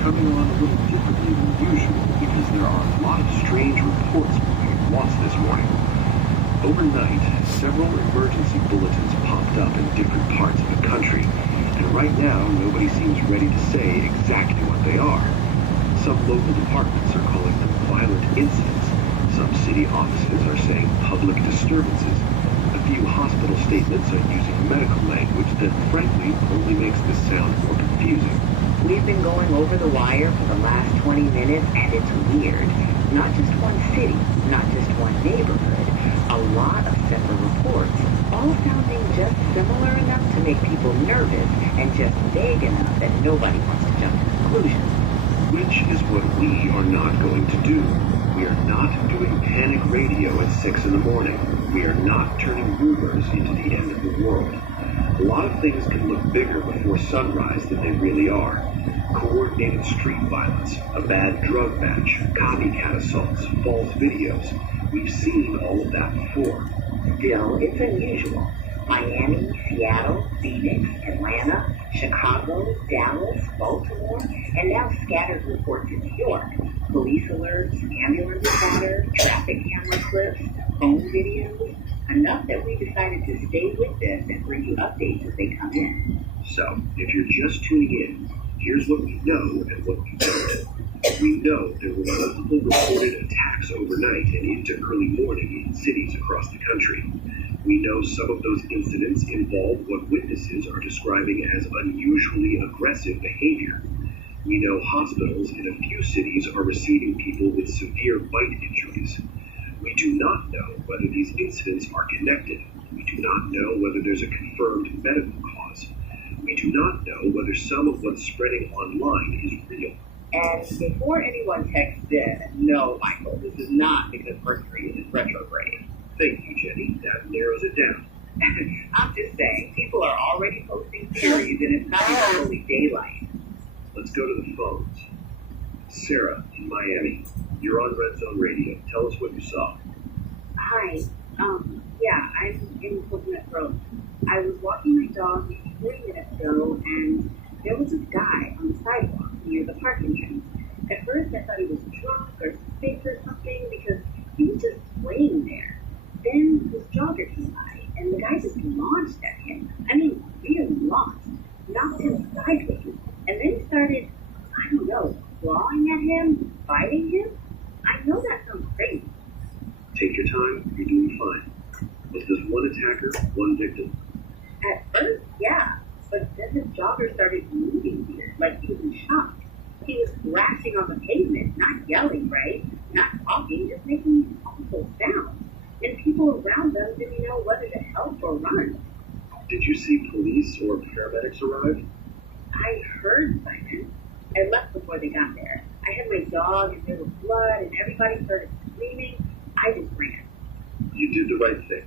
coming on a little differently than usual because there are a lot of strange reports moving at once this morning. Overnight, several emergency bulletins popped up in different parts of the country, and right now nobody seems ready to say exactly what they are. Some local departments are calling them violent incidents. Some city offices are saying public disturbances. A few hospital statements are using medical language that, frankly, only makes this sound more confusing. We've been going over the wire for the last 20 minutes, and it's weird. Not just one city, not just one neighborhood. A lot of separate reports, all sounding just similar enough to make people nervous and just vague enough that nobody wants to jump to conclusions. Which is what we are not going to do. We are not doing panic radio at 6 in the morning. We are not turning rumors into the end of the world. A lot of things can look bigger before sunrise than they really are. Coordinated street violence, a bad drug batch, copycat assaults, false videos. We've seen all of that before. Still, it's unusual. Miami, Seattle, Phoenix, Atlanta, Chicago, Dallas, Baltimore, and now scattered reports in New York. Police alerts, ambulance chatter, traffic camera clips, phone videos. Enough that we decided to stay with this and bring you updates as they come in. So, if you're just tuning in, here's what we know and what we don't. We know there were multiple reported attacks overnight and into early morning in cities across the country. We know some of those incidents involve what witnesses are describing as unusually aggressive behavior. We know hospitals in a few cities are receiving people with severe bite injuries. We do not know whether these incidents are connected. We do not know whether there's a confirmed medical cause. We do not know whether some of what's spreading online is real. And before anyone texts in, no, Michael, this is not because Mercury is retrograde. Thank you, Jenny. That narrows it down. I'm just saying, people are already posting theories, and it's not even fully daylight. Let's go to the phones. Sarah in Miami, you're on Red Zone Radio. Tell us what you saw. Hi. Yeah, I'm in Coconut Grove. I was walking my dog maybe 30 minutes ago, and there was this guy on the sidewalk near the park entrance. At first, I thought he was drunk or sick or something because he was just laying there. Then this jogger came by, and the guy just launched at him. I mean, really launched. Knocked him sideways. And then started, I don't know, clawing at him, biting him. I know that sounds crazy. Take your time. You're doing fine. Was this one attacker, one victim? At first, yeah. But then the jogger started moving weird, like he was in shock. He was thrashing on the pavement, not yelling, right? Not talking, just making these awful sounds. And people around them didn't know whether to help or run. Did you see police or paramedics arrive? I heard sirens. I left before they got there. I had my dog and there was blood and everybody started screaming. I just ran. You did the right thing.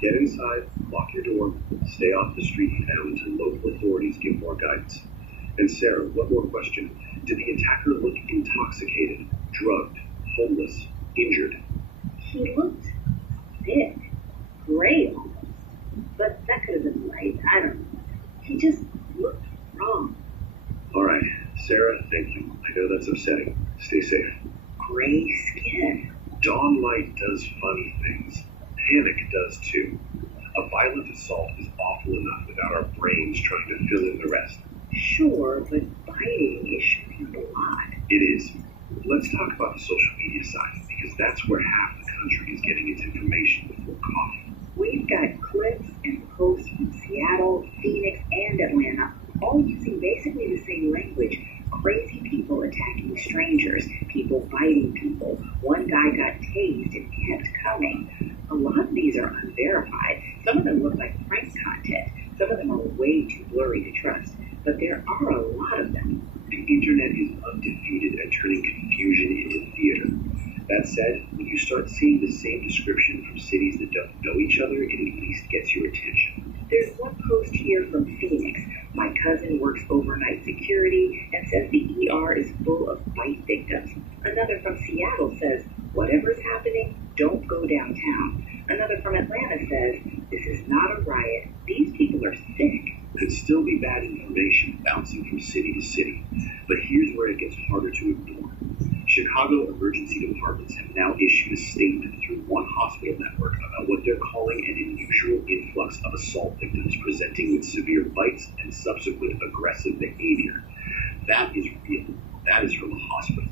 Get inside, lock your door, stay off the street now until local authorities give more guidance. And Sarah, one more question. Did the attacker look intoxicated, drugged, homeless, injured? He looked sick, gray almost. But that could have been light. I don't know. He just looked wrong. All right, Sarah, thank you. I know that's upsetting. Stay safe. Gray skin. Dawn light does funny things. Panic does too. A violent assault is awful enough without our brains trying to fill in the rest. Sure, but biting is shocking a lot. It is. Let's talk about the social media side, because that's where half the country is getting its information before coffee. We've got clips and posts from Seattle, Phoenix, and Atlanta, all using basically the same language. Crazy people attacking strangers, people biting people. One guy got tased and kept coming. A lot of these are unverified. Some of them look like prank content. Some of them are way too blurry to trust. But there are a lot of them. The internet is undefeated at turning confusion into theater. That said, when you start seeing the same description from cities that don't know each other, it at least gets your attention. There's one post here from Phoenix. My cousin works overnight security and says the ER is full of bite victims. Another from Seattle says, whatever's happening, don't go downtown. Another from Atlanta says, this is not a riot. These people are sick. Could still be bad information bouncing from city to city, but here's where it gets harder to ignore. Chicago emergency departments have now issued a statement through one hospital network about what they're calling an unusual influx of assault victims presenting with severe bites and subsequent aggressive behavior. That is real. That is from a hospital.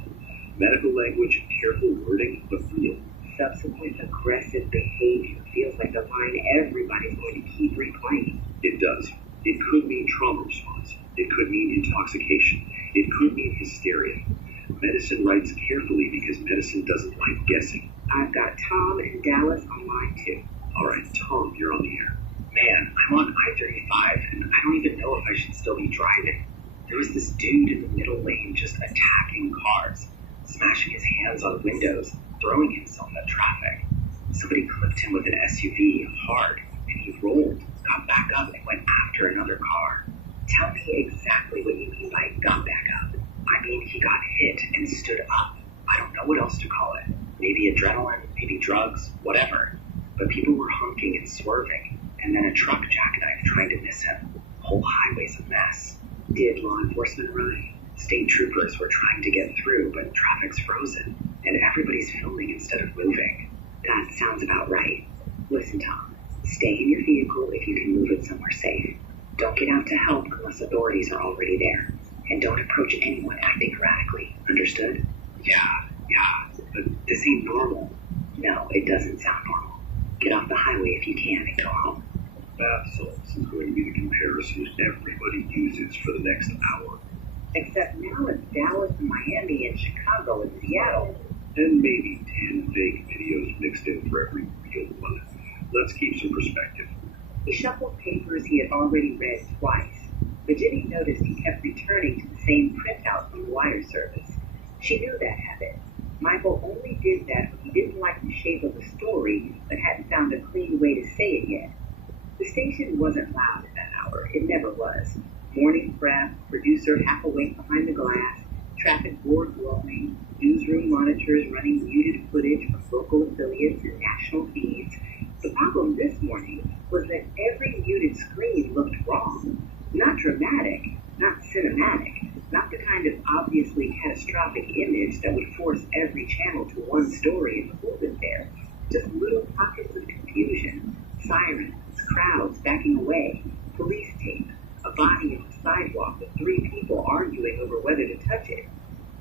Medical language, careful wording, but real. Subsequent aggressive behavior feels like the line everybody's going to keep replaying. It does. It could mean trauma response. It could mean intoxication. It could mean hysteria. Medicine writes carefully because medicine doesn't like guessing. I've got Tom and Dallas on mine too. All right, Tom, you're on the air. Man, I'm on I-35 and I don't even know if I should still be driving. There was this dude in the middle lane just attacking cars, smashing his hands on windows, throwing himself at traffic. Somebody clipped him with an SUV hard, and he rolled, got back up, and went after another car. Tell me exactly what you mean by got back up. I mean, he got hit and stood up. I don't know what else to call it. Maybe adrenaline, maybe drugs, whatever. But people were honking and swerving, and then a truck jackknife trying to miss him. Whole highway's a mess. Did law enforcement arrive? State troopers were trying to get through, but traffic's frozen, and everybody's filming instead of moving. That sounds about right. Listen, Tom, stay in your vehicle if you can move it somewhere safe. Don't get out to help unless authorities are already there. And don't approach anyone acting erratically. Understood? Yeah, but this ain't normal. No, it doesn't sound normal. Get off the highway if you can and go home. Bath salts is going to be the comparison everybody uses for the next hour. Except now it's Dallas and Miami and Chicago and Seattle. And maybe 10 fake videos mixed in for every real one. Let's keep some perspective. He shuffled papers he had already read twice, but Jenny noticed he kept returning to the same printout from the wire service. She knew that habit. Michael only did that when he didn't like the shape of the story, but hadn't found a clean way to say it yet. The station wasn't loud at that hour. It never was. Morning prep, producer half awake behind the glass, traffic board glowing, newsroom monitors running muted footage from local affiliates and national feeds. The problem this morning was that every muted screen looked wrong. Not dramatic, not cinematic, not the kind of obviously catastrophic image that would force every channel to one story and hold it there. Just little pockets of confusion, sirens, crowds backing away, police tape, a body on the sidewalk with 3 people arguing over whether to touch it.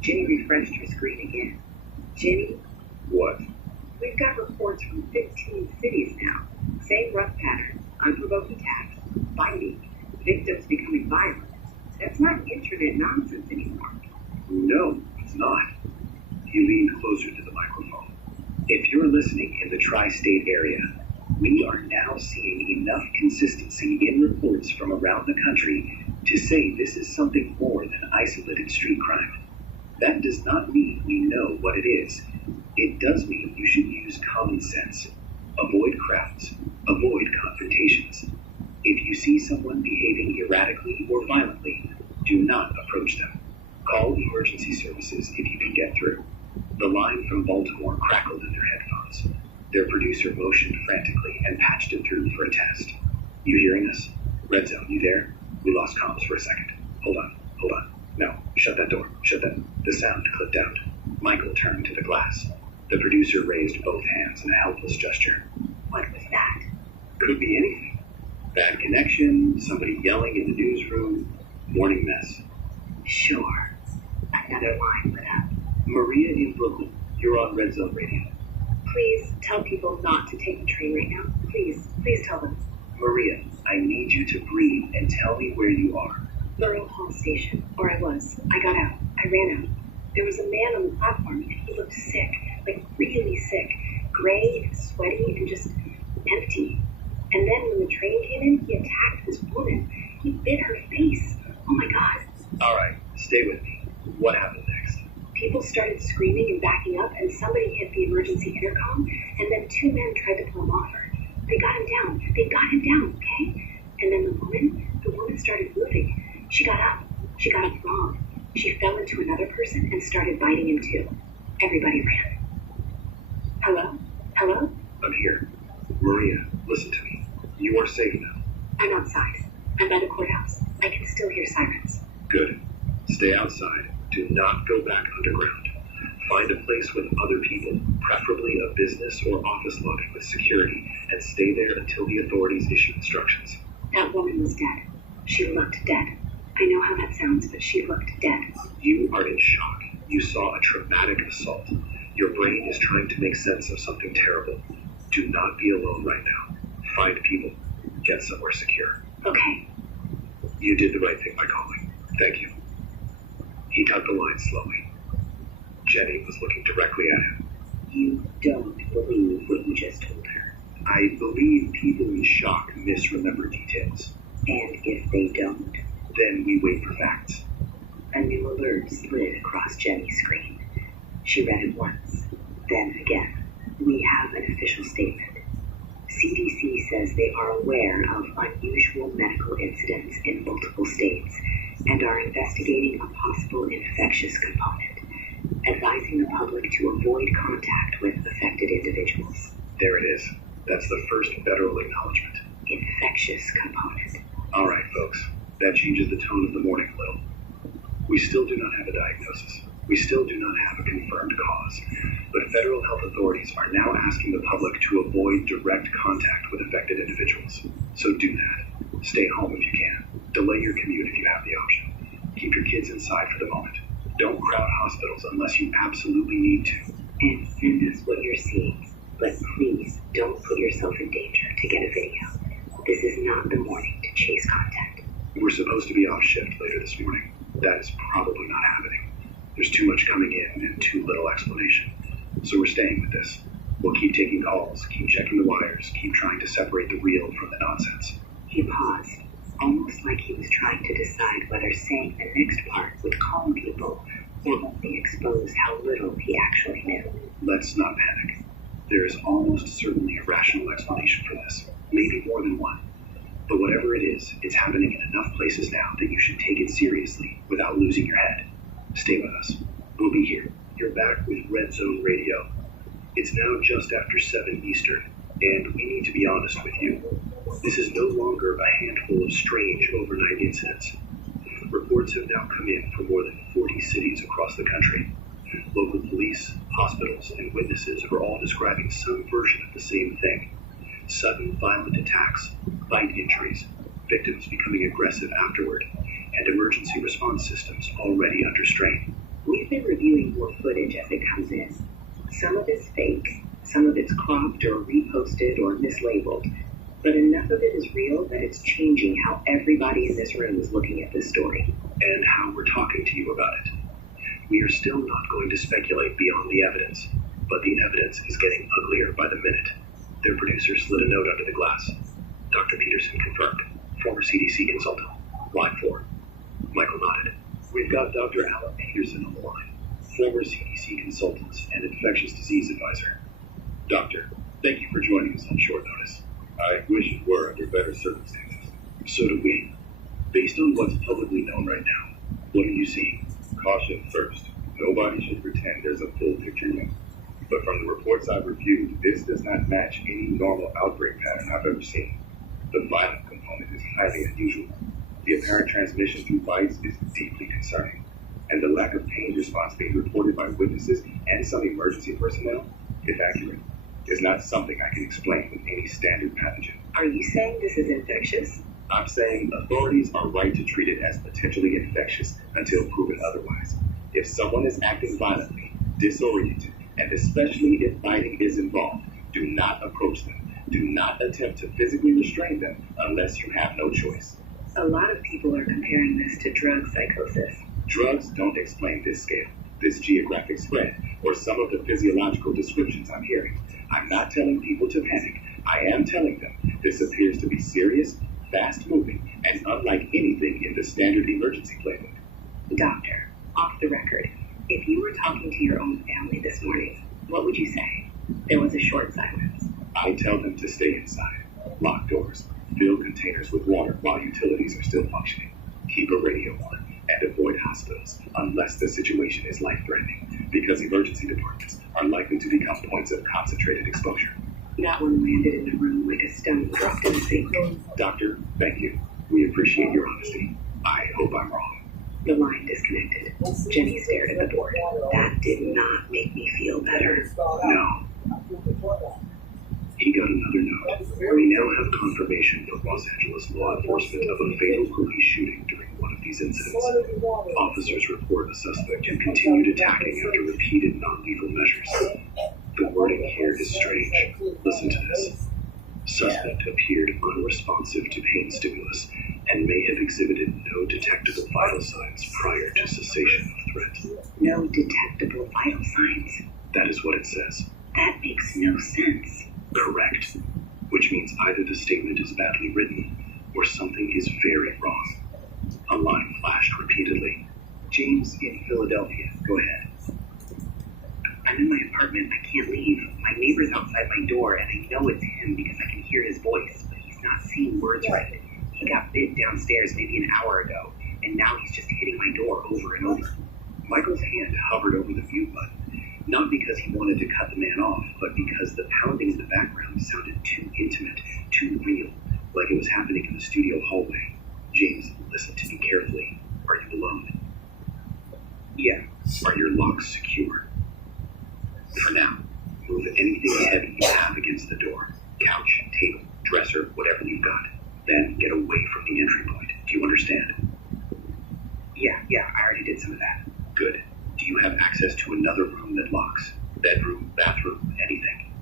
Jenny refreshed her screen again. Jenny? What? We've got reports from 15 cities now. Same rough patterns, unprovoked attacks, fighting, victims becoming violent. That's not internet nonsense anymore. No, it's not. He leaned closer to the microphone. If you're listening in the tri-state area, we are now seeing enough consistency in reports from around the country to say this is something more than isolated street crime. That does not mean we know what it is. It does mean you should use common sense. Avoid crowds. Avoid confrontations. If you see someone behaving erratically or violently, do not approach them. Call emergency services if you can get through. The line from Baltimore crackled in their headphones. Their producer motioned frantically and patched it through for a test. You hearing us? Red Zone, you there? We lost comms for a second. Hold on. No, shut that door. Shut that. The sound clipped out. Michael turned to the glass. The producer raised both hands in a helpless gesture. What was that? Could be anything. Bad connection, somebody yelling in the newsroom, morning mess. Sure. Another line lit up. Maria in Brooklyn, you're on Red Zone Radio. Please tell people not to take the train right now. Please tell them. Maria, I need you to breathe and tell me where you are. Borough Hall Station, or I was. I got out. I ran out. There was a man on the platform, and he looked sick, like really sick, gray and sweaty and just empty. And then when the train came in, he attacked this woman. He bit her face. Oh my God. All right, stay with me. What happened next? People started screaming and backing up, and somebody hit the emergency intercom, and then 2 men tried to pull him off her. They got him down, okay? And then the woman started moving. She got up wrong. She fell into another person and started biting him too. Everybody ran. Hello? I'm here. Maria, listen to me. You are safe now. I'm outside. I'm by the courthouse. I can still hear sirens. Good. Stay outside. Do not go back underground. Find a place with other people, preferably a business or office lobby with security, and stay there until the authorities issue instructions. That woman was dead. She looked dead. I know how that sounds, but she looked dead. You are in shock. You saw a traumatic assault. Your brain is trying to make sense of something terrible. Do not be alone right now. Find people. Get somewhere secure. Okay. You did the right thing by calling. Thank you. He cut the line slowly. Jenny was looking directly at him. You don't believe what you just told her. I believe people in shock misremember details. And if they don't, Then we wait for facts. a new alert slid across Jenny's screen. She read it once, then again. We have an official statement. CDC says they are aware of unusual medical incidents in multiple states and are investigating a possible infectious component, advising the public to avoid contact with affected individuals. There it is. That's the first federal acknowledgement. Infectious component. All right, folks. That changes the tone of the morning a little. We still do not have a diagnosis. We still do not have a confirmed cause. But federal health authorities are now asking the public to avoid direct contact with affected individuals. So do that. Stay home if you can. Delay your commute if you have the option. Keep your kids inside for the moment. Don't crowd hospitals unless you absolutely need to. And send us what you're seeing. But please don't put yourself in danger to get a video. This is not the morning to chase contact. We're supposed to be off shift later this morning. That is probably not happening. There's too much coming in and too little explanation. So we're staying with this. We'll keep taking calls, keep checking the wires, keep trying to separate the real from the nonsense. He paused, almost like he was trying to decide whether saying the next part would calm people or only expose how little he actually knew. Let's not panic. There is almost certainly a rational explanation for this. Maybe more than one. But whatever it is, it's happening in enough places now that you should take it seriously without losing your head. Stay with us. We'll be here. You're back with Red Zone Radio. It's now just after 7 Eastern, and we need to be honest with you. This is no longer a handful of strange overnight incidents. Reports have now come in from more than 40 cities across the country. Local police, hospitals, and witnesses are all describing some version of the same thing. Sudden violent attacks, bite injuries, victims becoming aggressive afterward, and emergency response systems already under strain. We've been reviewing more footage as it comes in. Some of it's fake, some of it's cropped or reposted or mislabeled, but enough of it is real that it's changing how everybody in this room is looking at this story. And how we're talking to you about it. We are still not going to speculate beyond the evidence, but the evidence is getting uglier by the minute. Their producer slid a note under the glass. Dr. Peterson confirmed. Former CDC consultant. Line 4. Michael nodded. We've got Dr. Alan Peterson on the line. Former CDC consultant and infectious disease advisor. Doctor, thank you for joining us on short notice. I wish it were under better circumstances. So do we. Based on what's publicly known right now, what are you seeing? Caution first. Nobody should pretend there's a full picture yet. But from the reports I've reviewed, this does not match any normal outbreak pattern I've ever seen. The violent component is highly unusual. The apparent transmission through bites is deeply concerning. And the lack of pain response being reported by witnesses and some emergency personnel, if accurate, is not something I can explain with any standard pathogen. Are you saying this is infectious? I'm saying authorities are right to treat it as potentially infectious until proven otherwise. If someone is acting violently, disoriented, and especially if biting is involved, do not approach them. Do not attempt to physically restrain them unless you have no choice. A lot of people are comparing this to drug psychosis. Drugs don't explain this scale, this geographic spread, or some of the physiological descriptions I'm hearing. I'm not telling people to panic. I am telling them this appears to be serious, fast-moving, and unlike anything in the standard emergency playbook. Doctor, off the record, if you were talking to your own family this morning, what would you say? There was a short silence. I tell them to stay inside, lock doors, fill containers with water while utilities are still functioning, keep a radio on, and avoid hospitals unless the situation is life-threatening, because emergency departments are likely to become points of concentrated exposure. That one landed in the room like a stone dropped in the sink. Doctor, thank you. We appreciate your honesty. I hope I'm wrong. The line disconnected. Jenny stared at the board. That did not make me feel better. No. He got another note. We now have confirmation from Los Angeles law enforcement of a fatal police shooting during one of these incidents. Officers report a suspect who continued attacking after repeated non-lethal measures. The wording here is strange. Listen to this. Suspect appeared unresponsive to pain stimulus and may have exhibited no detectable vital signs prior to cessation of threat. No detectable vital signs. That is what it says. That makes no sense. Correct. Which means either the statement is badly written or something is very wrong. A line flashed repeatedly. James in Philadelphia. Go ahead. I'm in my apartment. I can't leave. My neighbor's outside my door, and I know it's him because I can hear his voice, but he's not saying words right. He got bit downstairs maybe an hour ago, and now he's just hitting my door over and over. Michael's hand hovered over the mute button, not because he wanted to cut the man off, but because the pounding in the background sounded too intimate, too real, like it was happening in the studio hallway. James, listen to me carefully. Are you alone? Yeah. Are your locks secure? For now, move anything heavy you have against the door. Couch, table, dresser, whatever you've got. Then get away from the entry point. Do you understand? Yeah, I already did some of that. Good. Do you have access to another room that locks? Bedroom, bathroom, anything?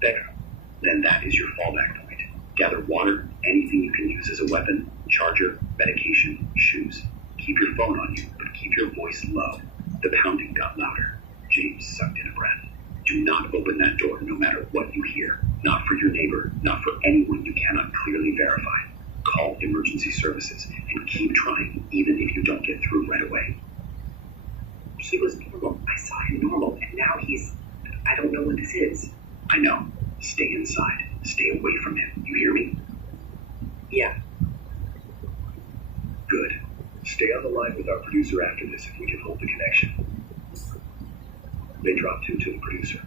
Bedroom. Then that is your fallback point. Gather water, anything you can use as a weapon, charger, medication, shoes. Keep your phone on you, but keep your voice low. The pounding got louder. James sucked in a breath. Do not open that door no matter what you hear. Not for your neighbor, not for anyone you cannot clearly verify. Call emergency services and keep trying, even if you don't get through right away. He was normal. I saw him normal, and now I don't know what this is. I know. Stay inside. Stay away from him. You hear me? Yeah. Good. Stay on the line with our producer after this if we can hold the connection. They dropped him to the producer.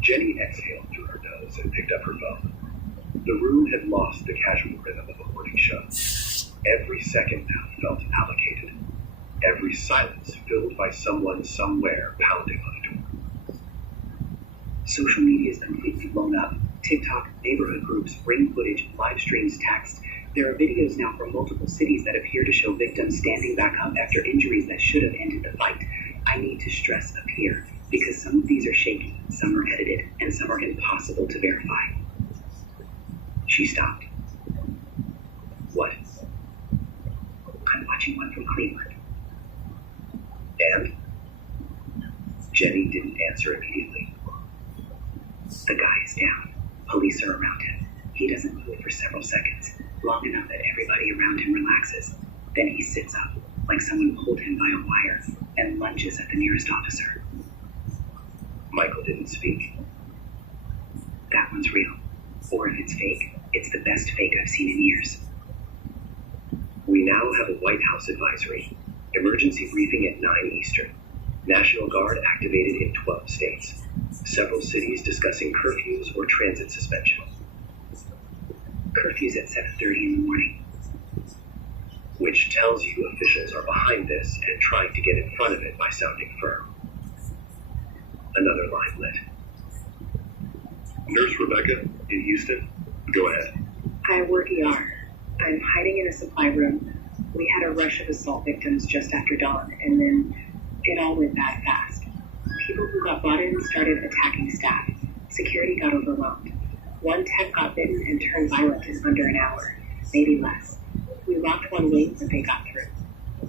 Jenny exhaled through her nose and picked up her phone. The room had lost the casual rhythm of a morning show. Every second now felt allocated. Every silence filled by someone somewhere pounding on a door. Social media is completely blown up. TikTok, neighborhood groups, ring footage, live streams, text. There are videos now from multiple cities that appear to show victims standing back up after injuries that should have ended the fight. I need to stress appear, because some of these are shaky, some are edited, and some are impossible to verify. She stopped. What? I'm watching one from Cleveland. And? Jenny didn't answer immediately. The guy is down. Police are around him. He doesn't move for several seconds, long enough that everybody around him relaxes. Then he sits up, like someone pulled him by a wire, and lunges at the nearest officer. Michael didn't speak. That one's real. Or if it's fake, it's the best fake I've seen in years. We now have a White House advisory. Emergency briefing at 9 Eastern. National Guard activated in 12 states. Several cities discussing curfews or transit suspension. Curfew's at 7:30 in the morning. Which tells you officials are behind this and trying to get in front of it by sounding firm. Another line lit. Nurse Rebecca in Houston, go ahead. I work ER. I'm hiding in a supply room. We had a rush of assault victims just after dawn, and then it all went bad fast. People who got brought in started attacking staff. Security got overwhelmed. One tech got bitten and turned violent in under an hour, maybe less. We locked one wing, but they got through.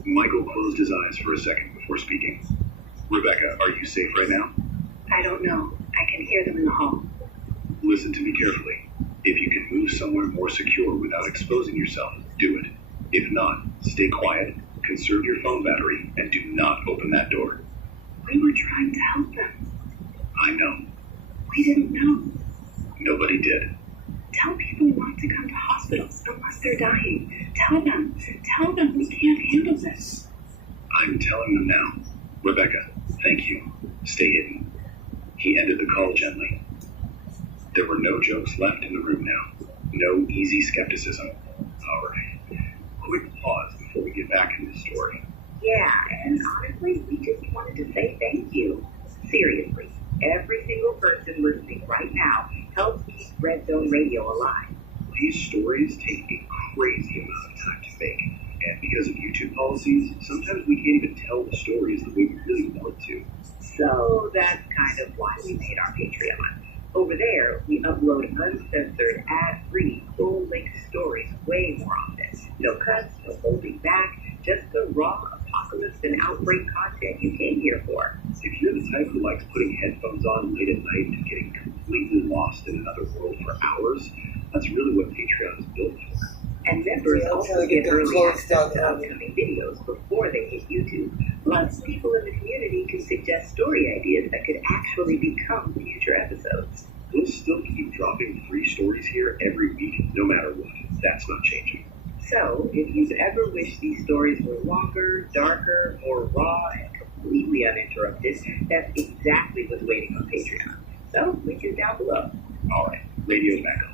Michael closed his eyes for a second before speaking. Rebecca, are you safe right now? I don't know. I can hear them in the hall. Listen to me carefully. If you can move somewhere more secure without exposing yourself, do it. If not, stay quiet, conserve your phone battery, and do not open that door. We were trying to help them. I know. We didn't know. Nobody did. Tell people not to come to hospitals unless they're dying. Tell them we can't handle this. I'm telling them now. Rebecca, thank you. Stay hidden. He ended the call gently. There were no jokes left in the room now. No easy skepticism. All right. Quick pause before we get back into the story. Yeah, and honestly, we just wanted to say thank you. Seriously, every single person listening right now helps keep Red Zone Radio alive. These stories take a crazy amount of time to make, and because of YouTube policies, sometimes we can't even tell the stories the way we really want to. So that's kind of why we made our Patreon. Over there, we upload uncensored, ad-free, full-length stories way more often. No cuts, no holding back, just the raw apocalypse and outbreak content you came here for. If you're the type who likes putting headphones on late at night and getting completely lost in another world for hours, that's really what Patreon is built for. And members also get early access to down. upcoming videos before they hit YouTube. Plus, people in the community can suggest story ideas that could actually become future episodes. We'll still keep dropping free stories here every week, no matter what. That's not changing. So, if you've ever wished these stories were longer, darker, more raw, and completely uninterrupted, that's exactly what's waiting on Patreon. So, link is down below. All right, radio's back on.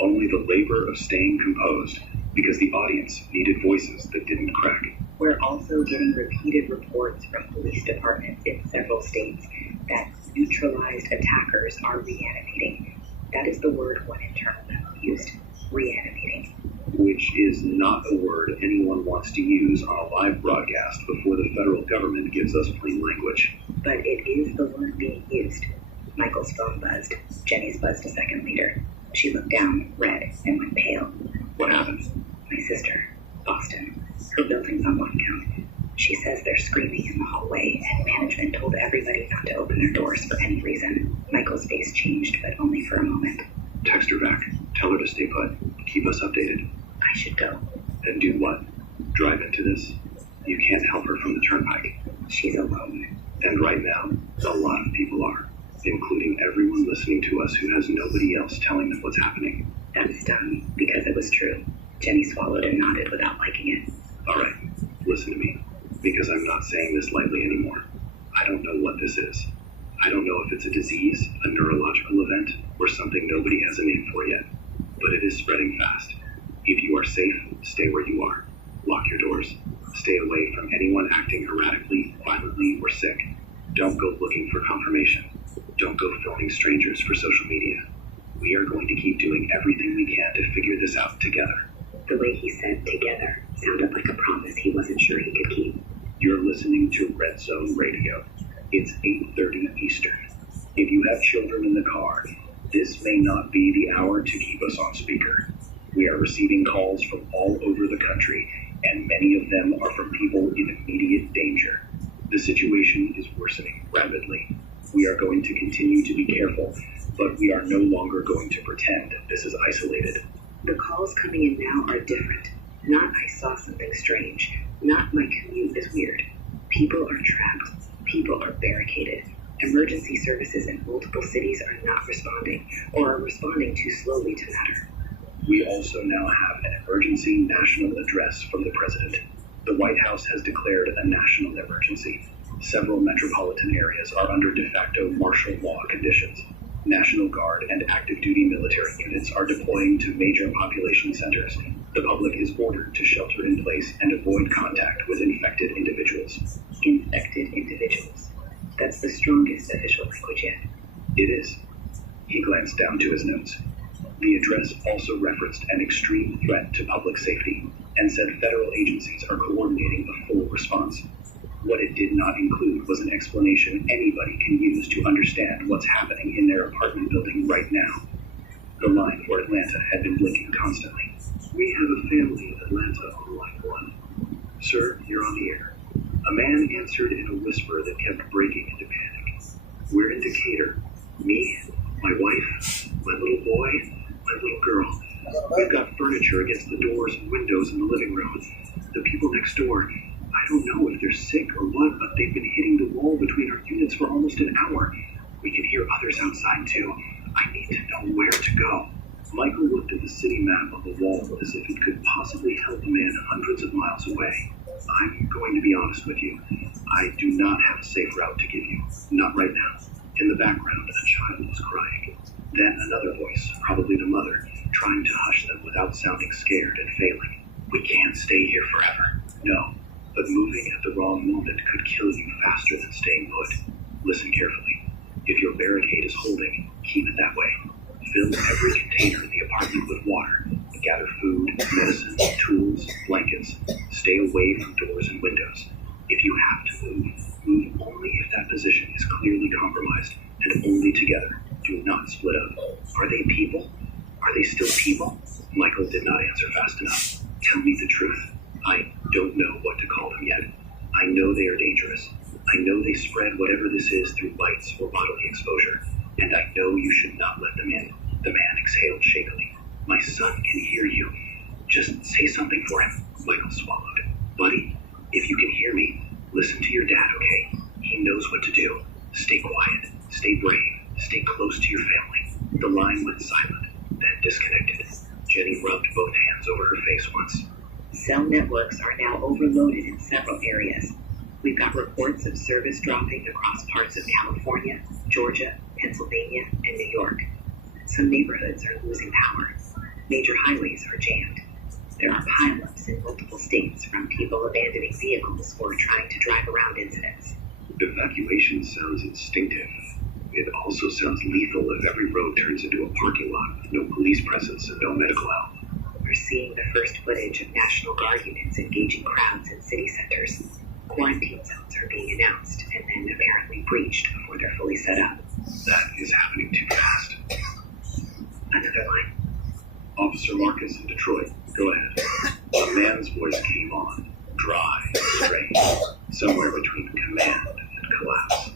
Only the labor of staying composed, because the audience needed voices that didn't crack. We're also getting repeated reports from police departments in several states that neutralized attackers are reanimating. That is the word one internal memo used, reanimating. Which is not a word anyone wants to use on a live broadcast before the federal government gives us plain language. But it is the word being used. Michael's phone buzzed. Jenny's buzzed a second later. She looked down, red, and went pale. What happened? My sister, Boston. Her building's on lockdown. She says they're screaming in the hallway, and management told everybody not to open their doors for any reason. Michael's face changed, but only for a moment. Text her back. Tell her to stay put. Keep us updated. I should go. And do what? Drive into this? You can't help her from the turnpike. She's alone. And right now, a lot of people are, including everyone listening to us who has nobody else telling them what's happening. That stung, because it was true. Jenny swallowed and nodded without liking it. All right, listen to me, because I'm not saying this lightly anymore. I don't know what this is. I don't know if it's a disease, a neurological event, or something nobody has a name for yet. But it is spreading fast. If you are safe, stay where you are. Lock your doors. Stay away from anyone acting erratically, violently, or sick. Don't go looking for confirmation. Don't go filming strangers for social media. We are going to keep doing everything we can to figure this out together. The way he said together sounded like a promise he wasn't sure he could keep. You're listening to Red Zone Radio. It's 8:30 Eastern. If you have children in the car, this may not be the hour to keep us on speaker. We are receiving calls from all over the country, and many of them are from people in immediate danger. The situation is worsening rapidly. We are going to continue to be careful, but we are no longer going to pretend this is isolated. The calls coming in now are different. Not I saw something strange. Not my commute is weird. People are trapped. People are barricaded. Emergency services in multiple cities are not responding, or are responding too slowly to matter. We also now have an emergency national address from the president. The White House has declared a national emergency. Several metropolitan areas are under de facto martial law conditions. National Guard and active duty military units are deploying to major population centers. The public is ordered to shelter in place and avoid contact with infected individuals. Infected individuals. That's the strongest official language yet. It is. He glanced down to his notes. The address also referenced an extreme threat to public safety and said federal agencies are coordinating a full response. What it did not include was an explanation anybody can use to understand what's happening in their apartment building right now. The line for Atlanta had been blinking constantly. We have a family in Atlanta on line 1. Sir, you're on the air. A man answered in a whisper that kept breaking into panic. We're in Decatur. Me, my wife, my little boy, my little girl. We've got furniture against the doors and windows in the living room. The people next door, I don't know if they're sick or what, but they've been hitting the wall between our units for almost an hour. We can hear others outside too. I need to know where to go. Michael looked at the city map on the wall as if it could possibly help a man hundreds of miles away. I'm going to be honest with you. I do not have a safe route to give you. Not right now. In the background, a child was crying. Then another voice, probably the mother, trying to hush them without sounding scared and failing. We can't stay here forever. No, but moving at the wrong moment could kill you faster than staying put. Listen carefully. If your barricade is holding, keep it that way. Fill every container in the apartment with water. Gather food, medicine, tools, blankets. Stay away from doors and windows. If you have to move, move only if that position is clearly compromised, and only together. Do not split up. Are they people? Are they still people? Michael did not answer fast enough. Tell me the truth. I don't know what to call them yet. I know they are dangerous. I know they spread whatever this is through bites or bodily exposure. And I know you should not let them in. The man exhaled shakily. My son can hear you. Just say something for him. Michael swallowed. Buddy, if you can hear me, listen to your dad, okay? He knows what to do. Stay quiet. Stay brave. Stay close to your family. The line went silent, then disconnected. Jenny rubbed both hands over her face once. Cell networks are now overloaded in several areas. We've got reports of service dropping across parts of California, Georgia, Pennsylvania, and New York. Some neighborhoods are losing power. Major highways are jammed. There are pileups in multiple states from people abandoning vehicles or trying to drive around incidents. Evacuation sounds instinctive. It also sounds lethal if every road turns into a parking lot with no police presence and no medical help. We're seeing the first footage of National Guard units engaging crowds in city centers. Quarantine zones are being announced and then apparently breached before they're fully set up. That is happening too fast. Another line. Officer Marcus in Detroit, go ahead. A man's voice came on, dry and strange, somewhere between command and collapse.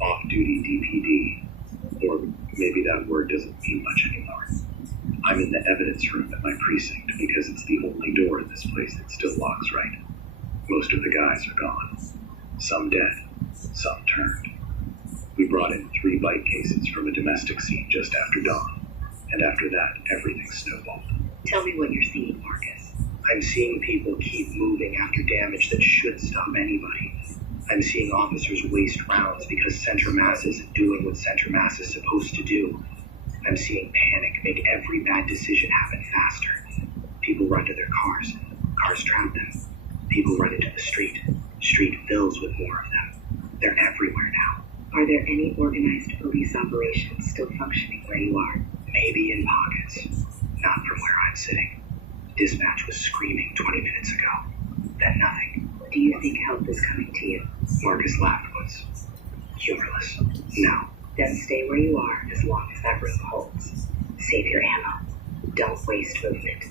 Off-duty DPD, or maybe that word doesn't mean much anymore. I'm in the evidence room at my precinct because it's the only door in this place that still locks right. Most of the guys are gone. Some dead, some turned. We brought in 3 bite cases from a domestic scene just after dawn, and after that, everything snowballed. Tell me what you're seeing, Marcus. I'm seeing people keep moving after damage that should stop anybody. I'm seeing officers waste rounds because center mass isn't doing what center mass is supposed to do. I'm seeing panic make every bad decision happen faster. People run to their cars. Cars trap them. People run into the street. Street fills with more of them. They're everywhere now. Are there any organized police operations still functioning where you are? Maybe in pockets. Not from where I'm sitting. Dispatch was screaming 20 minutes ago. Then nothing. Do you think help is coming to you? Marcus laughed once. Humorless. No. Then stay where you are as long as that room holds. Save your ammo. Don't waste movement.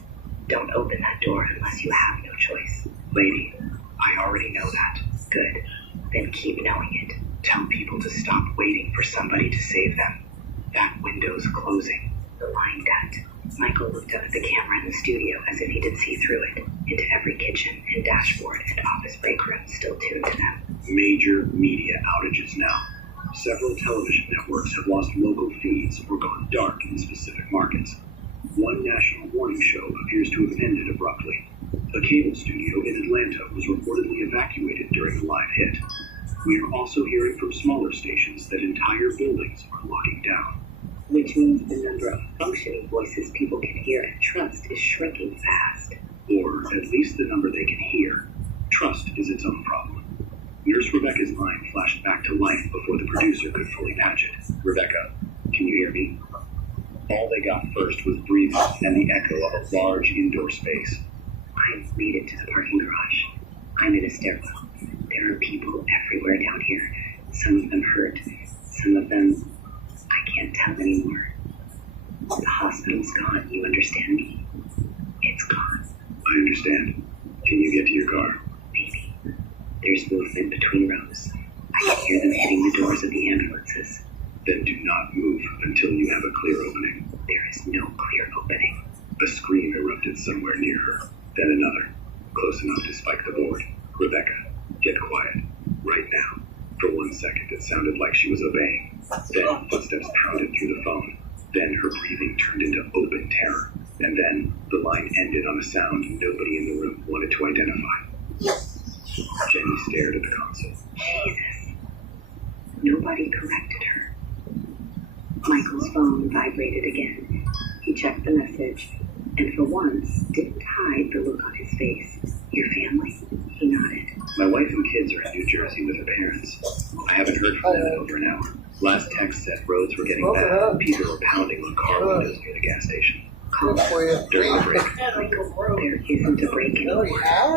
Don't open that door unless you have no choice. Lady, I already know that. Good. Then keep knowing it. Tell people to stop waiting for somebody to save them. That window's closing. The line cut. Michael looked up at the camera in the studio as if he could see through it, into every kitchen and dashboard and office break room still tuned to them. Major media outages now. Several television networks have lost local feeds or gone dark in specific markets. One national morning show appears to have ended abruptly. A cable studio in Atlanta was reportedly evacuated during the live hit. We are also hearing from smaller stations that entire buildings are locking down. Which means the number of functioning voices people can hear and trust is shrinking fast. Or at least the number they can hear. Trust is its own problem. Nurse Rebecca's line flashed back to life before the producer could fully patch it. Rebecca, can you hear me? All they got first was breathing and the echo of a large indoor space. I made it to the parking garage. I'm in a stairwell. There are people everywhere down here. Some of them hurt. Some of them, I can't tell anymore. The hospital's gone, you understand me? It's gone. I understand. Can you get to your car? Maybe. There's movement between rows. I can hear them hitting the doors of the ambulances. Then do not move until you have a clear opening. There is no clear opening. A scream erupted somewhere near her. Then another, close enough to spike the board. Rebecca, get quiet. Right now. For 1 second, it sounded like she was obeying. Then footsteps pounded through the phone. Then her breathing turned into open terror. And then the line ended on a sound nobody in the room wanted to identify. Jenny stared at the console. Jesus. Nobody corrected her. Michael's phone vibrated again. He checked the message, and for once didn't hide the look on his face. Your family? He nodded. My wife and kids are in New Jersey with their parents. I haven't heard from them in over an hour. Last text said roads were getting bad and people were pounding on car windows near the gas station. Calm. During the break. Michael, there isn't a break anymore.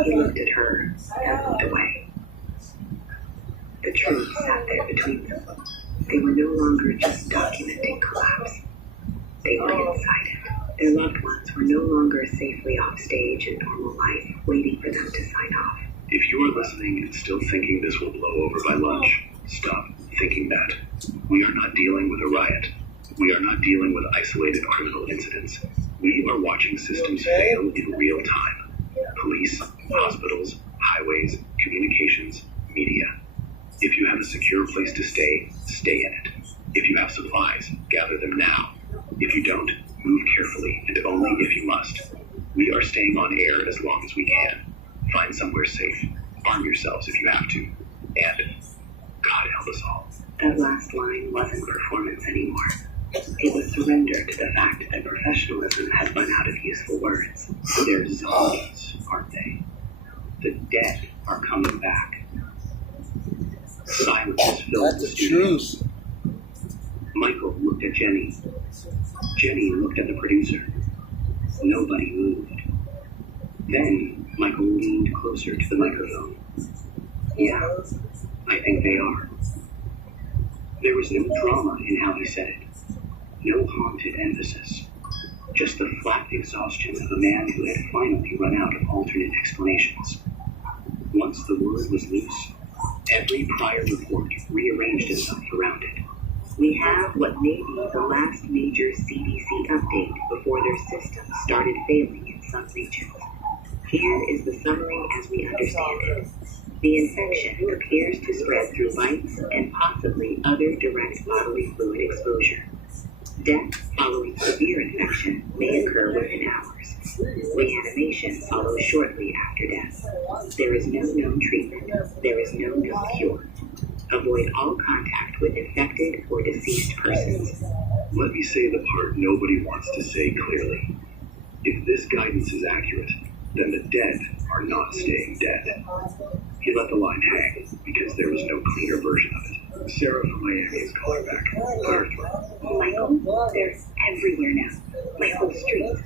He looked at her and looked away. The truth sat there between them. They were no longer just documenting collapse. They were inside it. Their loved ones were no longer safely off stage in normal life, waiting for them to sign off. If you are listening and still thinking this will blow over by lunch, stop thinking that. We are not dealing with a riot. We are not dealing with isolated criminal incidents. We are watching systems fail in real time. Police, hospitals, highways, communications, media. If you have a secure place to stay, stay in it. If you have supplies, gather them now. If you don't, move carefully and only if you must. We are staying on air as long as we can. Find somewhere safe. Arm yourselves if you have to. And God help us all. That last line wasn't performance anymore. It was surrender to the fact that professionalism had run out of useful words. They're zombies, aren't they? The dead are coming back. Silence filled the studio. Michael looked at Jenny. Jenny looked at the producer. Nobody moved. Then Michael leaned closer to the microphone. Yeah, I think they are. There was no drama in how he said it. No haunted emphasis. Just the flat exhaustion of a man who had finally run out of alternate explanations. Once the word was loose, every prior report rearranged itself around it. We have what may be the last major CDC update before their systems started failing in some regions. Here is the summary as we understand it. The infection appears to spread through bites and possibly other direct bodily fluid exposure. Death following severe infection may occur within hours. Reanimation follows shortly after death. There is no known treatment. There is no known cure. Avoid all contact with infected or deceased persons. Let me say the part nobody wants to say clearly. If this guidance is accurate, then the dead are not staying dead. He let the line hang because there was no cleaner version of it. Sarah from Miami is calling back. Put her through. Michael, they're everywhere now. My whole street.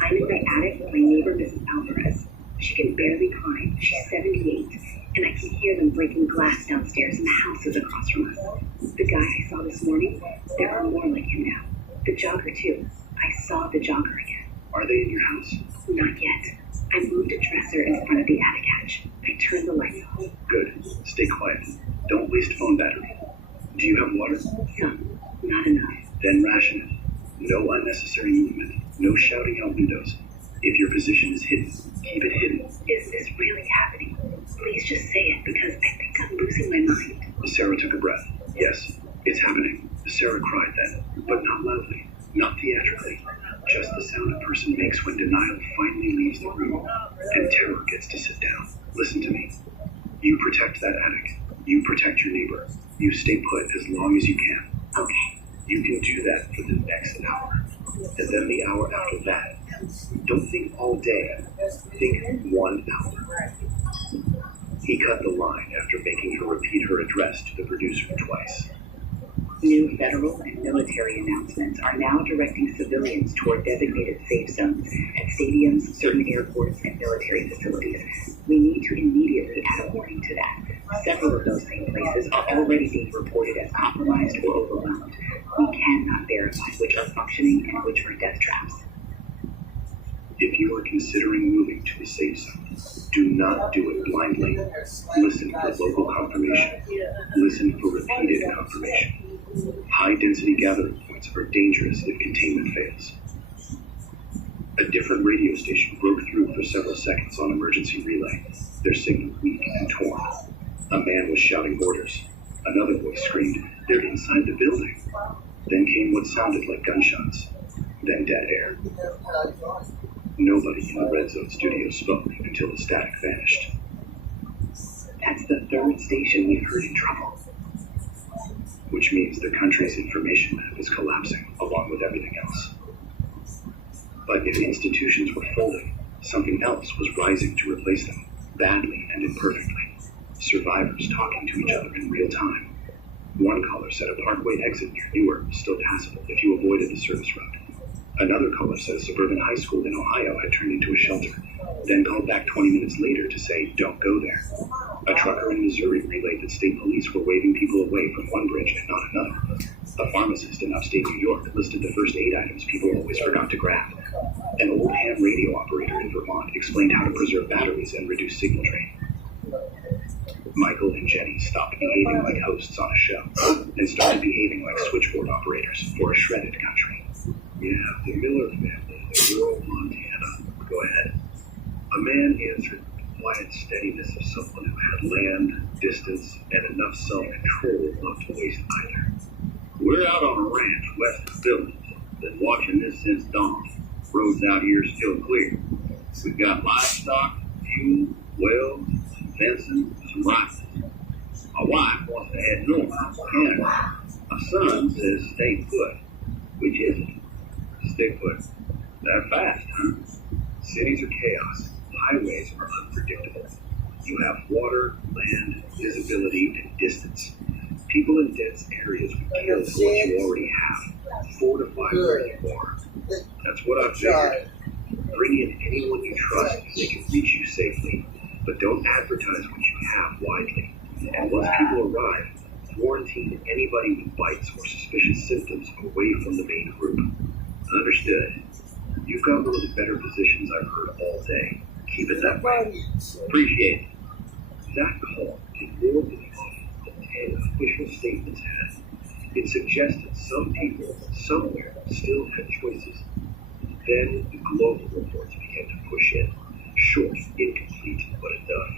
I'm in my attic with my neighbor, Mrs. Alvarez. She can barely climb. She's 78. And I can hear them breaking glass downstairs in the houses across from us. The guy I saw this morning, there are more like him now. The jogger, too. I saw the jogger again. Are they in your house? Not yet. I moved a dresser in front of the attic hatch. I turned the lights off. Good. Stay quiet. Don't waste phone battery. Do you have water? Some. Not enough. Then ration it. No unnecessary movement. No shouting out windows. If your position is hidden, keep it hidden. Is this really happening? Please just say it because I think I'm losing my mind. Sarah took a breath. Yes, it's happening. Sarah cried then, but not loudly, not theatrically. Just the sound a person makes when denial finally leaves the room and terror gets to sit down. Listen to me. You protect that attic. You protect your neighbor. You stay put as long as you can. Okay. You can do that for the next hour. And then the hour after that. Don't think all day. Think 1 hour. He cut the line after making her repeat her address to the producer twice. New federal and military announcements are now directing civilians toward designated safe zones at stadiums, certain airports, and military facilities. We need to immediately add a warning to that. Several of those same places are already being reported as compromised or overwhelmed. We cannot verify which are functioning and which are death traps. If you are considering moving to a safe zone, do not do it blindly. Listen for local confirmation. Listen for repeated confirmation. High-density gathering points are dangerous if containment fails. A different radio station broke through for several seconds on emergency relay, their signal weak and torn. A man was shouting orders. Another voice screamed, "They're inside the building." Then came what sounded like gunshots. Then dead air. Nobody in the Red Zone studio spoke until the static vanished. That's the third station we've heard in trouble. Which means the country's information map is collapsing along with everything else. But if institutions were folding, something else was rising to replace them, badly and imperfectly. Survivors talking to each other in real time. One caller said a parkway exit near Newark was still passable if you avoided the service road. Another caller said a suburban high school in Ohio had turned into a shelter, then called back 20 minutes later to say, don't go there. A trucker in Missouri relayed that state police were waving people away from one bridge and not another. A pharmacist in upstate New York listed the first aid items people always forgot to grab. An old ham radio operator in Vermont explained how to preserve batteries and reduce signal drain. Michael and Jenny stopped behaving like hosts on a show and started behaving like switchboard operators for a shredded country. Yeah, the Miller family in rural Montana. Go ahead. A man answered with the quiet steadiness of someone who had land, distance, and enough self-control not to waste either. We're out on a ranch west of the village. Been watching this since dawn. Roads out here still clear. We've got livestock, fuel, wells, some fencing, some rifles. My wife wants to head north to Canada. My son says stay put. Which is it? Stay put. That fast, huh? Cities are chaos. Highways are unpredictable. You have water, land, visibility, and distance. People in dense areas would kill for what you already have. Fortify where you are. That's what I've figured. Bring in anyone you trust so they can reach you safely, but don't advertise what you have widely. And once people arrive, quarantine anybody with bites or suspicious symptoms away from the main group. Understood. You've got one of the better positions I've heard all day. Keep it that way. Appreciate it. That call did more than the 10 official statements had. It suggested some people somewhere still had choices. Then the global reports began to push in. Short, incomplete, but enough.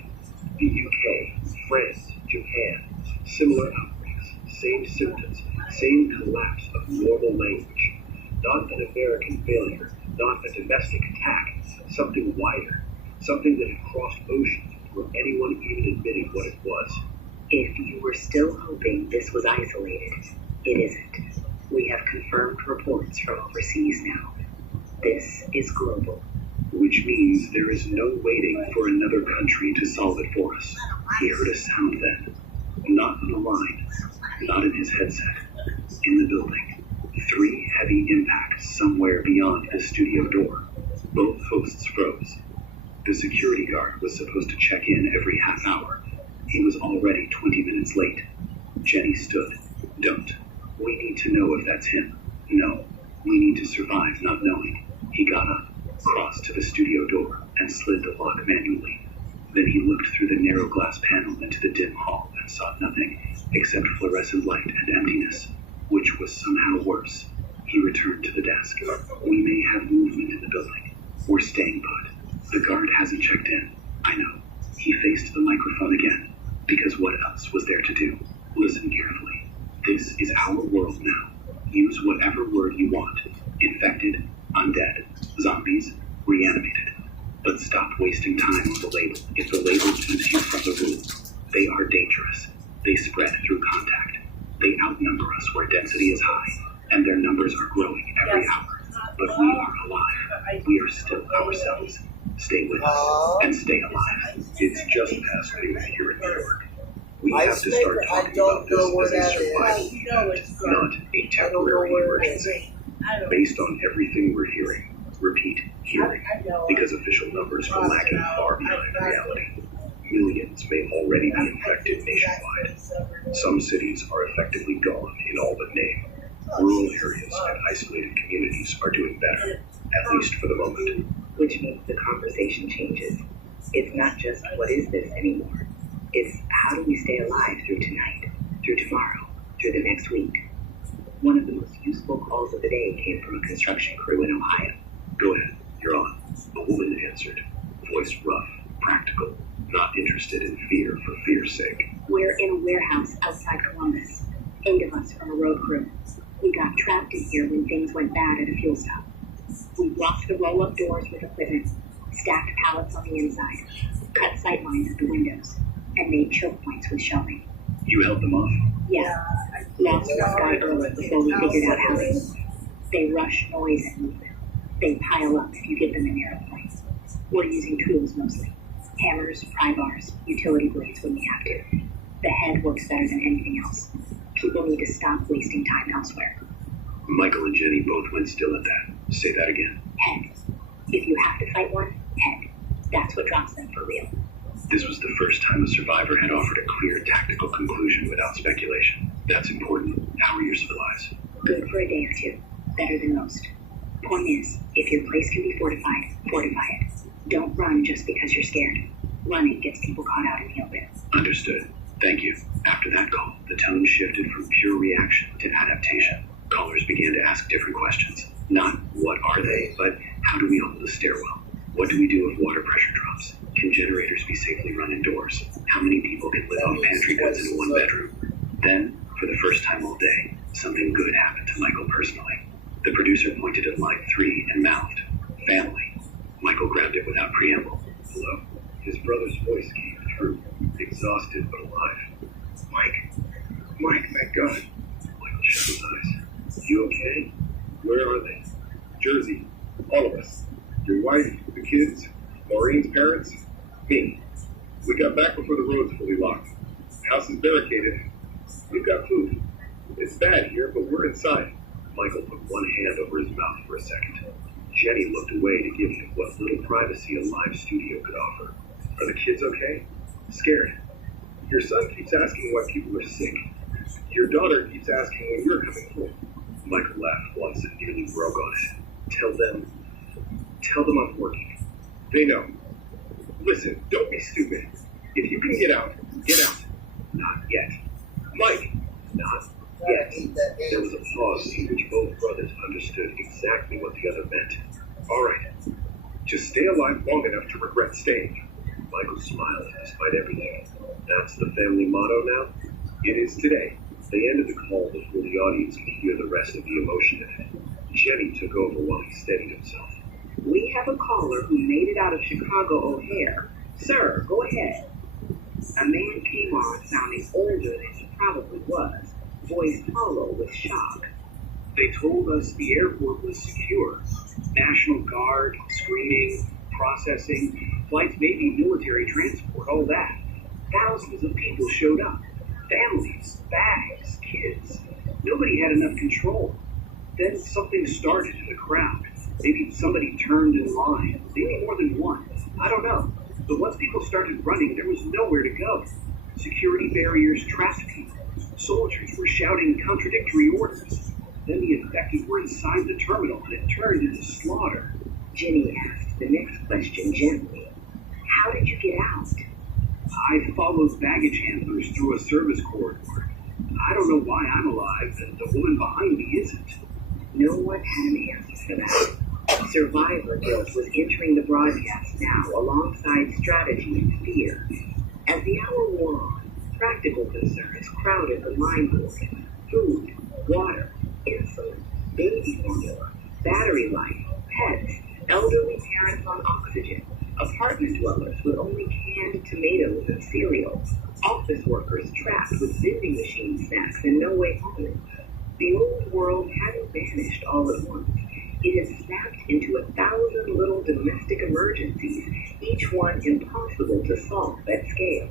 The UK, France, Japan, similar outbreaks, same symptoms, same collapse of normal language. Not an American failure, not a domestic attack, something wider, something that had crossed oceans before anyone even admitted what it was. If you were still hoping this was isolated, it isn't. We have confirmed reports from overseas now. This is global. Which means there is no waiting for another country to solve it for us. He heard a sound then. Not on the line, not in his headset, in the building. 3 heavy impacts somewhere beyond the studio door. Both hosts froze. The security guard was supposed to check in every half hour. He was already 20 minutes late. Jenny stood. Don't. We need to know if that's him. No. We need to survive not knowing. He got up, crossed to the studio door, and slid the lock manually. Then he looked through the narrow glass panel into the dim hall and saw nothing except fluorescent light and emptiness, which was somehow worse. He returned to the desk. We may have movement in the building. We're staying put. The guard hasn't checked in. I know. He faced the microphone again, because what else was there to do? Listen carefully. This is our world now. Use whatever word you want. Infected, undead, zombies, reanimated. But stop wasting time on the label if the label keeps you from the room. They are dangerous. They spread through contact. They outnumber us where density is high, and their numbers are growing every hour. But we are alive. We are still ourselves. Stay with us and stay alive. It's just past noon here in New York. We have to start talking about this as a survival event, not a temporary emergency. Based on everything we're hearing, repeat, hearing, because official numbers are lagging far behind reality. Millions may already be infected nationwide. Some cities are effectively gone in all but name. Rural areas and isolated communities are doing better, at least for the moment. Which means the conversation changes. It's not just what is this anymore. It's how do we stay alive through tonight, through tomorrow, through the next week. One of the most useful calls of the day came from a construction crew in Ohio. Go ahead, you're on. A woman answered, voice rough, practical, not interested in fear for fear's sake. We're in a warehouse outside Columbus. 8 of us from a road crew. We got trapped in here when things went bad at a fuel stop. We blocked the roll-up doors with equipment, stacked pallets on the inside, cut sight lines at the windows, and made choke points with shelving. You held them off? Yeah. Lost this guy early before we figured out how they moved. They rush noise and movement. They pile up if you give them a narrow point. We're using tools mostly. Hammers, pry bars, utility blades when we have to. The head works better than anything else. People need to stop wasting time elsewhere. Michael and Jenny both went still at that. Say that again. Head. If you have to fight one, head. That's what drops them for real. This was the first time a survivor had offered a clear tactical conclusion without speculation. That's important. How are your supplies? Good for a day or two. Better than most. Point is, if your place can be fortified, fortify it. Don't run just because you're scared. Running gets people caught out in the open. Understood. Thank you. After that call, the tone shifted from pure reaction to adaptation. Callers began to ask different questions. Not what are they, but how do we hold a stairwell? What do we do if water pressure drops? Can generators be safely run indoors? How many people can live off pantry goods in one bedroom? Then, for the first time all day, something good happened to Michael personally. The producer pointed at line 3 and mouthed, "Family." Michael grabbed it without preamble. Hello? His brother's voice came through, exhausted but alive. Mike, thank God. Michael shut his eyes. You okay? Where are they? Jersey. All of us. Your wife, the kids, Maureen's parents, me. We got back before the roads fully locked. House is barricaded. We've got food. It's bad here, but we're inside. Michael put one hand over his mouth for a second. Jenny looked away to give him what little privacy a live studio could offer. Are the kids okay? Scared. Your son keeps asking why people are sick. Your daughter keeps asking when you're coming home. Michael laughed once and nearly broke on it. Tell them I'm working. They know. Listen, don't be stupid. If you can get out, get out. Not yet. Mike, not yet. There was a pause in which both brothers understood exactly what the other meant. All right. Just stay alive long enough to regret staying. Michael smiled despite everything. That's the family motto now? It is today. They ended the call before the audience could hear the rest of the emotion in it. Jenny took over while he steadied himself. We have a caller who made it out of Chicago O'Hare. Sir, go ahead. A man came on sounding older than he probably was, voice hollow with shock. They told us the airport was secure. National Guard, screening, processing, flights, maybe military transport, all that. Thousands of people showed up. Families, bags, kids. Nobody had enough control. Then something started in the crowd. Maybe somebody turned in line. Maybe more than one. I don't know. But once people started running, there was nowhere to go. Security barriers trapped people. Soldiers were shouting contradictory orders. Then the infected were inside the terminal, and it turned into slaughter. Jenny asked the next question gently. How did you get out? I followed baggage handlers through a service corridor. I don't know why I'm alive, and the woman behind me isn't. No one had an answer for that. Survivor guilt was entering the broadcast now, alongside strategy and fear. As the hour wore on, practical concerns crowded the line board. Food, water, insulin, baby formula, battery life, pets, elderly parents on oxygen, apartment dwellers with only canned tomatoes and cereal, office workers trapped with vending machine snacks and no way home. The old world hadn't vanished all at once. It had snapped into 1,000 little domestic emergencies, each one impossible to solve at scale.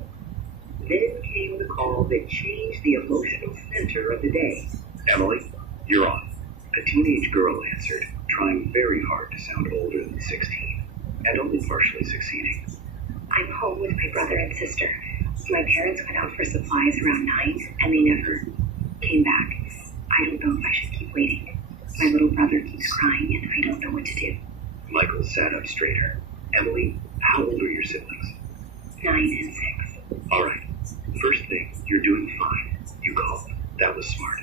Then came the call that changed the emotional center of the day. Emily, you're on. A teenage girl answered, trying very hard to sound older than 16, and only partially succeeding. I'm home with my brother and sister. My parents went out for supplies around 9, and they never came back. I don't know if I should keep waiting. My little brother keeps crying, and I don't know what to do. Michael sat up straighter. Emily, how old are your siblings? 9 and 6. All right. First thing, you're doing fine. You called. That was smart.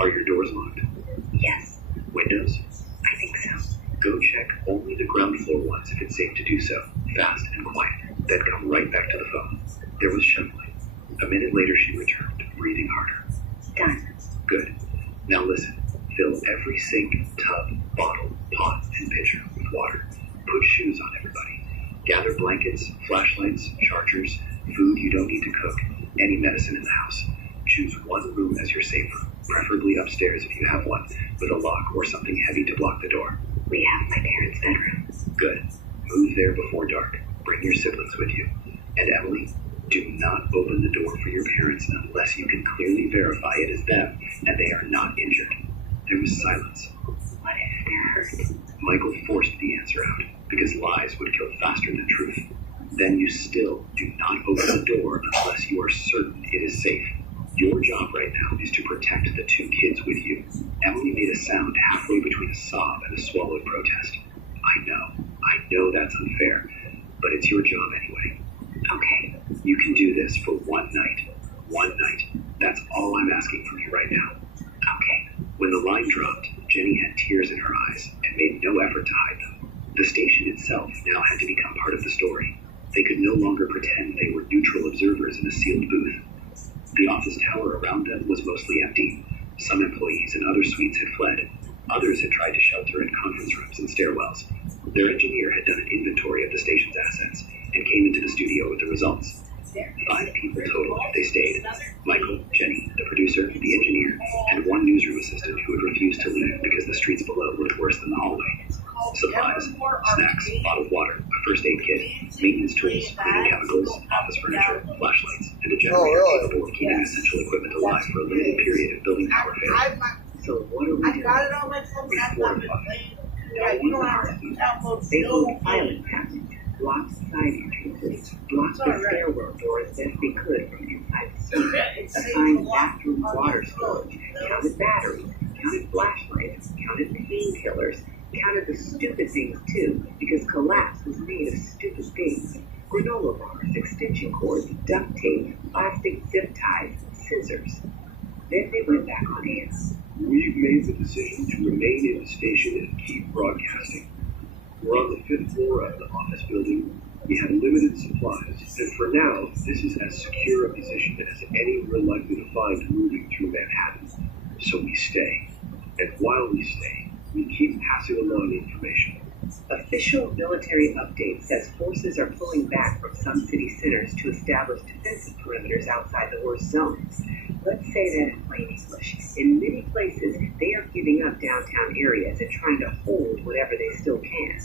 Are your doors locked? Yes, Windows? I think so. Go check only the ground floor ones if it's safe to do so. Fast and quiet. Then come right back to the phone. There was shuffling. A minute later she returned, breathing harder. Done. Good. Now listen. Fill every sink, tub, bottle, pot, and pitcher with water. Put shoes on everybody. Gather blankets, flashlights, chargers, food you don't need to cook, any medicine in the house. Choose one room as your safe room, preferably upstairs if you have one, with a lock or something heavy to block the door. We have my parents' bedroom. Good. Move there before dark. Bring your siblings with you. And Emily, do not open the door for your parents unless you can clearly verify it is them and they are not injured. There was silence. What if they're hurt? Michael forced the answer out because lies would kill faster than truth. Then you still do not open the door unless you are certain it is safe. Your job right now is to protect the two kids with you. Emily made a sound halfway between a sob and a swallowed protest. I know that's unfair, but it's your job anyway. Okay. You can do this for one night. One night. That's all I'm asking from you right now. Okay. When the line dropped, Jenny had tears in her eyes and made no effort to hide them. The station itself now had to become part of the story. They could no longer pretend they were neutral observers in a sealed booth. The office tower around them was mostly empty. Some employees in other suites had fled. Others had tried to shelter in conference rooms and stairwells. Their engineer had done an inventory of the station's assets and came into the studio with the results. 5 people total. They stayed. Michael, Jenny, the producer, the engineer, and one newsroom assistant who had refused to leave because the streets below looked worse than the hallway. Supplies, snacks, bottled water, a first aid kit, maintenance tools, cleaning chemicals, office furniture, flashlights, and a generator capable of keeping essential equipment alive for a limited period of building power failure. So what are we doing? We fortified. No one armed. They moved pilot passage, blocked side entrances, blocked the stairwell door as best they could from inside the suite, assigned bathroom water storage, counted batteries, counted flashlights, counted painkillers, counted the stupid things too, because collapse was made of stupid things. Granola bars, extension cords, duct tape, plastic zip ties, scissors. Then they went back on air. We've made the decision to remain in the station and keep broadcasting. We're on the 5th floor of the office building. We have limited supplies, and for now, this is as secure a position as any we're likely to find moving through Manhattan. So we stay. And while we stay, we keep passing along information. Official military update says forces are pulling back from some city centers to establish defensive perimeters outside the worst zones. Let's say that in plain English. In many places, they are giving up downtown areas and trying to hold whatever they still can.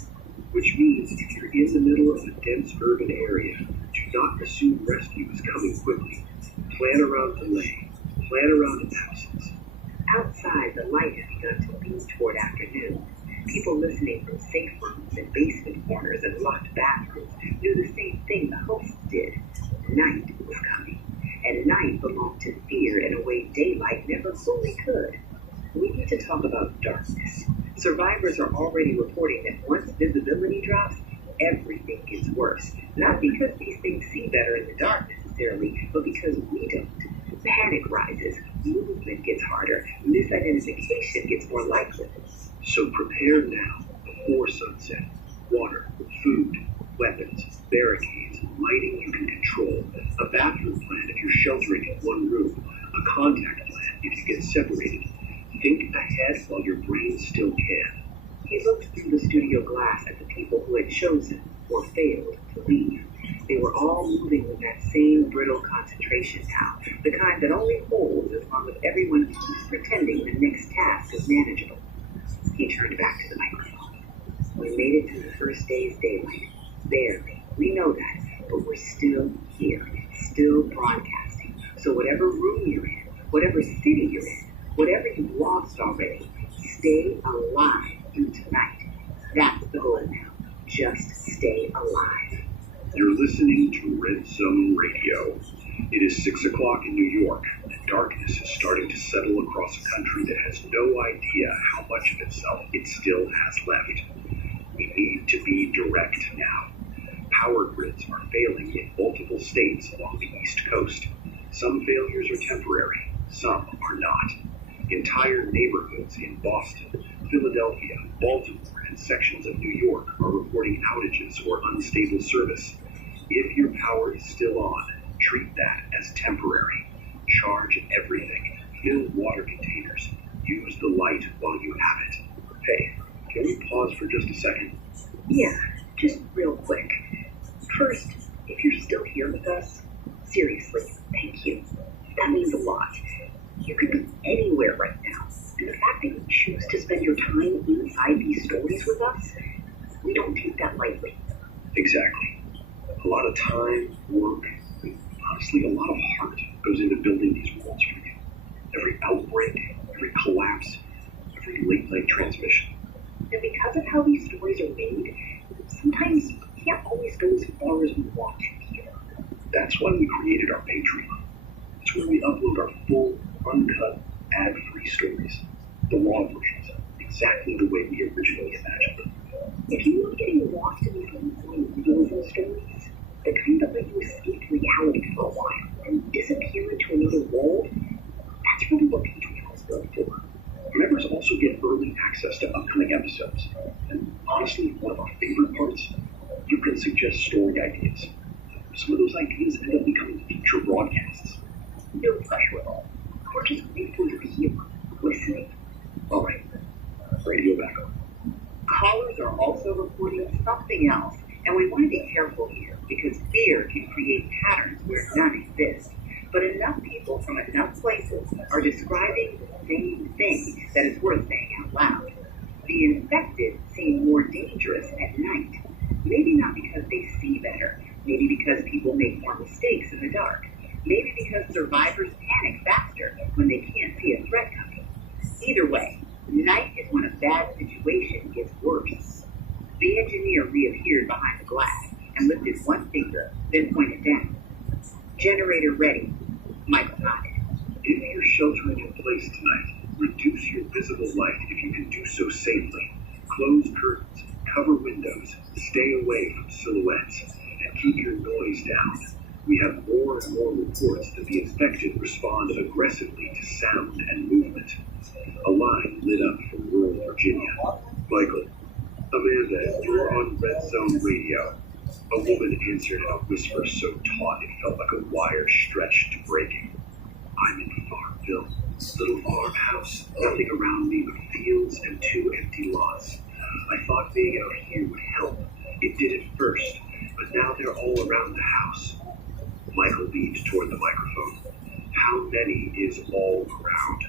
Which means if you're in the middle of a dense urban area, do not assume rescue is coming quickly. Plan around delay. Plan around absence. Outside, the light has begun to lean toward afternoon. People listening from safe rooms and basement corners and locked bathrooms knew the same thing the hosts did. Night was coming, and night belonged to fear in a way daylight never fully could. We need to talk about darkness. Survivors are already reporting that once visibility drops, everything gets worse. Not because these things see better in the dark necessarily, but because we don't. Panic rises, movement gets harder, misidentification gets more likely. So prepare now, before sunset. Water, food, weapons, barricades, lighting you can control, a bathroom plan if you're sheltering in one room, a contact plan if you get separated. Think ahead while your brain still can. He looked through the studio glass at the people who had chosen or failed to leave. They were all moving with that same brittle concentration now, the kind that only holds as long as everyone keeps pretending the next task is manageable. He turned back to the microphone. We made it through the first day's daylight. Barely. We know that. But we're still here. Still broadcasting. So whatever room you're in, whatever city you're in, whatever you've lost already, stay alive through tonight. That's the goal now. Just stay alive. You're listening to Red Zone Radio. It is 6 o'clock in New York, and darkness is starting to settle across a country that has no idea how much of itself it still has left. We need to be direct now. Power grids are failing in multiple states along the East Coast. Some failures are temporary, some are not. Entire neighborhoods in Boston, Philadelphia, Baltimore, and sections of New York are reporting outages or unstable service. If your power is still on, treat that as temporary. Charge everything. Fill water containers. Use the light while you have it. Hey, can we pause for just a second? Yeah, just real quick. First, if you're still here with us, seriously, thank you. That means a lot. You could be anywhere right now. And the fact that you choose to spend your time inside these stories with us, we don't take that lightly. Exactly. A lot of time, work, and honestly, a lot of heart goes into building these worlds for you. Every outbreak, every collapse, every late-night transmission. And because of how these stories are made, sometimes we can't always go as far as we want to here. That's why we created our Patreon. It's where we upload our full, uncut, ad-free stories. The raw versions, exactly the way we originally imagined them. If you love getting lost in these unrealism stories, the kind that let you escape reality for a while and disappear into another world, that's really what Patreon is built for. Members also get early access to upcoming episodes. And honestly, one of our favorite parts, you can suggest story ideas. Some of those ideas end up becoming future broadcasts. No pressure at all. We're just grateful you're here, listening. All right, radio back on. Callers are also reporting something else, and we want to be careful here because fear can create patterns where none exist. But enough people from enough places are describing the same thing that it's worth saying out loud. The infected seem more dangerous at night. Maybe not because they see better, maybe because people make more mistakes in the dark, maybe because survivors panic faster when they can't see a threat coming. Either way, night is when a bad situation gets worse. The engineer reappeared behind the glass and lifted one finger, then pointed down. Generator ready. Michael nodded. If you're sheltering in place tonight, reduce your visible light if you can do so safely. Close curtains, cover windows, stay away from silhouettes, and keep your noise down. We have more and more reports that the infected respond aggressively to sound and movement. A line lit up from rural Virginia. Michael, Amanda, you're on Red Zone Radio. A woman answered in a whisper so taut it felt like a wire stretched to breaking. I'm in Farmville. Little farmhouse, nothing around me but fields and 2 empty lots. I thought being out here would help. It did at first, but now they're all around the house. Michael leaned toward the microphone. How many is all around?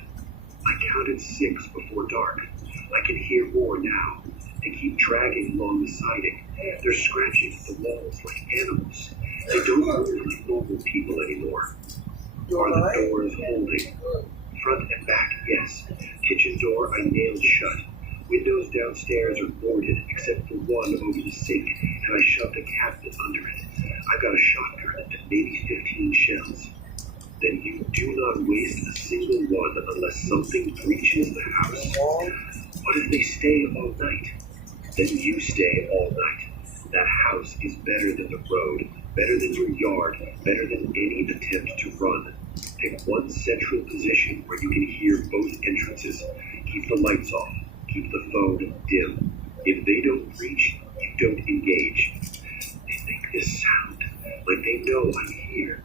I counted 6 before dark. I can hear more now. They keep dragging along the siding. They're scratching at the walls like animals. They don't move like normal people anymore. Are the doors holding? Front and back, yes. Kitchen door I nailed shut. Windows downstairs are boarded except for one over the sink, and I shoved a cabinet under it. I've got a shotgun and maybe 15 shells. Then you do not waste a single one unless something breaches the house. What if they stay all night? Then you stay all night. That house is better than the road, better than your yard, better than any attempt to run. Pick one central position where you can hear both entrances. Keep the lights off. Keep the phone dim. If they don't reach, you don't engage. They make this sound like they know I'm here.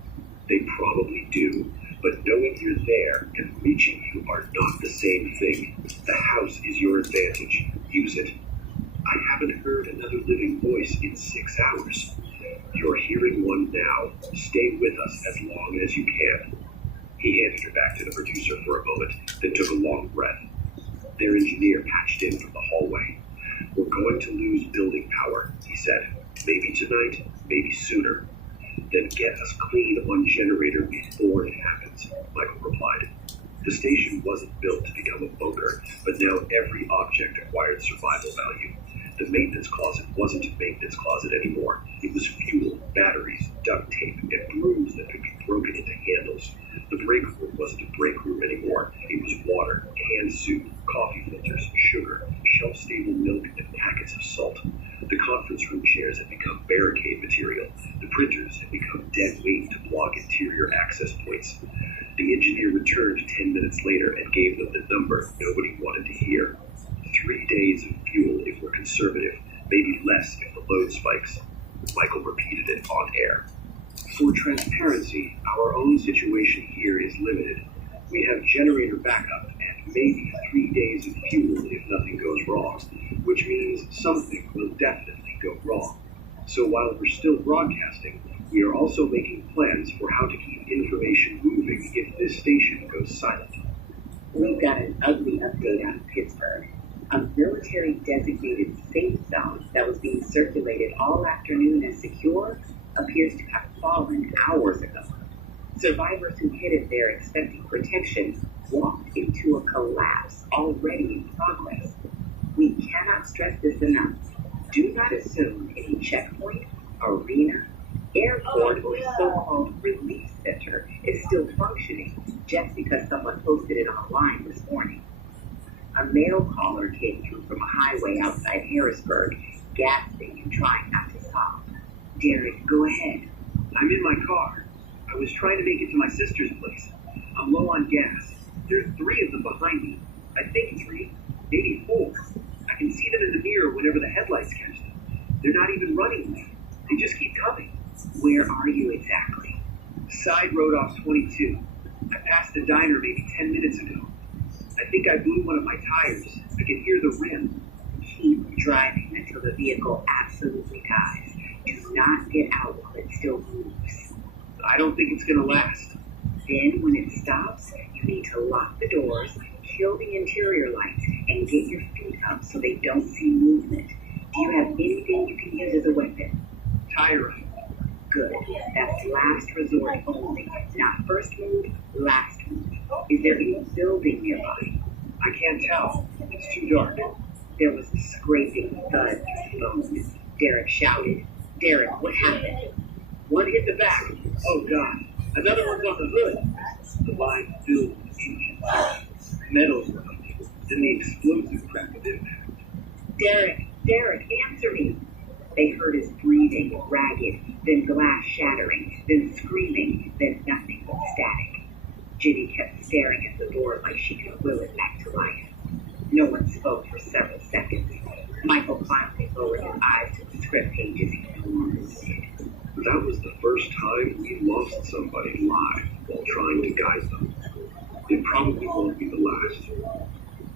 They probably do, but knowing you're there and reaching you are not the same thing. The house is your advantage. Use it. I haven't heard another living voice in 6 hours. You're hearing one now. Stay with us as long as you can. He handed her back to the producer for a moment, then took a long breath. Their engineer patched in from the hallway. We're going to lose building power, he said. Maybe tonight, maybe sooner. Then get us clean on generator before it happens, Michael replied. The station wasn't built to become a bunker, but now every object acquired survival value. The maintenance closet wasn't a maintenance closet anymore. It was fuel, batteries, duct tape, and brooms that could be broken into handles. The break room wasn't a break room anymore. It was water, canned soup, coffee filters, sugar, shelf-stable milk, and packets of salt. The conference room chairs had become barricade material. The printers had become dead weight to block interior access points. The engineer returned 10 minutes later and gave them the number nobody wanted to hear. 3 days of fuel if we're conservative, maybe less if the load spikes. Michael repeated it on air. For transparency, our own situation here is limited. We have generator backup and maybe 3 days of fuel if nothing goes wrong, which means something will definitely go wrong. So while we're still broadcasting, we are also making plans for how to keep information moving if this station goes silent. We've got an ugly update out of Pittsburgh. A military-designated safe zone that was being circulated all afternoon as secure appears to have fallen hours ago. Survivors who headed there expecting protection walked into a collapse already in progress. We cannot stress this enough. Do not assume any checkpoint, arena, airport, or so-called relief center is still functioning just because someone posted it online this morning. A mail caller came through from a highway outside Harrisburg, gasping and trying not to sob. Derek, go ahead. I'm in my car. I was trying to make it to my sister's place. I'm low on gas. There are 3 of them behind me. I think 3, maybe 4. I can see them in the mirror whenever the headlights catch them. They're not even running yet. They just keep coming. Where are you exactly? Side road off 22. I passed the diner maybe 10 minutes ago. I think I blew one of my tires. I can hear the rim. Keep driving until the vehicle absolutely dies. Do not get out while it still moves. I don't think it's gonna last. Then, when it stops, you need to lock the doors, kill the interior lights, and get your feet up so they don't see movement. Do you have anything you can use as a weapon? Tire iron. Good. That's last resort only. Not first move, last move. Is there any building nearby? I can't tell. It's too dark. There was a scraping thud through the phone. Derek shouted. Derek, what happened? One hit the back. Oh, God. Another one's on the hood. The line filled with engines. Metals were coming. Then the explosive crack of impact. Derek, answer me. They heard his breathing, ragged, then glass shattering, then screaming, then nothing but static. Ginny kept staring at the door like she could will it back to life. No one spoke for several seconds. Michael finally lowered his eyes to the script pages he no longer did. That was the first time we lost somebody live while trying to guide them. It probably won't be the last.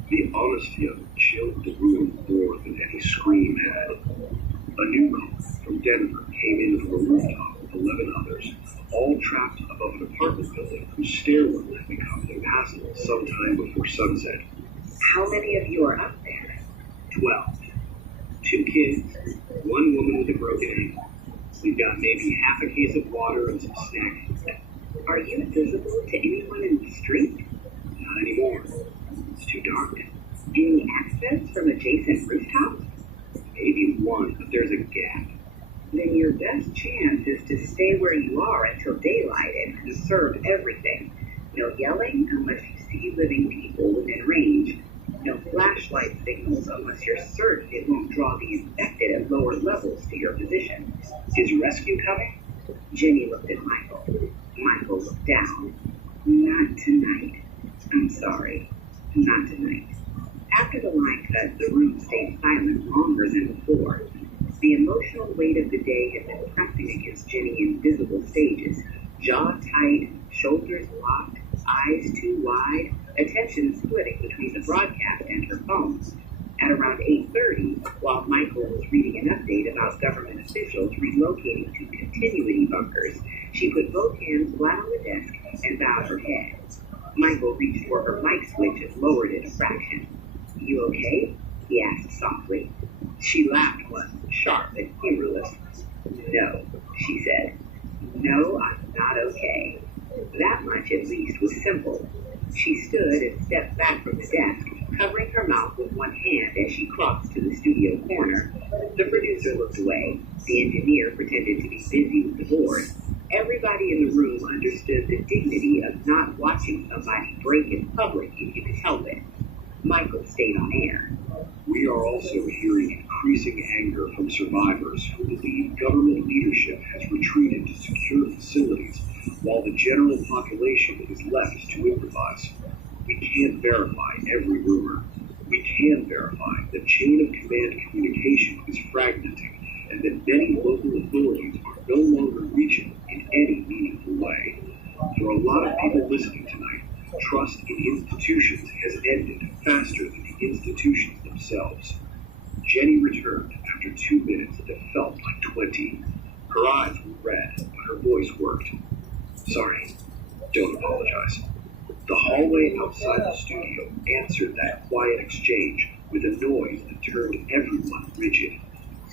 The honesty of it chilled the room more than any scream had. A new call from Denver came in from a rooftop with 11 others, all trapped above an apartment building whose stairwell had become impassable sometime before sunset. How many of you are up there? 12. 2 kids, 1 woman with a broken ankle. We've got maybe half a case of water and some snacks. Are you visible to anyone in the street? Not anymore. It's too dark. Any access from adjacent rooftops? Maybe 1, but there's a gap. Then your best chance is to stay where you are until daylight and conserve everything. No yelling unless you see living people within range. No flashlight signals unless you're certain it won't draw the infected at lower levels to your position. Is rescue coming? Jenny looked at Michael. Michael looked down. Not tonight. I'm sorry. Not tonight. After the line cut, the room stayed silent longer than before. The emotional weight of the day had been pressing against Jenny in visible stages. Jaw tight, shoulders locked, eyes too wide, attention splitting between the broadcast and her phone. At around 8:30, while Michael was reading an update about government officials relocating to continuity bunkers, she put both hands flat on the desk and bowed her head. Michael reached for her mic switch and lowered it a fraction. You okay? He asked softly. She laughed once, sharp and humorless. No, she said. No, I'm not okay. That much at least was simple. She stood and stepped back from the desk, covering her mouth with one hand as she crossed to the studio corner. The producer looked away. The engineer pretended to be busy with the board. Everybody in the room understood the dignity of not watching somebody break in public if you could help it. Michael stayed on air. We are also hearing increasing anger from survivors who believe government leadership has retreated to secure facilities while the general population is left to improvise. We can't verify every rumor. We can verify that chain of command communication is fragmenting and that many local authorities are no longer reaching in any meaningful way. For a lot of people listening tonight, trust in institutions has ended faster than the institutions themselves. Jenny returned after 2 minutes that felt like 20. Her eyes were red, but her voice worked. Sorry. Don't apologize. The hallway outside the studio answered that quiet exchange with a noise that turned everyone rigid.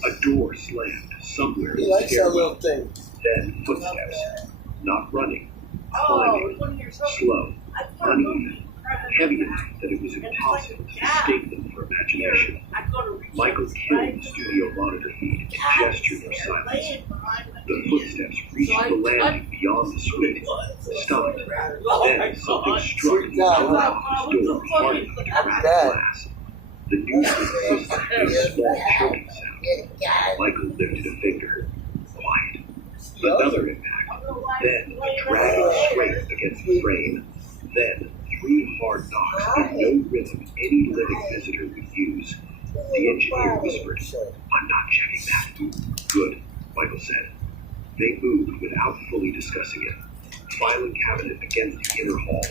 A door slammed somewhere in He the likes that little stairwell. thing. Then footsteps. Not running. Climbing. Slow. Uneven. Heavy enough that it was impossible to mistake them for imagination. Michael killed the studio monitor feed and gestured for silence. The footsteps reached the landing beyond the suite, stopped. Then something struck the outer office door hard enough to crack glass. The news persisted with a small choking sound. Michael lifted a finger. Quiet. Another impact. Then a dragging scrape against the frame. Then 3 hard knocks in no rhythm any living visitor would use. The engineer whispered, "I'm not checking that." "Good," Michael said. They moved without fully discussing it. Filing cabinet against the inner hall,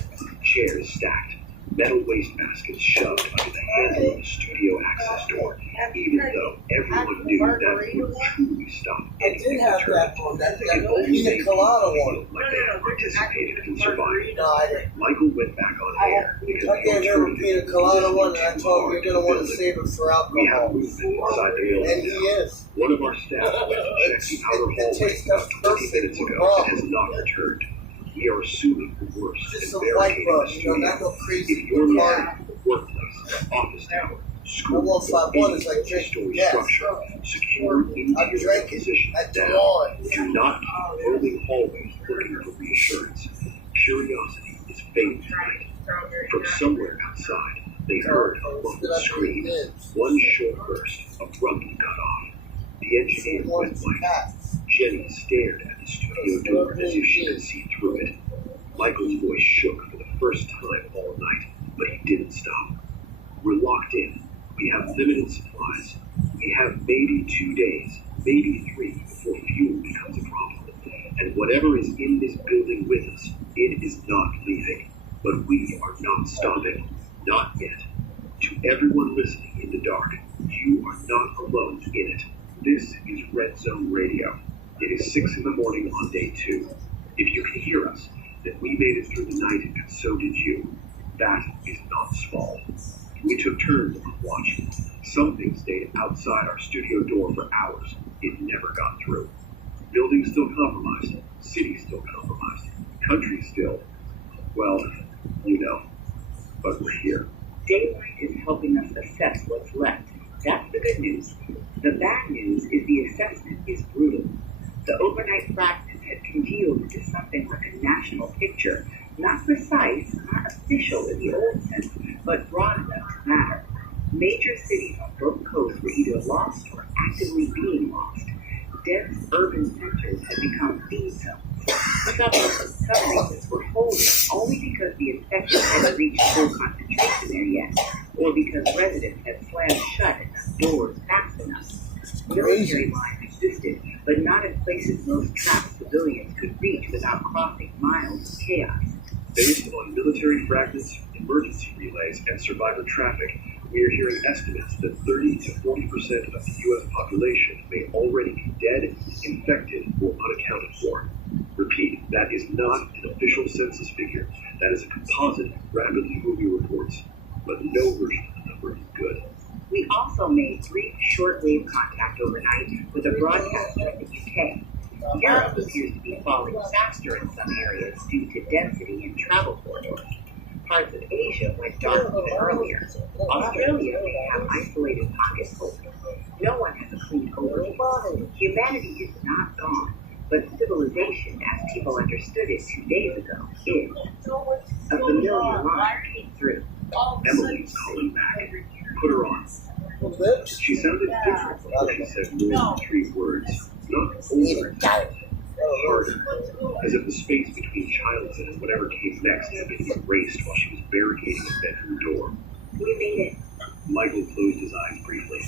chairs stacked, metal wastebaskets shoved under the handle of the studio access door, even though everyone knew that would truly stop I did anything have that determined. one. That It only pina made colada people one. feel like they had participated in survival. No, I didn't. Michael went back on air because I gave her a pina colada one, and I told her you're going to want to building. save it for We have alcohol. movement inside the And building he now. is. One of our staff went to check the outer It hallway tastes about 20 perfect minutes with ago rum. and has not returned. We are assuming the worst Just and some white barricading the rum, you know, studio. not no crazy If you're car. living in the workplace, office tower, school, I won't stop or one, any it's like drinking multi-story gas. structure, secure into I'm your drinking. position That's now. wrong. Do not keep roaming hallways looking for reassurance. Curiosity is failing tonight. From somewhere outside, they heard a muffled scream. One short burst abruptly cut off. The engineer went white. Jenny stared at the studio door as if she could see through it. Michael's voice shook for the first time all night, but he didn't stop. We're locked in. We have limited supplies. We have maybe 2 days, maybe 3 before fuel becomes a problem. And whatever is in this building with us, it is not leaving. But we are not stopping. Not yet. To everyone listening in the dark, you are not alone in it. This is Red Zone Radio. It is 6 in the morning on day 2. If you can hear us, then we made it through the night and so did you. That is not small. We took turns on watch. Something stayed outside our studio door for hours. It never got through. Building still compromised. City still compromised. Country still, well, you know. But we're here. Daylight is helping us assess what's left. That's the good news. The bad news is the assessment is brutal. The overnight fragments had congealed into something like a national picture, not precise, not official in the old sense, but broad enough to matter. Major cities on both coasts were either lost or actively being lost. Dense urban centers had become feed zones. Some regions were holding only because the infection hadn't reached full concentration there yet, or because residents had slammed shut enough doors fast enough. Military lines existed, but not in places most trapped civilians could reach without crossing miles of chaos. Based on military fragments, emergency relays, and survivor traffic, we are hearing estimates that 30 to 40% of the U.S. population may already be dead, infected, or unaccounted for. Repeat, that is not an official census figure. That is a composite of rapidly moving reports. But no version of the number is good. We also made brief shortwave contact overnight with a broadcaster in the UK. Europe appears to be falling faster in some areas due to density and travel corridors. Parts of Asia went dark even earlier. Australia may have isolated pockets open. No one has a clean overview. Humanity is not gone, but civilization, as people understood it 2 days ago, is. A familiar line came through. Emily's calling back. Put her on. Lips? She sounded different before she said more than 3 words. Not over, harder. As if the space between childhood and whatever came next had been erased while she was barricading the bedroom door. We made it. Michael closed his eyes briefly.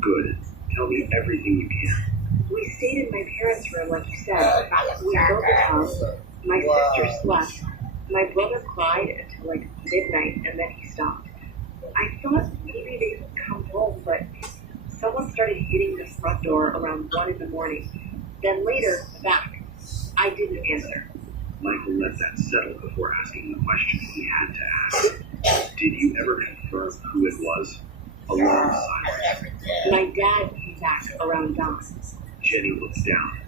Good. Tell me everything you can. We stayed in my parents' room, like you said. We built a house. My sister slept. My brother cried until like midnight, and then he stopped. I thought maybe they'd come home, but someone started hitting the front door around 1 in the morning. Then later, back. I didn't answer. Michael let that settle before asking the question he had to ask. Did you ever confirm who it was? A long silence. My dad came back around dawn. Jenny looked down,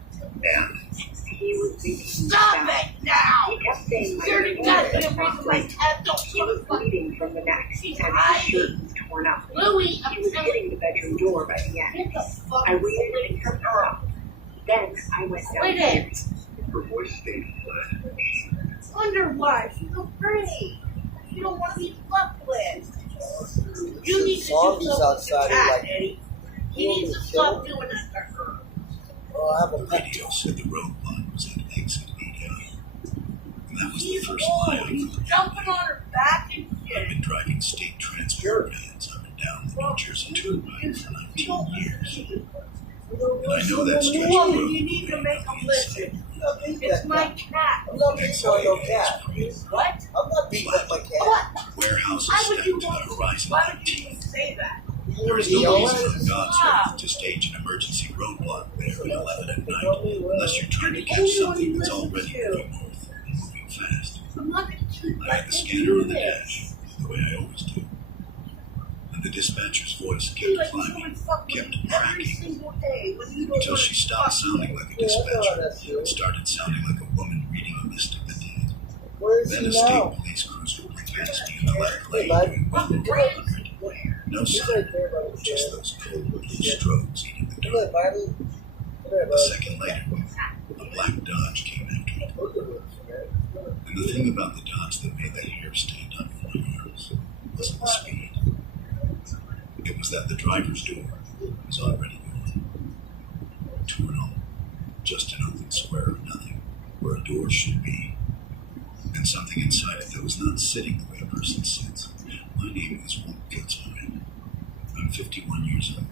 and He was thinking Stop about it now! He kept saying my You're name. goddamn reason my cat don't He was fuck. bleeding from the neck, She's and his hiding. shirt was torn up. Louie, He I'm was telling hitting the bedroom door by the end. Get the fuck I waited and kept her up. Then I went Quit downstairs. it. her voice stayed flat. Wonder why. She's so pretty. You don't want to be fucked with. You need to do Zombies something outside to are that, like, Eddie. He needs to stop doing that to her. Oh, I have a pet. Radio said the roadblock was at exit 8A. And that was the He's first old. lie I He's heard. jumping on her back and I've shit. been driving state transport vans up and down the New Jersey Turnpike for 19 years. And I know that stretch of Woman, road you need to make him listen. I'm not beating It's that my cat. cat. I'm not beating on your cat. What? I'm not beating up my cat. What? Warehouses Why would stacked you to want the horizon Why like would you teeth. say that? There is You no know reason what? for God's Stop. earth to stage an emergency roadblock there at 11 at You night, told me well. unless you're trying to You're catch the only something one that's you already listen to. moving north and moving fast. I'm not going to keep I had the scanner on the dash, the way I always do. And the dispatcher's voice You kept like climbing, someone fuck with kept me every cracking, single day when you don't until want she to stopped fuck sounding like a Yeah, I know how dispatcher that feels. and started sounding like a woman reading a list of the dead. Where is Then he a state now? police cruiser went past me in the left Hey, lane bud. doing well over 100. No He's sign, right there by the just chair. those cold blue strobes eating the Come dark. here, Bobby. Come here, A bud. second later, a black Dodge came after me. Look at this, man. And the thing about the Dodge that made the hair stand up on my arms wasn't the speed. It was that the driver's door was already gone. To an home, just an open square of nothing, where a door should be. And something inside it that was not sitting the way a person sits. My name is Walt Fitzgerald. I'm 51 years old,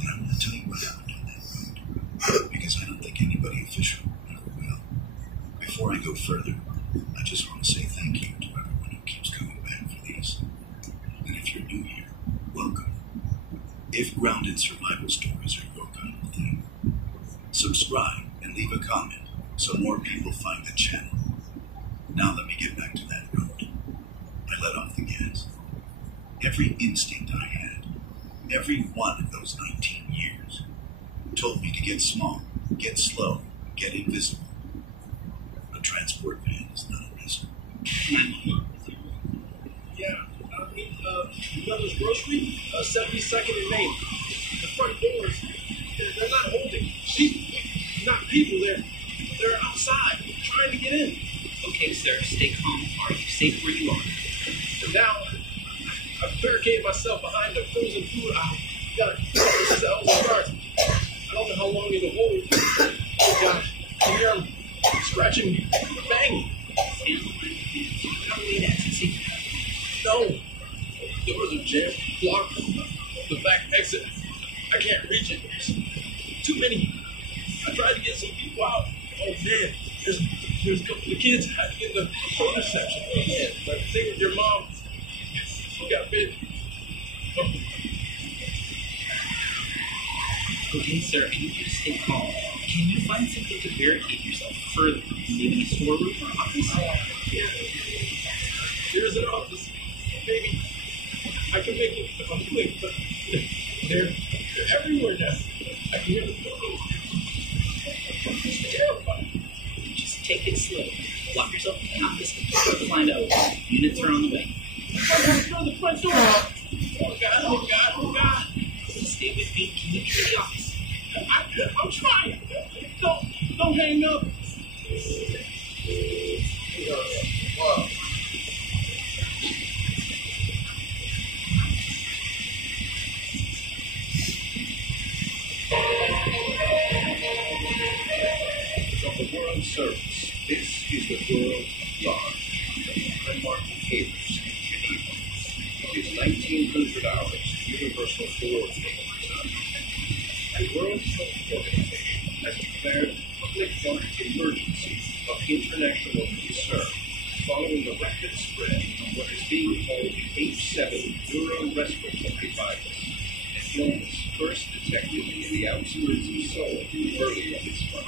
and I want to tell you what happened on that road, because I don't think anybody official ever will. Before I go further, I just want to say thank you to everyone who keeps coming back for these. And if you're new here, welcome. If grounded survival stories are your kind of thing, subscribe and leave a comment so more people find the channel. Now let me get back to that road. I let off the gas. Every instinct I had, every one of those 19 years, told me to get small, get slow, get invisible. A transport van is not a risk. Yeah, Mother's Grocery, 72nd and Main. The front doors, they're not holding. She's not people, they're outside, trying to get in. Okay, sir, stay calm. Are you safe where you are? And now, I've barricaded myself behind a frozen food aisle. Got cells and guards. I don't know how long it'll hold. Oh gosh, I hear them scratching, banging. Stand on my hands. You gotta wait at safe. No, doors are jammed, blocked. The back exit, I can't reach it. There's too many. I tried to get some people out. Oh man, there's a couple of kids hiding in the produce section. Oh man, like the thing with your mom, she got bit. Oh, Okay, sir, I need you to stay calm. Can you find something to barricade yourself further? Maybe a storeroom or office? yeah. There's an office. Maybe I can make it if I'm quick, but they're everywhere now. I can hear the photos. It's terrifying. Just take it slow. Lock yourself in the office and start to find out. Units are on the way. Throw the front door. Oh God, oh God, oh God. Just stay with me. Can you get the office? I'm trying. Don't hang up. Wow. From the World Service, this is the World Large. I'm Martin Havers in Geneva. It is 1900 hours Universal Coordinating Time. The World Health Organization has declared a public-health emergency of international concern following the rapid spread of what is being called the H7 neurorespiratory virus, an illness first detected in the outskirts of Seoul earlier this month.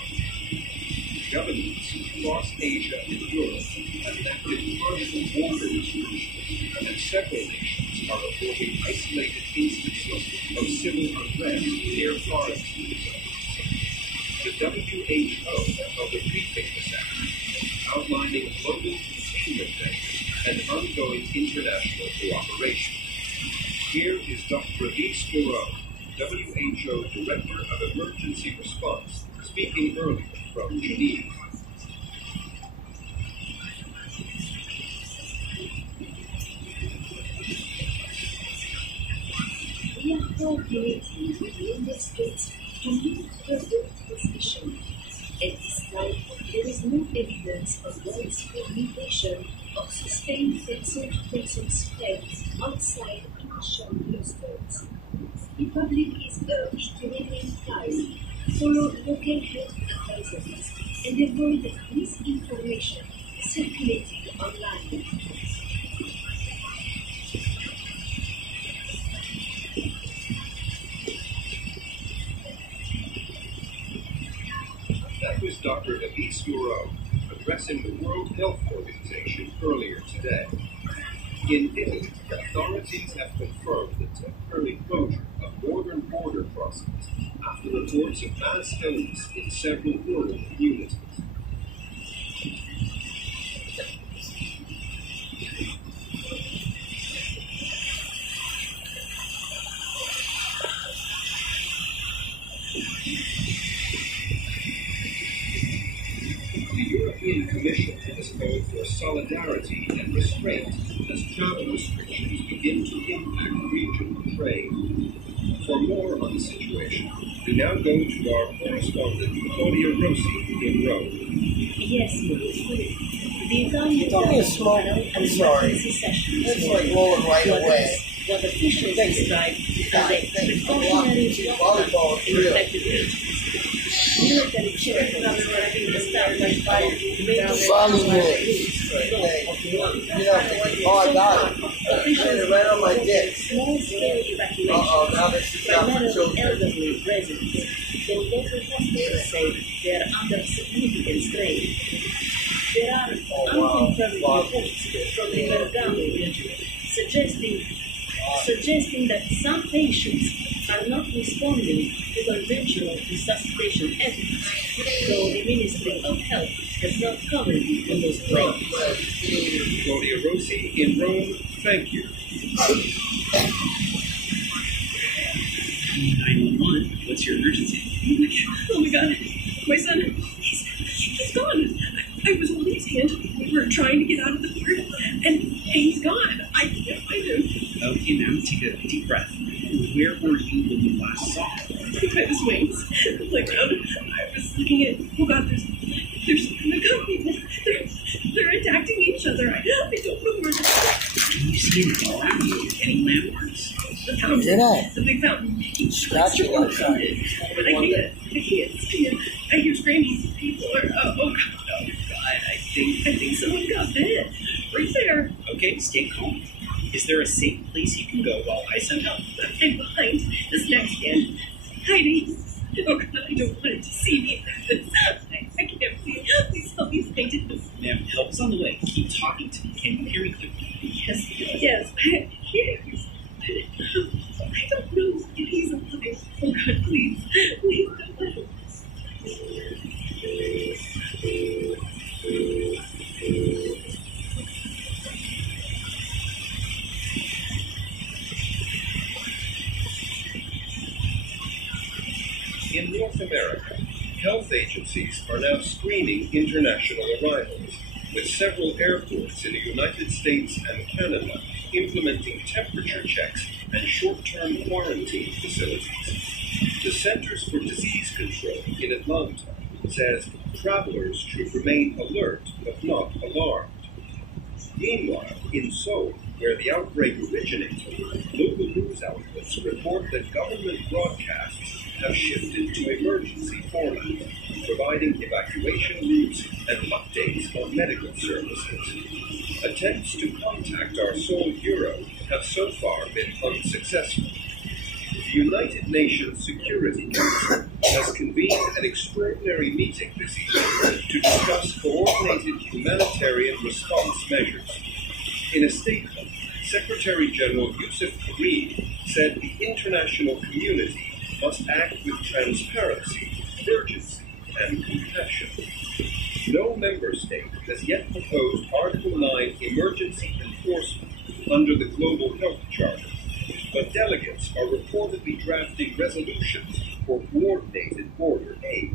governments across Asia and Europe have enacted partial border restrictions, and several nations are reporting isolated instances of civil unrest near forest zones. The WHO held a briefing this afternoon outlining global containment measures and ongoing international cooperation. Here is Dr. Elise Moreau, WHO Director of Emergency Response, speaking earlier from Geneva. We are coordinating with the United States to meet the position. At this time, there is no evidence of widespread mutation or sustained person-to-person spread outside initial clusters. The public is urged to remain calm, follow local health advisories, and avoid misinformation circulating online. That was Dr. Elise Moreau addressing the World Health Organization earlier today. In Italy, authorities have confirmed the temporary closure of northern border crossings after reports of mass illness in several rural communities. The European Commission has called for solidarity and restraint as travel restrictions begin to impact regional trade. For more on the situation, we now go to our correspondent Claudia Rossi in Rome. Yes, Louis. The Italian Don't be a smoke. I'm sorry. It's like rolling right away. What officials describe as a Volleyball precautionary is real. infected regions. Military checkpoints have been established by Oh, I got it. It's right on my dick. Small-scale evacuation, Now this is out for primarily children. elderly residents. The local hospitals say they are under significant strain. There are unconfirmed reports from the Bergamo region suggesting that some patients are not responding to conventional resuscitation efforts, though the Ministry of Health has not commented on those claims. Claudia Rossi in Rome, thank you. 911, what's your emergency? Oh my god, my son, he's gone. I was holding his hand. We were trying to get out of the car, and he's gone. I can't find him. Okay, now take a deep breath. Where were you when you last saw him? By the swings, playground. I was looking at. Oh god, there's the gun people. They're attacking each other. I don't know where to go. Can you see anything around you? Any landmarks? The fountain. Did I? The big fountain. Scratching outside. But I can't see it. I hear screaming. People are. Oh god. Oh god. I think someone got bit. Right there. Okay, stay calm. Is there a safe place you can go while I send help? I'm behind this next stand. Hiding. Oh god, I don't want it to see me. I can't see it. Please help me find it. Ma'am, help's on the way. Keep talking to me. Can you hear me clearly? Yes. I hear you. I don't know if he's alive. Oh god, please. Please don't let him. In North America, health agencies are now screening international arrivals, with several airports in the United States and Canada implementing temperature checks and short-term quarantine facilities. The Centers for Disease Control in Atlanta says travelers should remain alert but not alarmed. Meanwhile, in Seoul, where the outbreak originated, local news outlets report that government broadcasts have shifted to emergency format, providing evacuation routes and updates on medical services. Attempts to contact our Seoul Bureau have so far been unsuccessful. The United Nations Security Council has convened an extraordinary meeting this evening to discuss coordinated humanitarian response measures. In a statement, Secretary General Yusuf Karim said the international community must act with transparency, urgency, and compassion. No member state has yet proposed Article 9 emergency enforcement under the Global Health Charter, but delegates are reportedly drafting resolutions for coordinated border aid.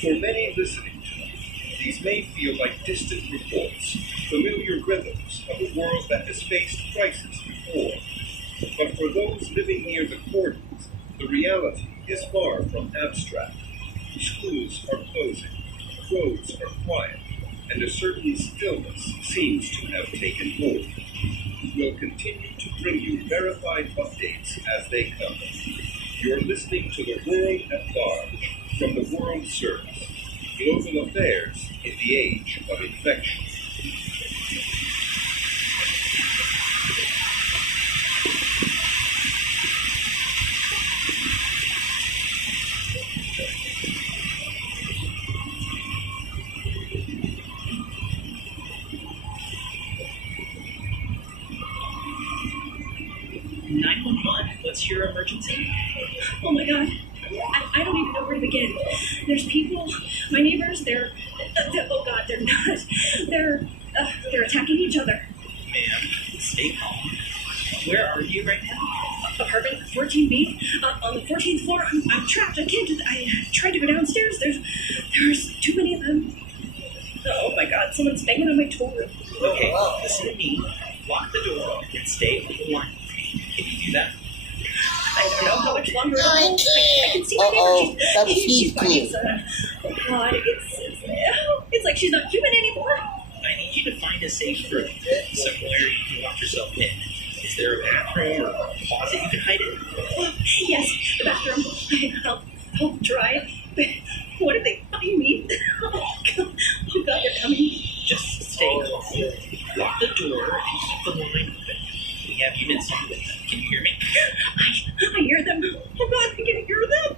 For many listening tonight, these may feel like distant reports, familiar rhythms of a world that has faced crisis before. But for those living near the cordons, the reality is far from abstract. Schools are closing, roads are quiet, and a certain stillness seems to have taken hold. We'll continue to bring you verified updates as they come. You're listening to the world at large from the World Service, Global Affairs in the Age of Infection. What's your emergency? Oh my god. I don't even know where to begin. There's people, my neighbors, oh god, they're not. They're attacking each other. Ma'am, stay calm. Where are you right now? Apartment 14B, on the 14th floor. I'm trapped. I tried to go downstairs. There's too many of them. Oh my god, someone's banging on my door. Okay, listen to me. Lock the door and stay on the line. Can you do that? I don't know how much longer it'll hold. I can see my neighbor. She's fighting. Oh god, it's like she's not human anymore. I need you to find a safe room, somewhere you can lock yourself in. Is there a bathroom or a closet you can hide in? Yes, the bathroom. I'll try. What if they find me? Oh god, they're coming. Just stay calm. Lock the door and keep the line open. We have units on with them. Can you hear me? I hear them. Oh god, I can hear them.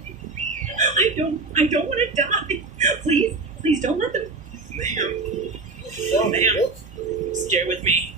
I don't want to die. Please don't let them. Ma'am, stay with me.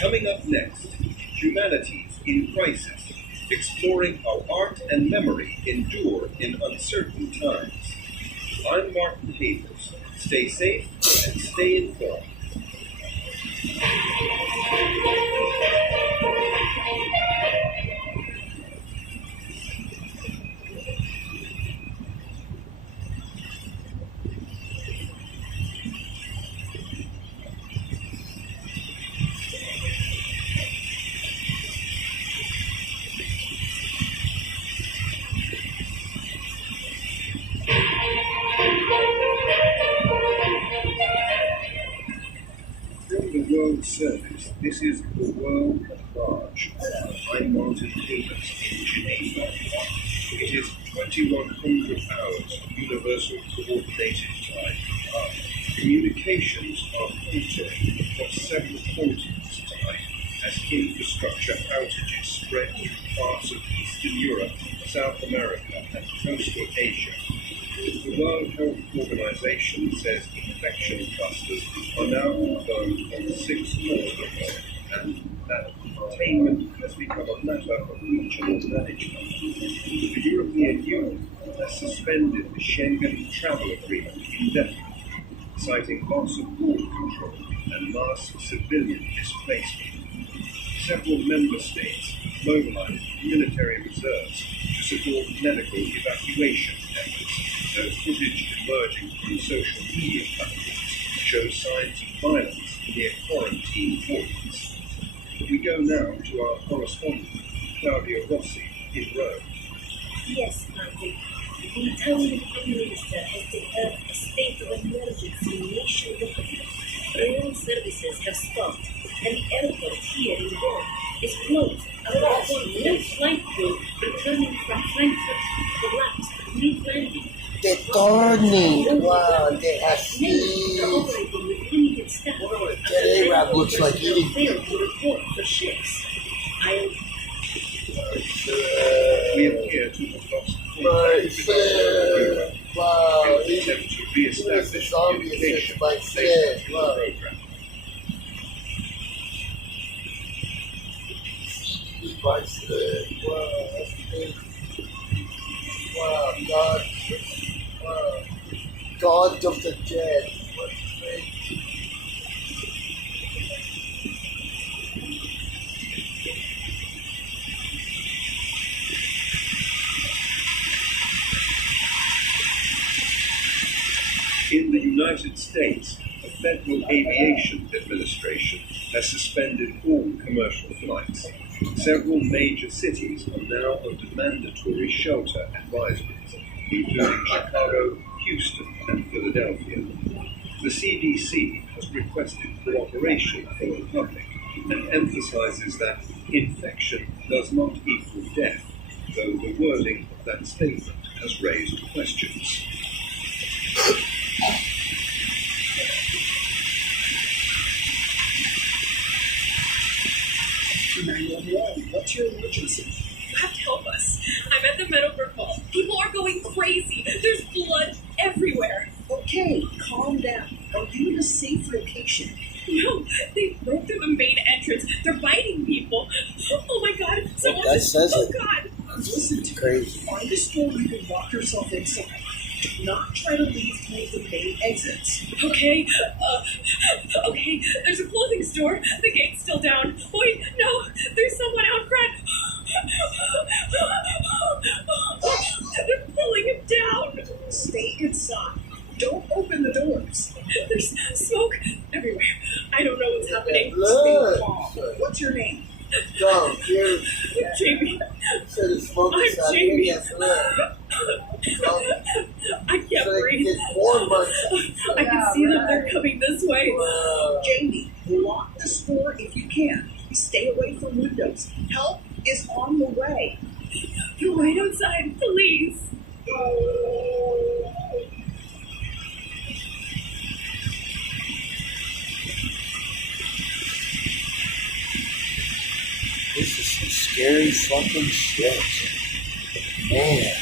Coming up next, Humanities in Crisis, exploring how art and memory endure in uncertain times. I'm Martin Havers. Stay safe and stay informed. World Service. This is the world at large. I'm Martin Havers in Geneva. It is 2100 hours of universal coordinated time. Communications are faltering across several continents tonight as infrastructure outages spread through parts of Eastern Europe, South America, and coastal Asia. The World Health Organization says infection clusters are now confirmed on 6 continents, and that containment has become a matter of regional management. The European Union has suspended the Schengen travel agreement indefinitely, citing loss of border control and mass civilian displacement. Several member states mobilized military reserves to support medical evacuation efforts. There's footage emerging from social media platforms shows signs of violence near quarantine wards. We go now to our correspondent, Claudia Rossi, in Rome. Yes, Margaret. The Italian Prime Minister has declared a state of emergency nationwide. Rail services have stopped, and the airport here in Rome is closed. About one flight crew returning from Frankfurt collapsed mid-landing. They're turning. Wow, they have Many are operating with limited staff. That Arab looks like eating. Failed to report for ships. We appear to have lost Right, contact wow, in an attempt to re-establish communication like based said, on wow. the program. Like said, wow, that's crazy. Wow, God, wow, God of the dead. What's crazy? In the United States, the Federal Aviation Administration has suspended all commercial flights. Several major cities are now under mandatory shelter advisories, including Chicago, Houston, and Philadelphia. The CDC has requested cooperation from the public and emphasizes that infection does not equal death, though the wording of that statement has raised questions. 911, what's your emergency? You have to help us. I'm at the Meadowbrook Mall. People are going crazy. There's blood everywhere. Okay, calm down. Are you in a safe location? No, they broke through the main entrance. They're biting people. Oh my God! Someone That says oh it. God! Listen to Crazy. me. Find a store you can lock yourself inside. Do not try to leave through the main exits. Okay, okay. There's a clothing store. The gate's still down. Wait, no, there's someone out front. They're pulling him down. Stay inside. Don't open the doors. There's smoke everywhere. I don't know what's happening. Look. What's your name? Dumb, here. Jamie. Said it's smoking I'm inside. Jamie. Yes, look. I can't So they breathe. can get more money. I can see them. They're coming this way. Jamie, lock the store if you can. Stay away from windows. Help is on the way. You're right outside. Please. This is some scary fucking shit. Man.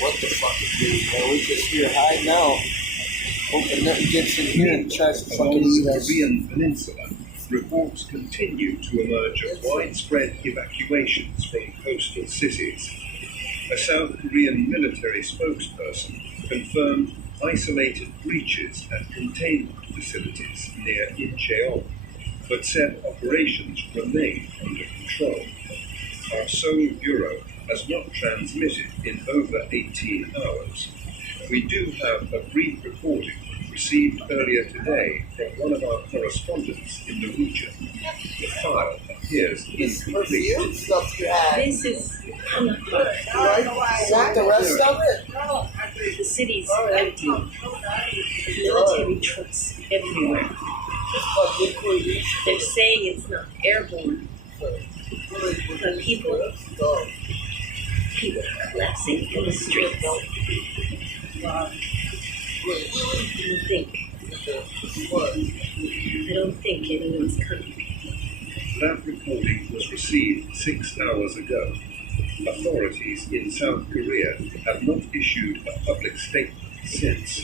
What the fuck is doing, man? We just here hide now. Hoping nothing gets in here and tries to fucking Along eat the us. Korean Peninsula, reports continue to emerge of widespread evacuations from coastal cities. A South Korean military spokesperson confirmed isolated breaches at containment facilities near Incheon, but said operations remain under control. Our Seoul Bureau has not transmitted in over 18 hours. We do have a brief reporting received earlier today from one of our correspondents in the region. The file appears incomplete. Perfume stuff you had. This is Right? You want the rest of it? the city's empty. Military trucks everywhere. They're saying it's not airborne, but people are collapsing in the streets. I don't think anyone's coming. That reporting was received 6 hours ago. Authorities in South Korea have not issued a public statement since.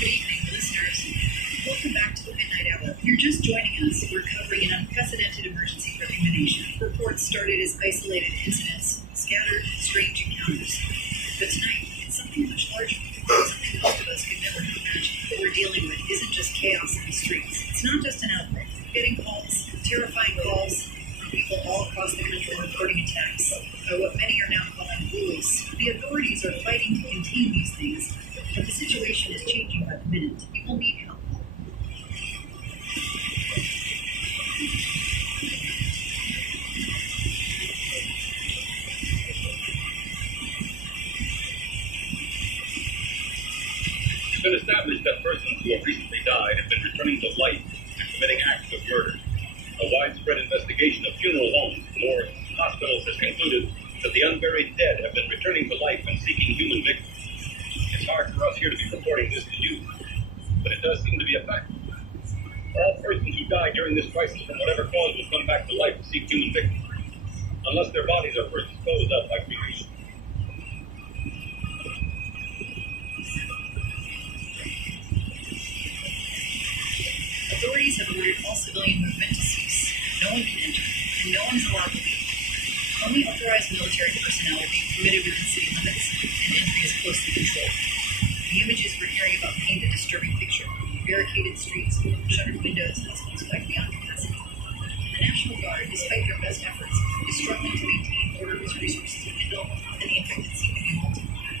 Good evening, listeners. Welcome back to the Midnight Hour. If you're just joining us, we're covering an unprecedented emergency for the nation. Reports started as isolated incidents, scattered, strange encounters. But tonight, it's something much larger, something most of us could never have imagined. What we're dealing with isn't just chaos in the streets. It's not just an outbreak. We're getting calls, terrifying calls, from people all across the country reporting attacks by what many are now calling who have recently died have been returning to life and committing acts of murder. A widespread investigation of funeral homes, morgues, hospitals has concluded that the unburied dead have been returning to life and seeking human victims. It's hard for us here to be reporting this to you, but it does seem to be a fact. All persons who die during this crisis from whatever cause will come back to life to seek human victims, unless their bodies are first disposed of by cremation. Authorities have ordered all civilian movement to cease. No one can enter, and no one's allowed to leave. Only authorized military personnel are being permitted within city limits, and entry is closely controlled. The images we're hearing about paint a disturbing picture. Barricaded streets, shuttered windows, hospitals back beyond capacity. The National Guard, despite their best efforts, is struggling to maintain order as resources dwindle and the infected seem to be multiplying.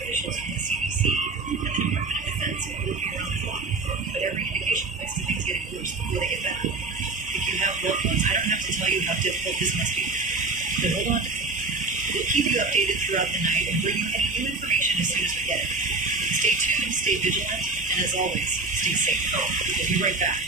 Officials from the CDC and the Department of Defense are working around the clock, but every indication points to things getting worse before they get better. If you have loved ones, I don't have to tell you how difficult this must be. But hold on. We'll keep you updated throughout the night and bring you any new information as soon as we get it. Stay tuned, stay vigilant, and as always, stay safe. We'll be right back.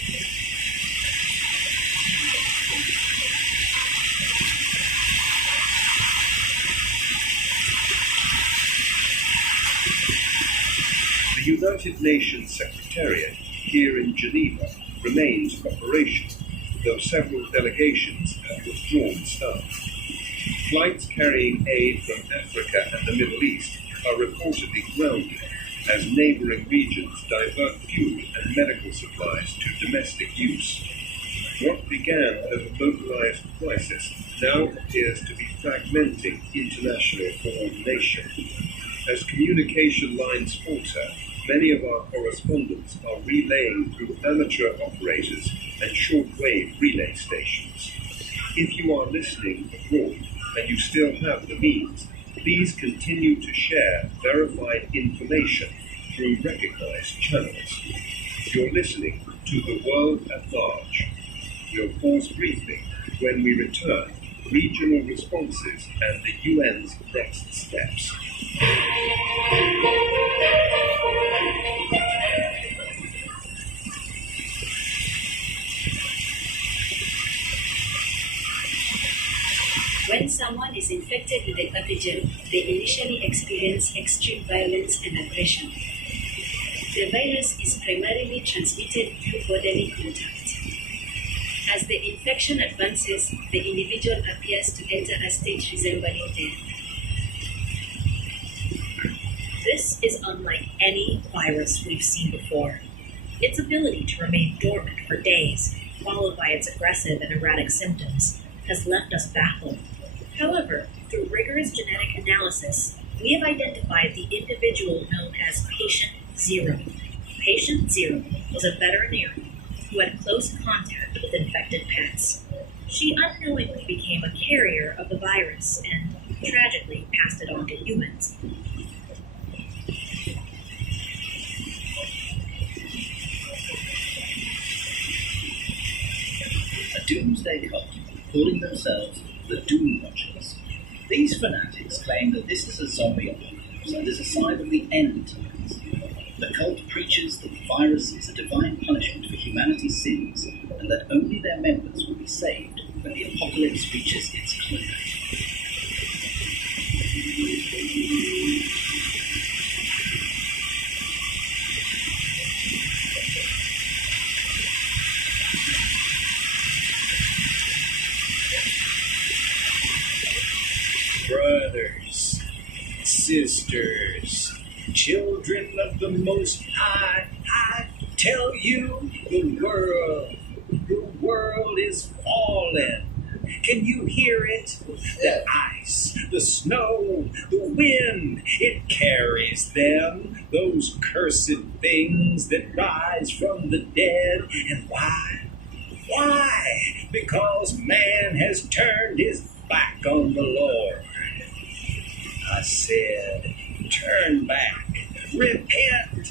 The United Nations Secretariat here in Geneva remains operational, though several delegations have withdrawn staff. Flights carrying aid from Africa and the Middle East are reportedly grounded as neighboring regions divert fuel and medical supplies to domestic use. What began as a localized crisis now appears to be fragmenting international coordination. As communication lines falter, many of our correspondents are relaying through amateur operators and shortwave relay stations. If you are listening abroad and you still have the means, please continue to share verified information through recognized channels. You're listening to the world at large. We'll pause briefly. When we return, regional responses and the UN's next steps. When someone is infected with the pathogen, they initially experience extreme violence and aggression. The virus is primarily transmitted through bodily contact. As the infection advances, the individual appears to enter a state resembling death. This is unlike any virus we've seen before. Its ability to remain dormant for days, followed by its aggressive and erratic symptoms, has left us baffled. However, through rigorous genetic analysis, we have identified the individual known as Patient Zero. Patient Zero was a veterinarian who had close contact with infected pets. She unknowingly became a carrier of the virus and, tragically, passed it on to humans. A doomsday cult calling themselves the Doom Watchers. These fanatics claim that this is a zombie apocalypse and is a sign of the end times. The cult preaches that the virus is a divine punishment for humanity's sins and that only their members will be saved when the apocalypse reaches its climax. Brothers, sisters, children of the Most High, I tell you, the world is falling. Can you hear it? The ice, the snow, the wind, it carries them, those cursed things that rise from the dead. And why? Why? Because man has turned his back on the Lord. I said, turn back, repent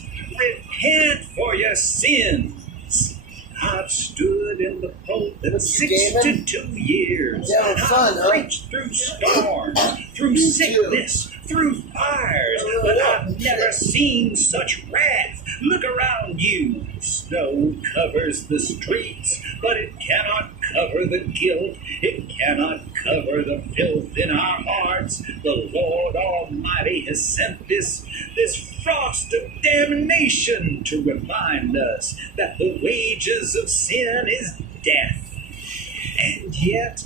for your sins. I've stood in the pulpit 62 years. I've preached through storms, through sickness, through fires, but I've never seen such wrath Look around you. Snow covers the streets, but it cannot cover the guilt. It cannot cover the filth in our hearts. The Lord Almighty has sent this frost of damnation to remind us that the wages of sin is death. And yet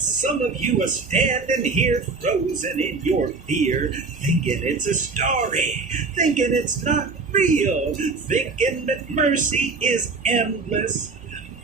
some of you are standing here frozen in your fear, thinking it's a story, thinking it's not real, thinking that mercy is endless.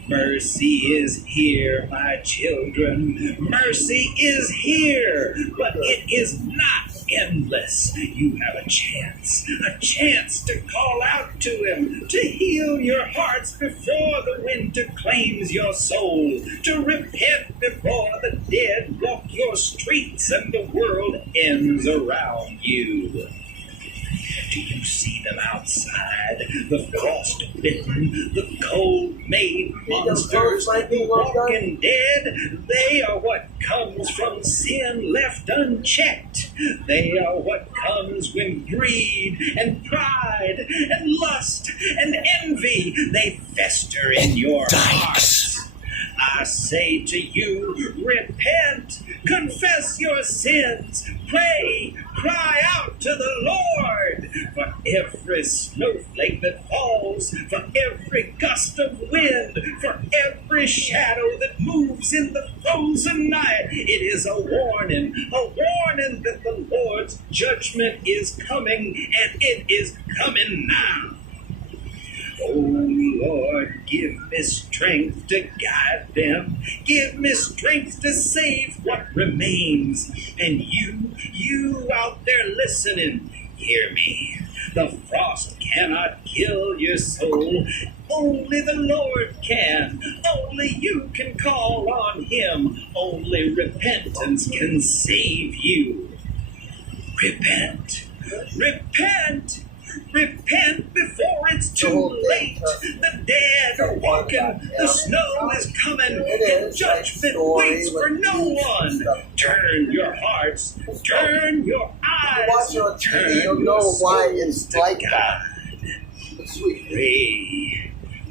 Mercy is here, my children. Mercy is here, but it is not endless. You have a chance to call out to Him, to heal your hearts before the winter claims your soul, to repent before the dead walk your streets and the world ends around you. Do you see them outside? The frost-bitten, the cold-made monsters, the walking dead. They are what comes from sin left unchecked. They are what comes when greed and pride and lust and envy, they fester in your hearts. I say to you, repent, confess your sins, pray, cry out to the Lord. For every snowflake that falls, for every gust of wind, for every shadow that moves in the frozen night, it is a warning that the Lord's judgment is coming, and it is coming now. Oh Lord, give me strength to guide them. Give me strength to save what remains. And you out there listening, hear me. The frost cannot kill your soul. Only the Lord can. Only you can call on Him. Only repentance can save you. Repent. Repent. Repent before it's too late. The dead are walking, the snow is coming, and judgment waits for no one. Turn your hearts, turn your eyes, turn you'll know why it's like that.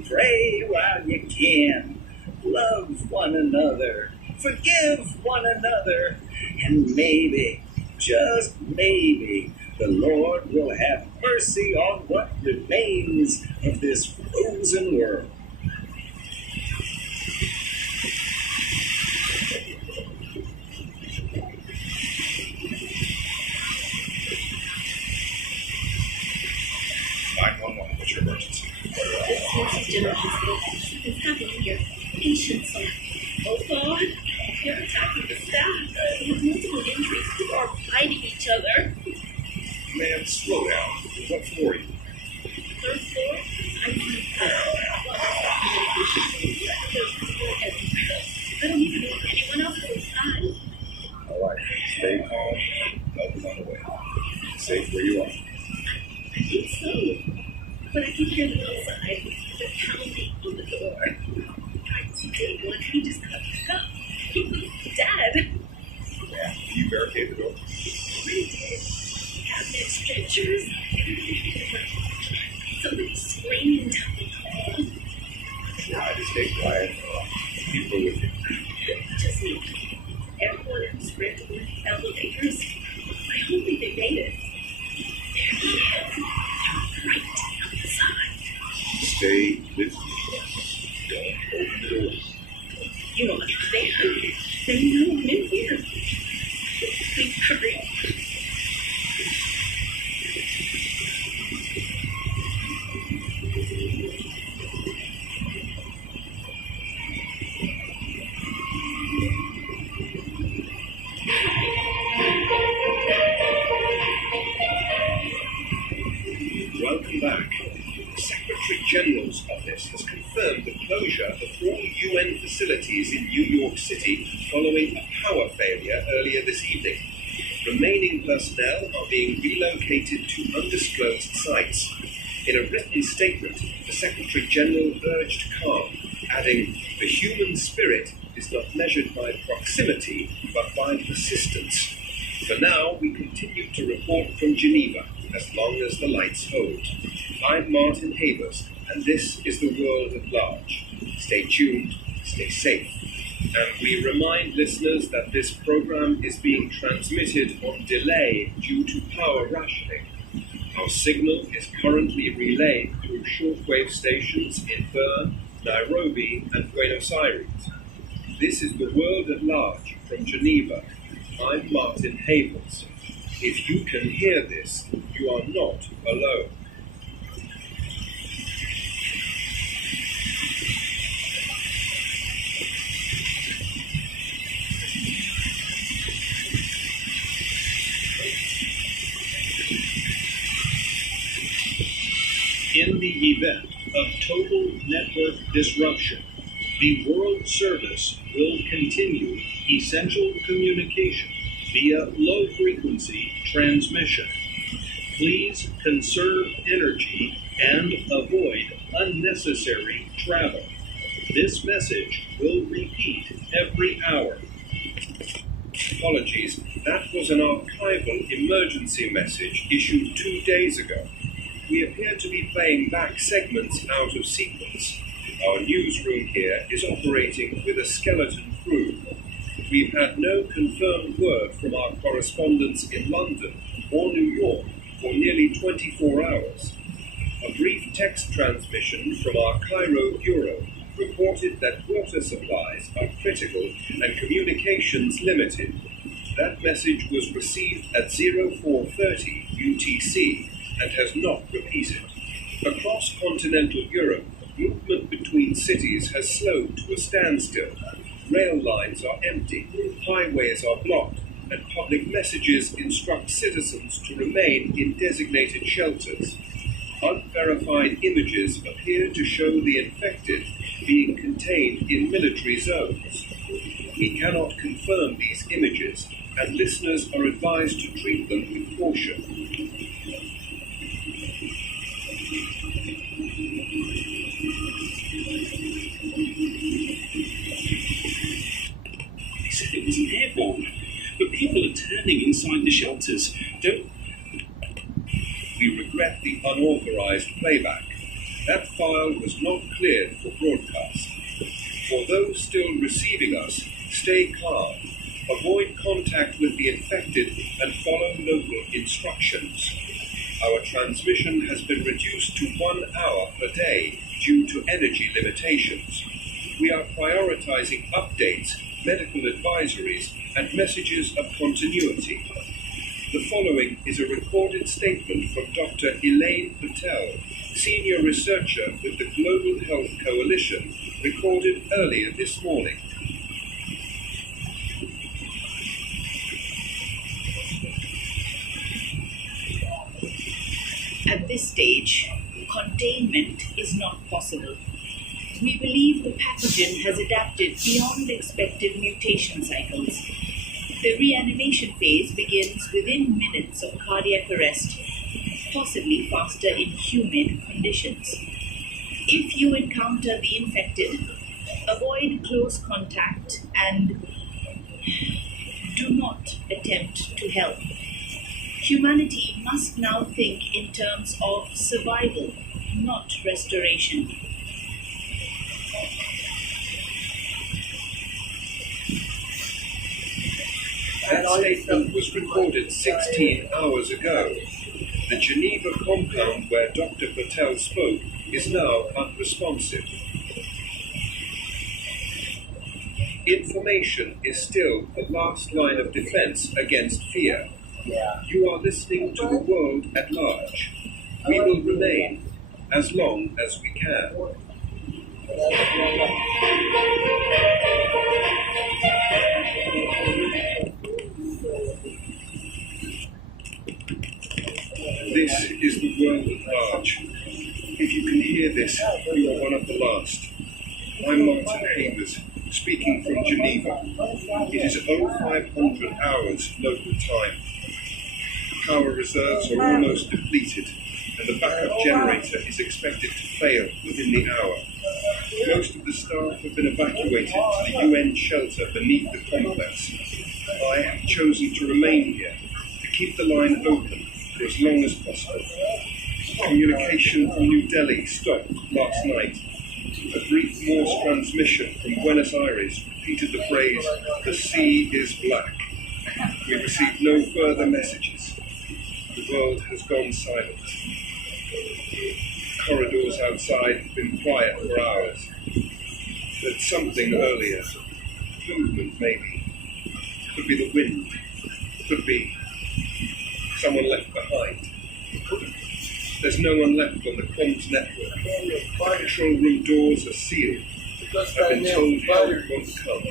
Pray while you can. Love one another, forgive one another, and maybe, just maybe, the Lord will have mercy on what remains of this frozen world. What's your emergency? This Texas General Hospital. Something's happening here. Patients are, oh God, they're attacking the staff. There's multiple injuries. People are fighting each other. Man, slow down. What floor are you? Third floor? I don't even know if anyone else is inside. All right. Stay calm. Help is on the way. Safe where you are. I think so. But I can hear them outside. They're pounding on the door. Trying to take one. He just got back up. He was dead. Yeah. You barricade the door? Already did. Cabinet stretchers. Somebody screaming down the hall. Try to stay quiet. People with you. Just me. Everyone else ran to the elevators. I hope they made it. There he is. They're right outside. Stay with me. Don't open the doors. You don't understand. They know I'm in here. Please hurry. Welcome back. The Secretary General's office has confirmed the closure of all UN facilities in New York City following a power failure earlier this evening. Remaining personnel are being relocated to undisclosed sites. In a written statement, the Secretary General urged calm, adding, "The human spirit is not measured by proximity, but by persistence. For now, we continue to report from Geneva. as long as the lights hold. I'm Martin Havers, and this is the world at large. Stay tuned, stay safe. And we remind listeners that this program is being transmitted on delay due to power rationing. Our signal is currently relayed through shortwave stations in Bern, Nairobi, and Buenos Aires. This is the world at large from Geneva. I'm Martin Havers. If you can hear this, you are not alone. In the event of total network disruption, the World Service will continue essential communication via low-frequency transmission. Please conserve energy and avoid unnecessary travel. This message will repeat every hour. Apologies, that was an archival emergency message issued 2 days ago. We appear to be playing back segments out of sequence. Our newsroom here is operating with a skeleton crew. We've had no confirmed word from our correspondents in London or New York for nearly 24 hours. A brief text transmission from our Cairo bureau reported that water supplies are critical and communications limited. That message was received at 0430 UTC and has not repeated. Across continental Europe, movement between cities has slowed to a standstill. Rail lines are empty, highways are blocked, and public messages instruct citizens to remain in designated shelters. Unverified images appear to show the infected being contained in military zones. We cannot confirm these images, and listeners are advised to treat them with caution. They said it wasn't airborne, but people are turning inside the shelters. We regret the unauthorized playback. That file was not cleared for broadcast. For those still receiving us, stay calm. Avoid contact with the infected and follow local instructions. Our transmission has been reduced to 1 hour per day due to energy limitations. We are prioritizing updates, medical advisories, and messages of continuity. The following is a recorded statement from Dr. Elaine Patel, senior researcher with the Global Health Coalition, recorded earlier this morning. At this stage, containment is not possible. We believe the pathogen has adapted beyond expected mutation cycles. The reanimation phase begins within minutes of cardiac arrest, possibly faster in humid conditions. If you encounter the infected, avoid close contact and do not attempt to help. Humanity must now think in terms of survival, not restoration. That statement was recorded 16 hours ago. The Geneva compound where Dr. Patel spoke is now unresponsive. Information is still the last line of defense against fear. You are listening to the world at large. We will remain as long as we can. This is the world at large. If you can hear this, you are one of the last. I'm Martin Havers, speaking from Geneva. It is 0500 hours local time. Power reserves are almost depleted, and the backup generator is expected to fail within the hour. Most of the staff have been evacuated to the UN shelter beneath the complex. I have chosen to remain here, to keep the line open, for as long as possible. Communication from New Delhi stopped last night. A brief Morse transmission from Buenos Aires repeated the phrase, "The sea is black." We received no further messages. The world has gone silent. Corridors outside have been quiet for hours. But something earlier. Movement, maybe. Could be the wind. Could be someone left behind. There's no one left on the comms network. Control room doors are sealed. I've been told help won't come.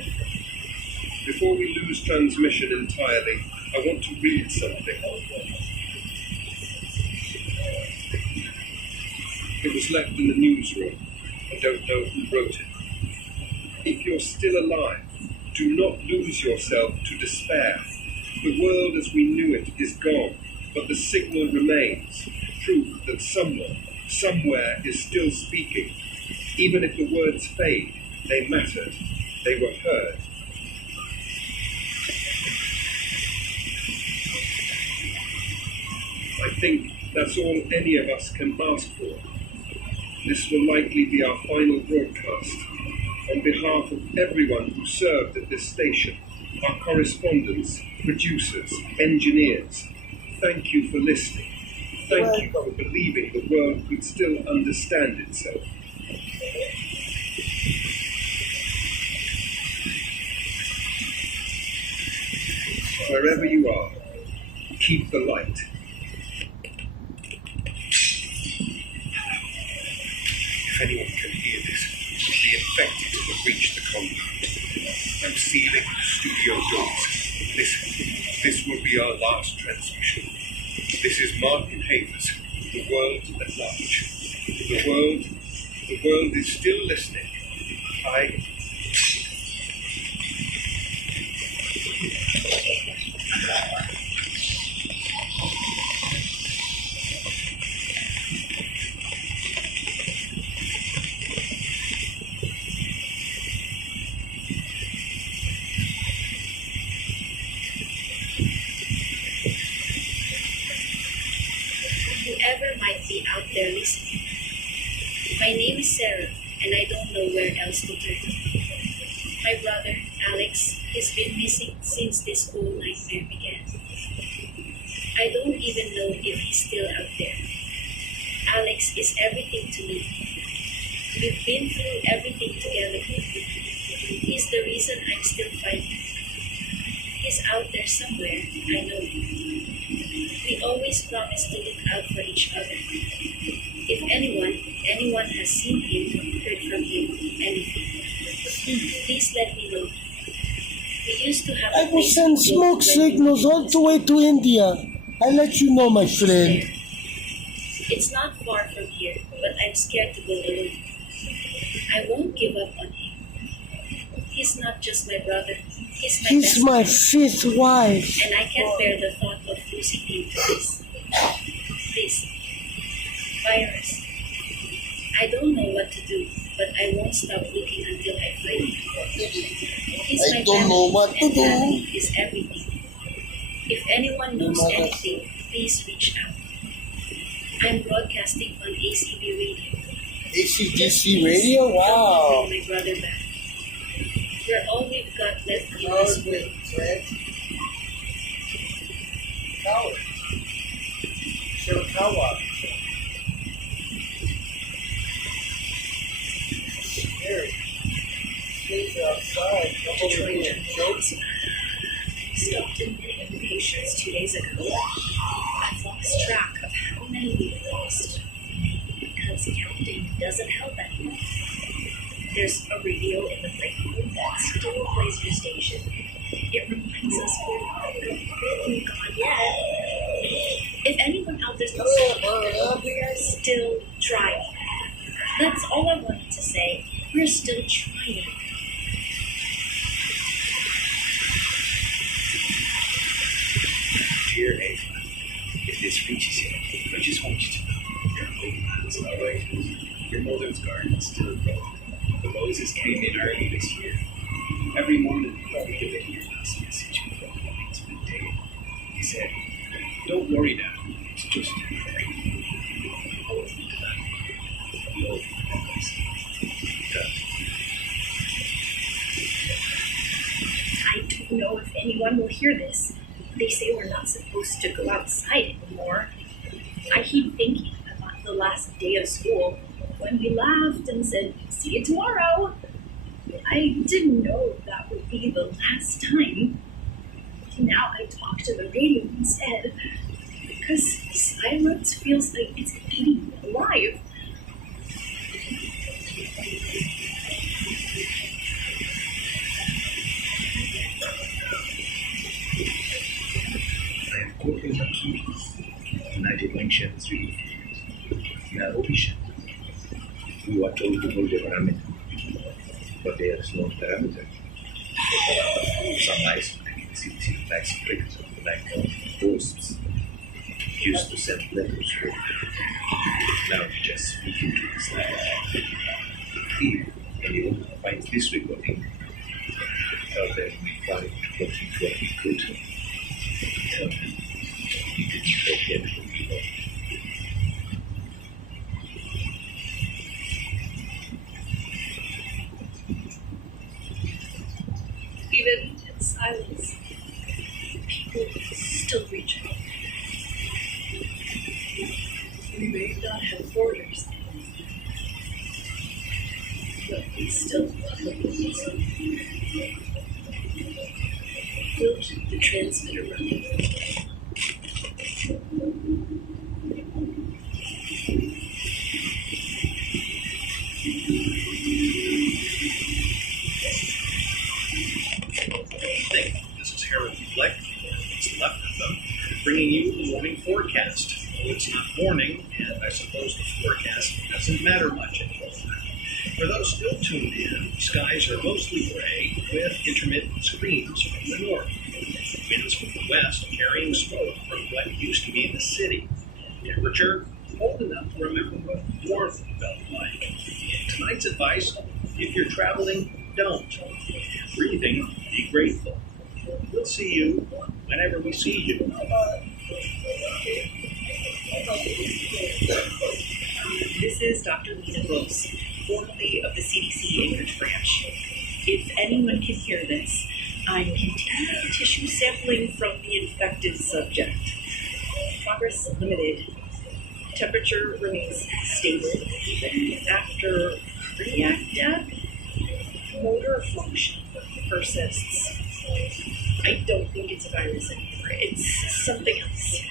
Before we lose transmission entirely, I want to read something. It was left in the newsroom. I don't know who wrote it. If you're still alive, do not lose yourself to despair. The world as we knew it is gone, but the signal remains. Proof that someone, somewhere is still speaking. Even if the words fade, they mattered. They were heard. I think that's all any of us can ask for. This will likely be our final broadcast. On behalf of everyone who served at this station, our correspondents, producers, engineers, thank you for listening. Thank you for believing the world could still understand itself. Wherever you are, keep the light. If anyone can hear this, the infected will reach the compound. I'm sealing the studio doors. This will be our last transmission. This is Martin Havers, the world at large. The world is still listening. Whoever might be out there listening. My name is Sarah, and I don't know where else to turn. My brother, Alex, has been missing since this whole nightmare began. I don't even know if he's still out there. Alex is everything to me. We've been through everything together. He's the reason I'm still fighting. He's out there somewhere, I know. We always promise to look out for each other. If anyone has seen him, heard from him, anything, please let me know. We used to have I will send smoke signals all the way to India. I'll let you know, my friend. It's not far from here, but I'm scared to go alone. I won't give up on him. He's not just my brother. He's my fifth wife. And I can't bear the thought of losing him to this virus. I don't know what to do, but I won't stop looking until I find him. He's my family, and family is everything. If anyone knows anything, please reach out. I'm broadcasting on ACB radio. ACDC radio? Wow. My brother back. We're all we've got left in this world. Shirakawa. Scary. Stays outside. Jokes. Stopped admitting patients 2 days ago. I've lost track of how many we've lost. Because counting doesn't help anymore. There's a radio in the break room that still plays your station. It reminds us we're not completely gone yet. If anyone out there's listening, we are still trying. That's all I wanted to say. We're still trying. Dear Ava, if this reaches you, I just want you to know you're home. It's all right. Your mother's garden is still growing. The Moses came in early this year. Every morning, we give it your last message before going to the day. He said, "Don't worry now. just I don't know if anyone will hear this. They say we're not supposed to go outside anymore. I keep thinking about the last day of school when we laughed and said, "See you tomorrow." I didn't know that would be the last time. Now I talk to the radio instead because silence feels like it's eating me alive. I am quoting the key. United Nations Relief. In our ocean, we were told to hold the parameter, but there is no parameter. Some ice activity like sprigs, like wasps, used to send letters home. Now we just speak into the sky. If anyone finds this recording, tell them we tried looking for what we could. Tell them we didn't forget who we were. Even in silence, people still reach out. We may not have borders, but we still we'll keep the transmitter running. This is Harold Fleck, it's left of them, bringing you the morning forecast. Well, it's not morning, and I suppose the forecast doesn't matter much anymore. For those still tuned in, skies are mostly gray with intermittent screams from the north. Winds from the west carrying smoke from what used to be the city. Temperature cold enough to remember what warmth felt like. And tonight's advice, if you're traveling, don't. If you're breathing, be grateful. We'll see you whenever we see you. This is Dr. Lena Gross, formerly of the CDC Anchorage branch. If anyone can hear this, I'm continuing tissue sampling from the infected subject. Progress limited. Temperature remains stable even after cardiac death. Motor function persists. I don't think it's a virus anymore. It's something else.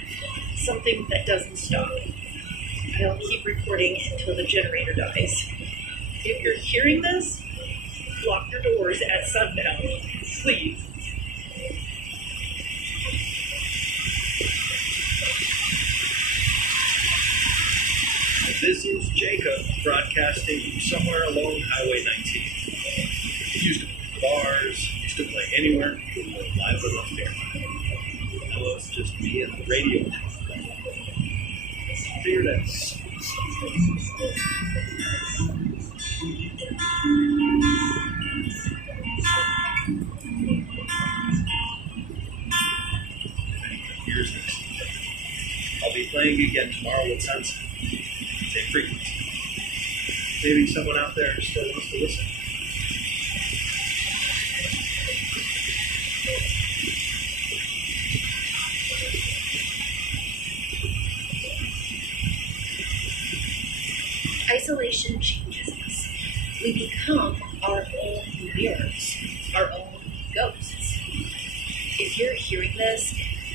Something that doesn't stop. I'll keep recording until the generator dies. If you're hearing this, lock your doors at sundown, please. This is Jacob broadcasting from somewhere along Highway 19. Used to play bars, used to play anywhere, live enough there. Now it's just me and the radio. Figured out. Here's this. I'll be playing again tomorrow at sunset. Same frequency. Maybe someone out there still wants to listen. Isolation changes us. We become our own mirrors, our own ghosts. If you're hearing this,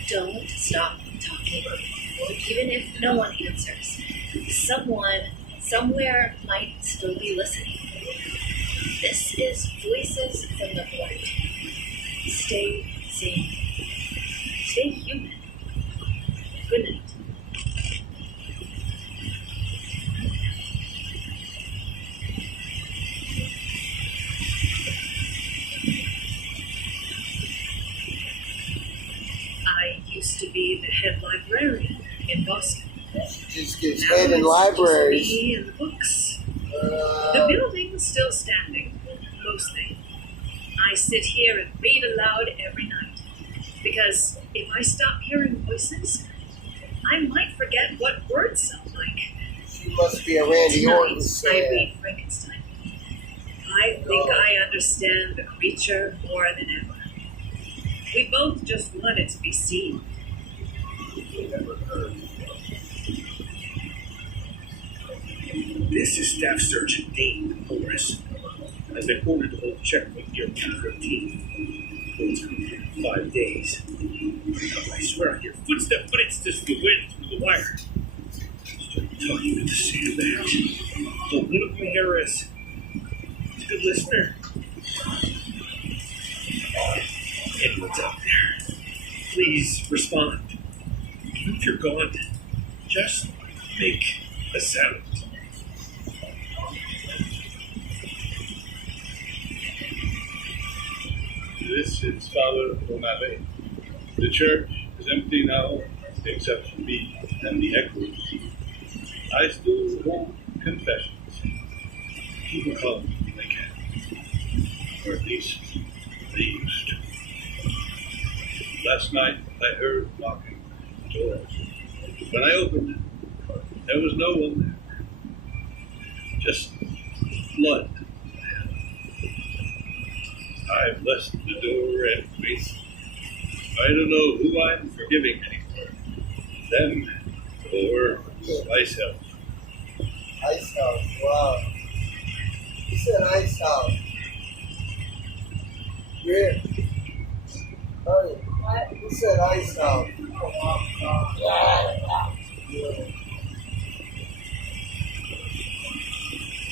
don't stop talking. Even if no one answers, someone somewhere might still be listening. This is Voices from the Void. Stay sane. Stay human. Good night. I used to be the head librarian in Boston. Just gets Now head in it's libraries. just me and the books. The building's still standing, mostly. I sit here and read aloud every night. Because if I stop hearing voices, I might forget what words sound like. She must be a Randy Orton Tonight, I fan. read Frankenstein. I think I understand the creature more than ever. We both just want it to be seen. This is Staff Sergeant Dean Morris. I've been ordered to hold a checkpoint near Camp 13. It's going to be 5 days. I swear I hear footsteps, but it's just the wind through the wire. Start talking to the sandbags. Oh, one of them here is a good listener. Anyone's out there, please respond. Even if you're gone, just make a sound. This is Father O'Malley. The church is empty now, except for me and the echoes. I still hold confessions. People come when they can. Or at least they used to. Last night I heard knocking at the door. When I opened, there was no one there. Just blood. I've left the door empty. I don't know who I'm forgiving anymore. Them or myself. Ice House, wow. You said Ice House. Yeah. Honey, what? You said Ice House.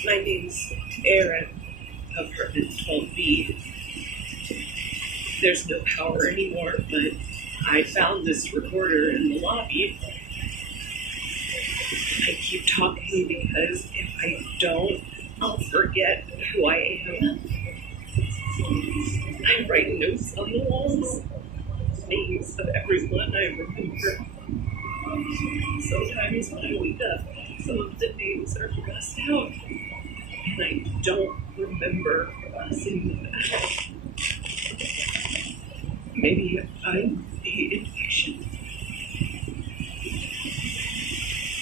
My name's Aaron, apartment 12B. There's no power anymore, but I found this recorder in the lobby. I keep talking because if I don't, I'll forget who I am. I write notes on the walls, names of everyone I remember. Sometimes when I wake up, some of the names are crossed out, and I don't remember crossing them out. Maybe I'm the impatient.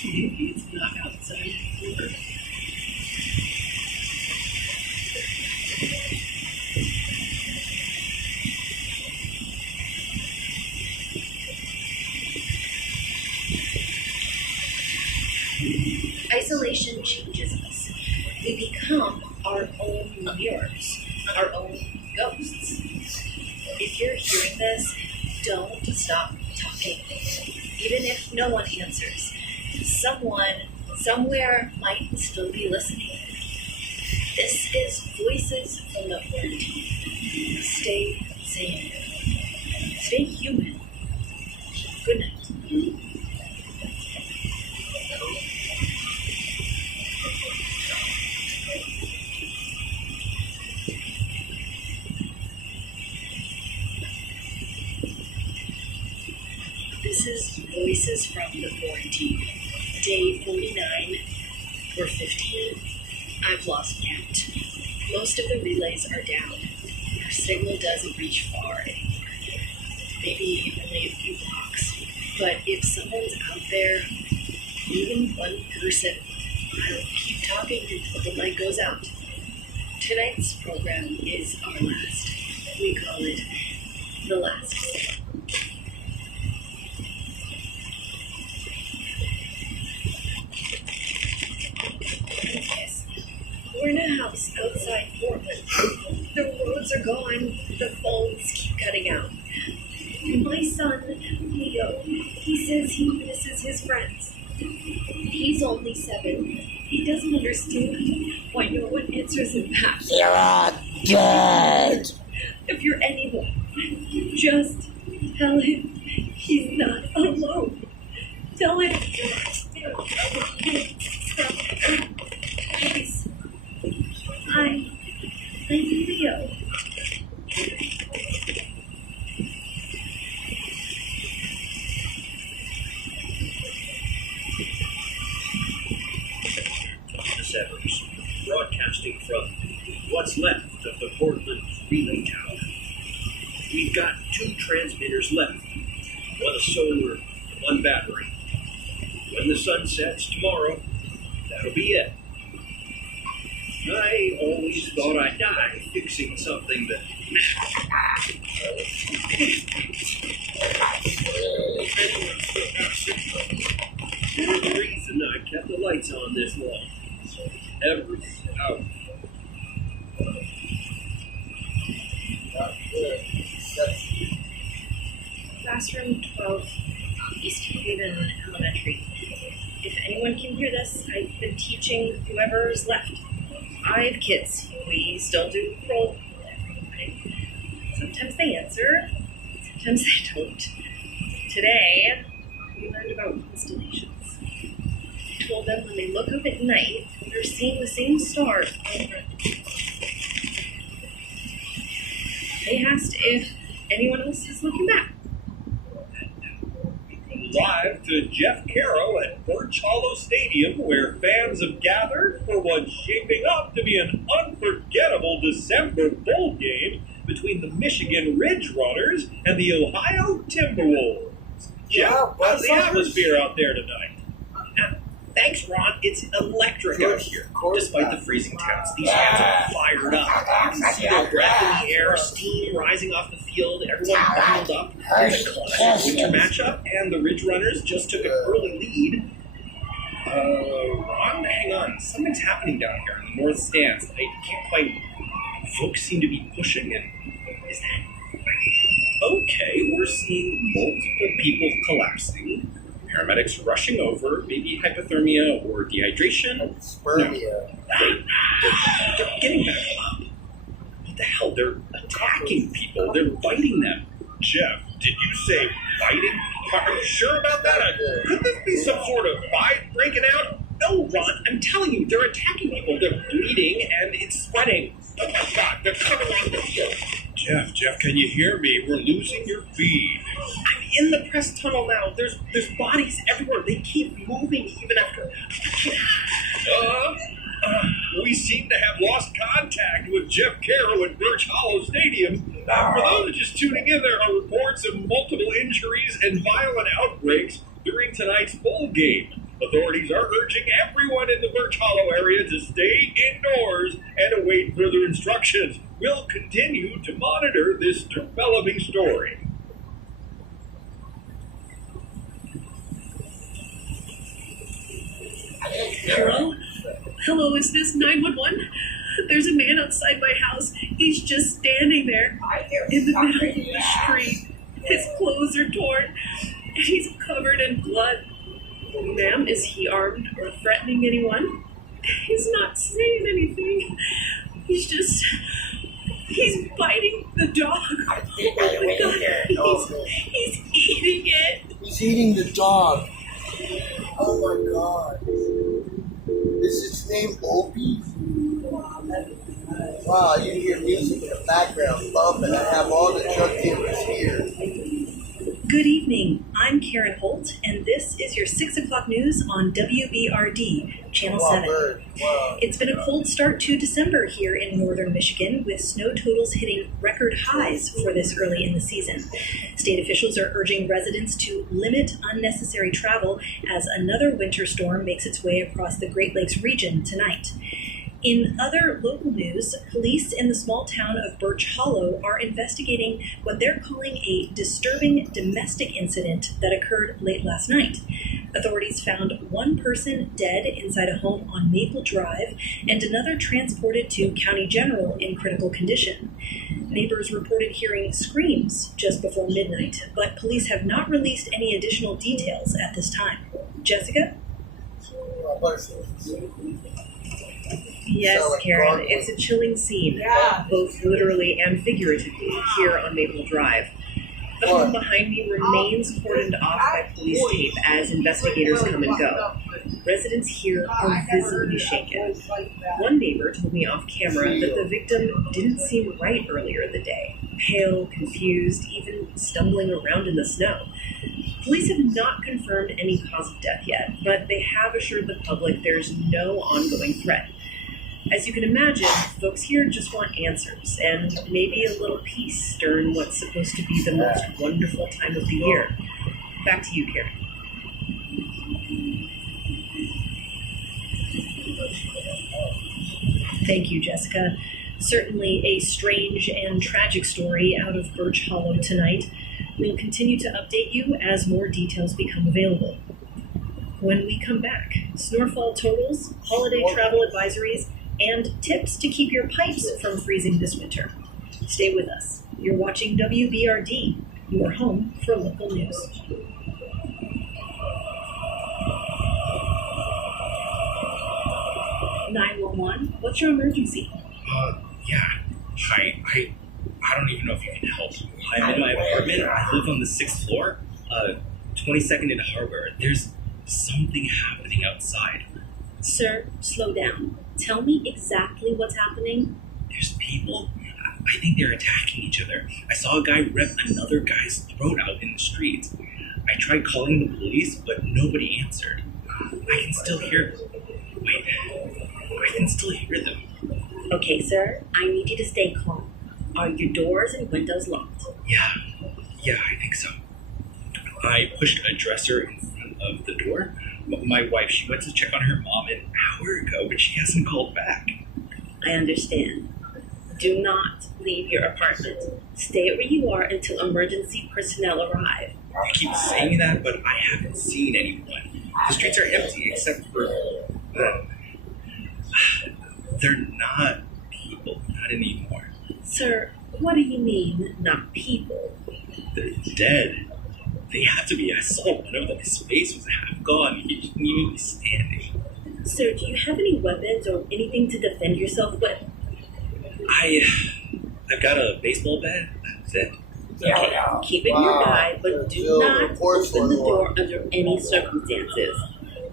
Maybe it's not outside anymore. Isolation changes us. We become our own mirrors, our own ghosts. If you're hearing this, don't stop talking. Even if no one answers, someone, somewhere might still be listening. This is Voices from the Quarantine. Stay sane. Stay human. Good night. This is Voices from the Quarantine. Day 49 or 15. I've lost count. Most of the relays are down. Our signal doesn't reach far anymore. Maybe only a few blocks. But if someone's out there, even one person, I'll keep talking until the light goes out. Tonight's program is our last. We call it The Last Step. Yes, we're in a house outside Portland. The roads are gone, the phones keep cutting out. My son, Leo, he says he misses his friends. He's only 7. He doesn't understand why no one answers him back. You're dead. If you're anyone, just tell him he's not alone. Tell him. Please. I'm Leo. Severs, broadcasting from what's left of the Portland relay tower. We've got 2 transmitters left, one solar, one battery. when the sun sets tomorrow, that'll be it. I always thought I'd die fixing something that There's a reason I kept the lights on this long. Every hour. Classroom 12, East Haven Elementary. If anyone can hear this, I've been teaching whoever's left. 5 kids. We still do roll every morning. Sometimes they answer, sometimes they don't. Today, we learned about constellations. I told them when they look up at night, they're seeing the same stars over. They asked if anyone else is looking back. Live to Jeff Caro at Birch Hollow Stadium, where fans have gathered for what's shaping up to be an unforgettable December bowl game between the Michigan Ridge Runners and the Ohio Timberwolves. Jeff, how's the atmosphere out there tonight? Thanks, Ron. It's electric out here. Despite the freezing temps, these fans are fired up. You can see their breath in the air, steam rising off the field, everyone bundled up. Here's a classic winter matchup, and the Ridge Runners just took an early lead. Ron, hang on. Something's happening down here in the north stands. I can't quite... Folks seem to be pushing, and is that... Okay, we're seeing multiple people collapsing. Paramedics rushing over, maybe hypothermia or dehydration. They're getting back up. What the hell? They're attacking people. They're biting them. Jeff, did you say biting? Are you sure about that? Could this be some sort of bite breaking out? No, Ron, I'm telling you, they're attacking people. They're bleeding and it's spreading. Oh my God, they're coming around the field. Jeff, can you hear me? We're losing your feed. I'm in the press tunnel now. There's bodies everywhere. They keep moving even after. We seem to have lost contact with Jeff Caro at Birch Hollow Stadium. For those just tuning in, there are reports of multiple injuries and violent outbreaks during tonight's bowl game. Authorities are urging everyone in the Birch Hollow area to stay indoors and await further instructions. We'll continue to monitor this developing story. Hello? Hello, is this 911? There's a man outside my house. He's just standing there in the middle of the street. His clothes are torn, and he's covered in blood. Ma'am, is he armed or threatening anyone? He's not saying anything. He's biting the dog. Oh my God. He's eating it. He's eating the dog. Oh my God. Is its name Opie? Wow, you can hear music in the background bumping. I have all the drug dealers here. Good evening. I'm Karen Holt, and this is your 6 o'clock news on WBRD, Channel 7. Wow. It's been a cold start to December here in northern Michigan, with snow totals hitting record highs for this early in the season. State officials are urging residents to limit unnecessary travel as another winter storm makes its way across the Great Lakes region tonight. In other local news, police in the small town of Birch Hollow are investigating what they're calling a disturbing domestic incident that occurred late last night. Authorities found one person dead inside a home on Maple Drive and another transported to County General in critical condition. Neighbors reported hearing screams just before midnight, but police have not released any additional details at this time. Jessica? Yes, Karen, it's a chilling scene, both literally and figuratively, here on Maple Drive. The home behind me remains cordoned off by police tape as investigators come and go. Residents here are visibly shaken. One neighbor told me off camera that the victim didn't seem right earlier in the day. Pale, confused, even stumbling around in the snow. Police have not confirmed any cause of death yet, but they have assured the public there's no ongoing threat. As you can imagine, folks here just want answers and maybe a little peace during what's supposed to be the most wonderful time of the year. Back to you, Karen. Thank you, Jessica. Certainly a strange and tragic story out of Birch Hollow tonight. We'll continue to update you as more details become available. When we come back, snowfall totals, holiday travel advisories, and tips to keep your pipes from freezing this winter. Stay with us. You're watching WBRD, your home for local news. (911) What's your emergency? Yeah. Hi. I don't even know if you can help. I'm in my apartment. I live on the 6th floor, 22nd and Harbor. There's something happening outside. Sir, slow down. Tell me exactly what's happening. There's people. I think they're attacking each other. I saw a guy rip another guy's throat out in the street. I tried calling the police, but nobody answered. I can still hear... Wait. I can still hear them. Okay, sir. I need you to stay calm. Are your doors and windows locked? Yeah, I think so. I pushed a dresser in front of the door. My wife, she went to check on her mom an hour ago, but she hasn't called back. I understand. Do not leave your apartment. Stay where you are until emergency personnel arrive. You keep saying that, but I haven't seen anyone. The streets are empty except for... they're not people, not anymore. Sir, what do you mean, not people? They're dead. They have to be. I saw one of them. His face was half gone. He didn't even be standing. Sir, do you have any weapons or anything to defend yourself with? I've got a baseball bat. That's it. Okay, keep it nearby, but do not open the door under any circumstances.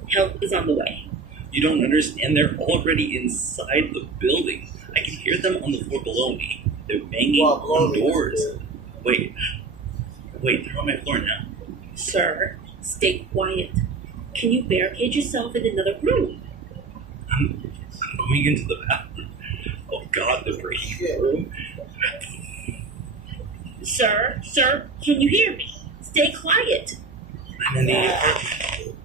Help is on the way. You don't understand. They're already inside the building. I can hear them on the floor below me. They're banging on doors. Wait, they're on my floor now. Sir, stay quiet. Can you barricade yourself in another room? I'm going into the bathroom. Oh God, the breaking room. Sir, can you hear me? Stay quiet. I'm in the apartment.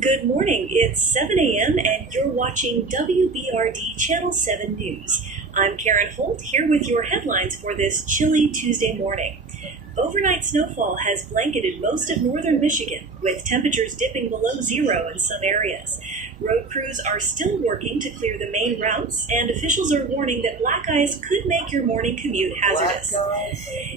Good morning. It's 7 a.m. and you're watching WBRD Channel 7 News. I'm Karen Holt, here with your headlines for this chilly Tuesday morning. Overnight snowfall has blanketed most of northern Michigan, with temperatures dipping below zero in some areas. Road crews are still working to clear the main routes, and officials are warning that black ice could make your morning commute hazardous.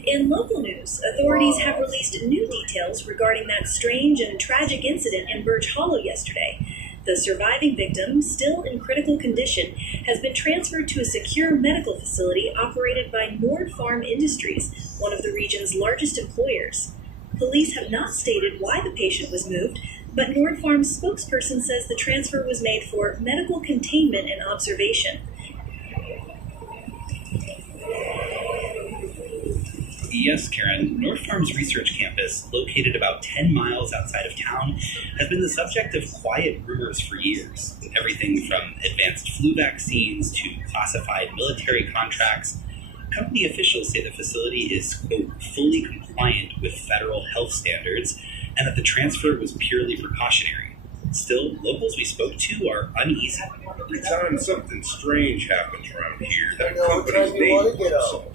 In local news, authorities have released new details regarding that strange and tragic incident in Birch Hollow yesterday. The surviving victim, still in critical condition, has been transferred to a secure medical facility operated by Nord Farm Industries, one of the region's largest employers. Police have not stated why the patient was moved, but Nord Farm's spokesperson says the transfer was made for medical containment and observation. Yes, Karen. Nord Farm's research campus, located about 10 miles outside of town, has been the subject of quiet rumors for years. Everything from advanced flu vaccines to classified military contracts. Company officials say the facility is, quote, fully compliant with federal health standards, and that the transfer was purely precautionary. Still, locals we spoke to are uneasy. Every time something strange happens around here, that company's name pops up.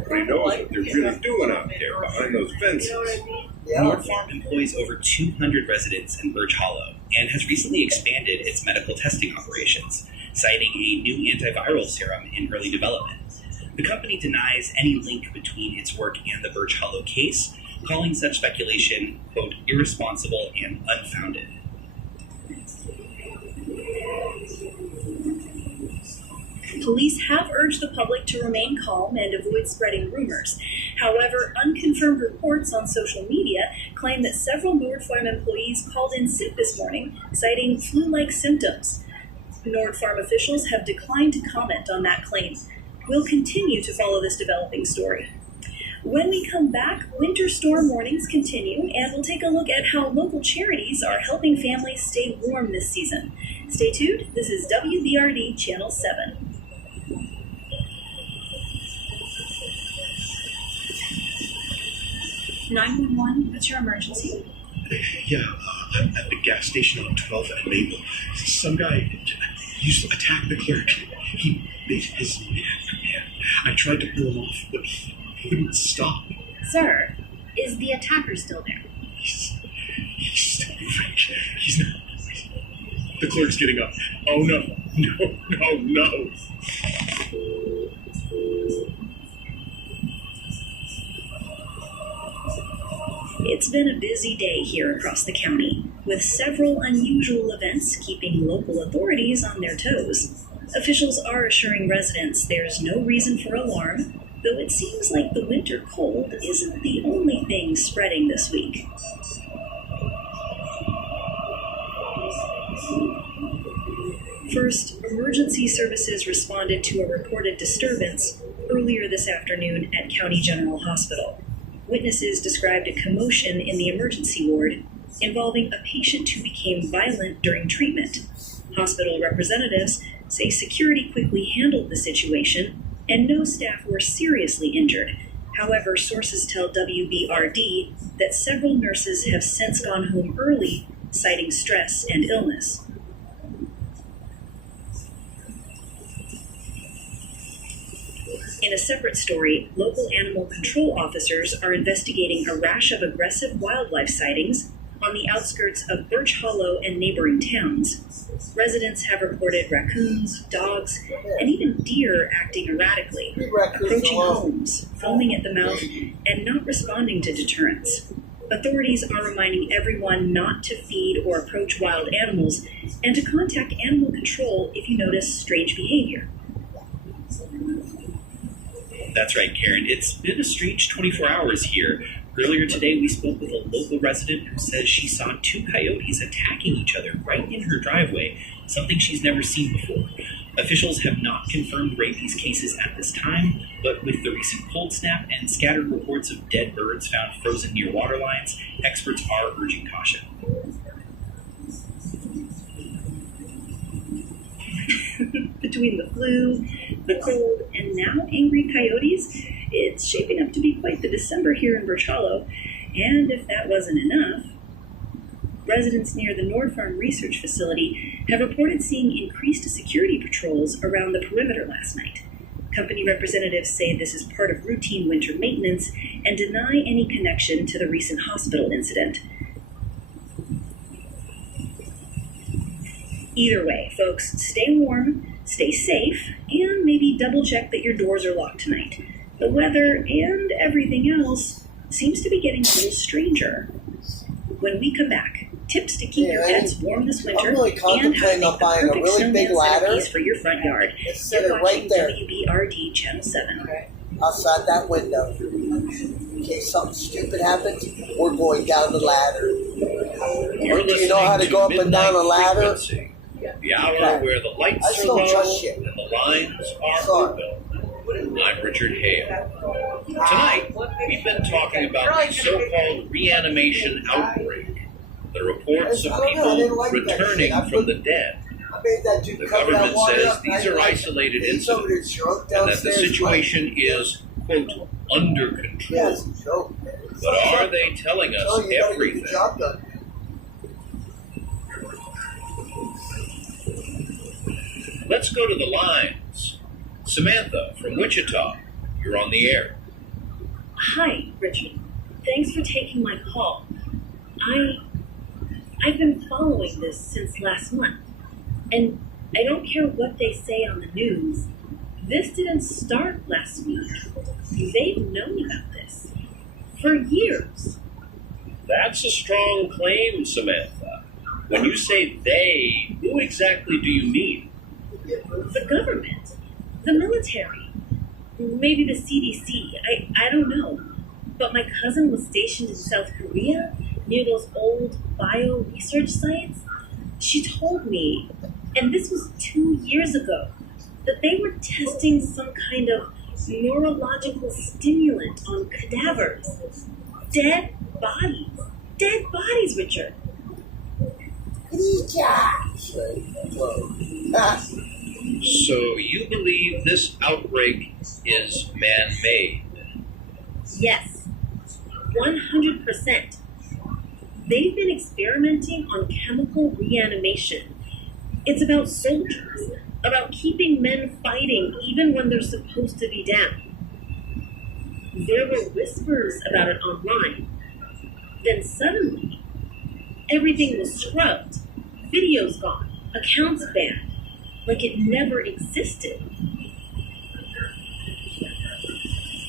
Everybody knows what they're really doing out there behind those fences. Nord Farm employs over 200 residents in Birch Hollow and has recently expanded its medical testing operations, citing a new antiviral serum in early development. The company denies any link between its work and the Birch Hollow case, calling such speculation, quote, irresponsible and unfounded. Police have urged the public to remain calm and avoid spreading rumors. However, unconfirmed reports on social media claim that several Nord Farm employees called in sick this morning, citing flu-like symptoms. Nord Farm officials have declined to comment on that claim. We'll continue to follow this developing story. When we come back, winter storm warnings continue, and we'll take a look at how local charities are helping families stay warm this season. Stay tuned. This is WBRD Channel 7. (911) What's your emergency? Yeah, I'm at the gas station on 12th and Maple. Some guy used to attack the clerk. He bit his neck. I tried to pull him off, but he wouldn't stop. Sir, is the attacker still there? He's still moving. He's not. The clerk's getting up. Oh no. No. It's been a busy day here across the county, with several unusual events keeping local authorities on their toes. Officials are assuring residents there's no reason for alarm, though it seems like the winter cold isn't the only thing spreading this week. First, emergency services responded to a reported disturbance earlier this afternoon at County General Hospital. Witnesses described a commotion in the emergency ward involving a patient who became violent during treatment. Hospital representatives say security quickly handled the situation and no staff were seriously injured. However, sources tell WBRD that several nurses have since gone home early, citing stress and illness. In a separate story, local animal control officers are investigating a rash of aggressive wildlife sightings on the outskirts of Birch Hollow and neighboring towns. Residents have reported raccoons, dogs, and even deer acting erratically, approaching homes, foaming at the mouth, and not responding to deterrence. Authorities are reminding everyone not to feed or approach wild animals and to contact animal control if you notice strange behavior. That's right, Karen. It's been a strange 24 hours here. Earlier today, we spoke with a local resident who says she saw 2 coyotes attacking each other right in her driveway, something she's never seen before. Officials have not confirmed rabies cases at this time, but with the recent cold snap and scattered reports of dead birds found frozen near water lines, experts are urging caution. Between the flu, the cold, and now angry coyotes, it's shaping up to be quite the December here in Birch Hollow. And if that wasn't enough, residents near the Nord Farm Research Facility have reported seeing increased security patrols around the perimeter last night. Company representatives say this is part of routine winter maintenance and deny any connection to the recent hospital incident. Either way, folks, stay warm, stay safe, and maybe double check that your doors are locked tonight. The weather and everything else seems to be getting a little stranger. When we come back, tips to keep your pets warm this winter and how to make the perfect snowman centerpiece for your front yard. You're watching WBRD Channel 7. Outside that window. In case something stupid happens, we're going down the ladder. Do you know how to go up and down a ladder? The hour where the lights are low and the lines are open. I'm Richard Hale. Tonight, we've been talking about the so-called reanimation outbreak, the reports of people returning from the dead. The government says these are isolated incidents and that the situation is, quote, under control. But are they telling us everything? Let's go to the lines. Samantha from Wichita, you're on the air. Hi, Richard. Thanks for taking my call. I've been following this since last month, and I don't care what they say on the news. This didn't start last week. They've known about this for years. That's a strong claim, Samantha. When you say they, who exactly do you mean? The government, the military, maybe the CDC, I don't know. But my cousin was stationed in South Korea near those old bio research sites. She told me, and this was 2 years ago, that they were testing some kind of neurological stimulant on cadavers. Dead bodies. Dead bodies, Richard. So you believe this outbreak is man-made? Yes, 100%. They've been experimenting on chemical reanimation. It's about soldiers, about keeping men fighting even when they're supposed to be down. There were whispers about it online. Then suddenly, everything was scrubbed, videos gone, accounts banned, like it never existed.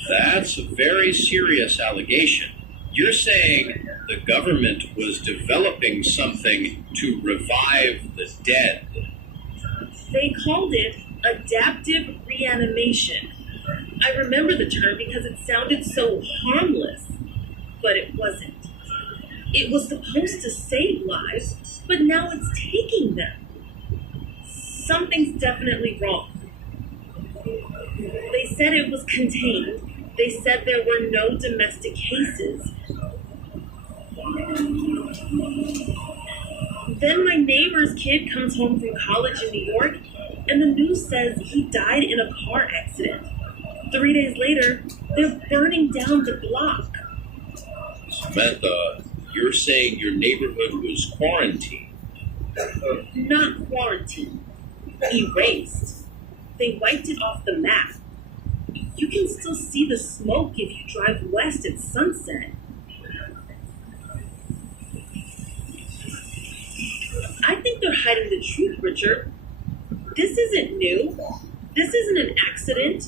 That's a very serious allegation. You're saying the government was developing something to revive the dead. They called it adaptive reanimation. I remember the term because it sounded so harmless, but it wasn't. It was supposed to save lives, but now it's taking them. Something's definitely wrong. They said it was contained. They said there were no domestic cases. Then my neighbor's kid comes home from college in New York, and the news says he died in a car accident. 3 days later, they're burning down the block. Samantha, you're saying your neighborhood was quarantined? Not quarantined. Erased. They wiped it off the map. You can still see the smoke if you drive west at sunset. I think they're hiding the truth, Richard. This isn't new. This isn't an accident.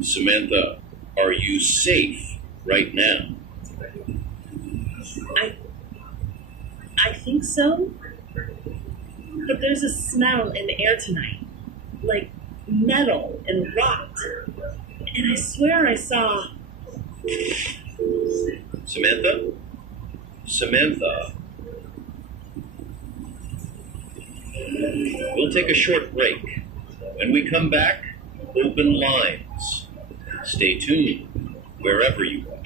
Samantha, are you safe right now? I think so. But there's a smell in the air tonight. Like metal and rot. And I swear I saw... Samantha? Samantha? We'll take a short break. When we come back, open lines. Stay tuned, wherever you are.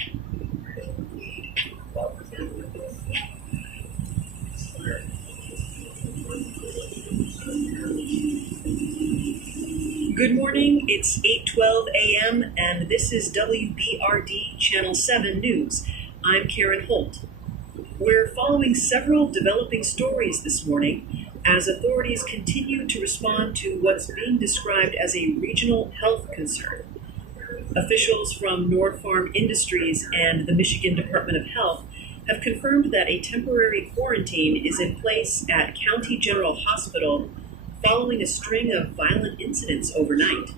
Good morning, it's 8:12 a.m. and this is WBRD Channel 7 News. I'm Karen Holt. We're following several developing stories this morning as authorities continue to respond to what's being described as a regional health concern. Officials from Nord Farm Industries and the Michigan Department of Health have confirmed that a temporary quarantine is in place at County General Hospital following a string of violent incidents overnight.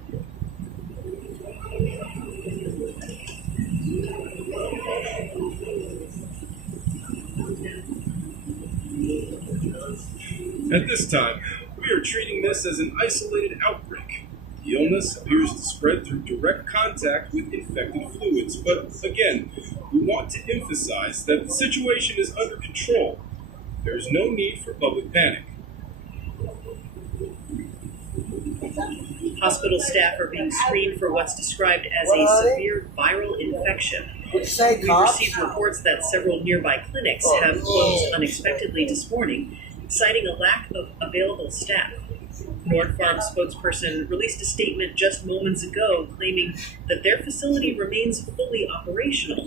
At this time, we are treating this as an isolated outbreak. The illness appears to spread through direct contact with infected fluids, but again, we want to emphasize that the situation is under control. There is no need for public panic. Hospital staff are being screened for what's described as a severe viral infection. We received reports that several nearby clinics have closed unexpectedly this morning, citing a lack of available staff. Nord Farm spokesperson released a statement just moments ago claiming that their facility remains fully operational,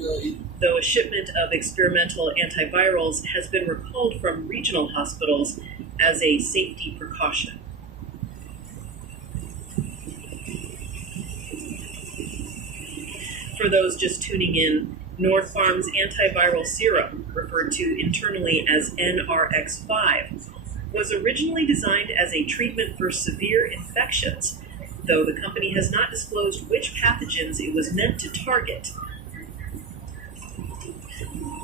though a shipment of experimental antivirals has been recalled from regional hospitals as a safety precaution. For those just tuning in, Nord Farm's antiviral serum, referred to internally as NRX5, was originally designed as a treatment for severe infections, though the company has not disclosed which pathogens it was meant to target.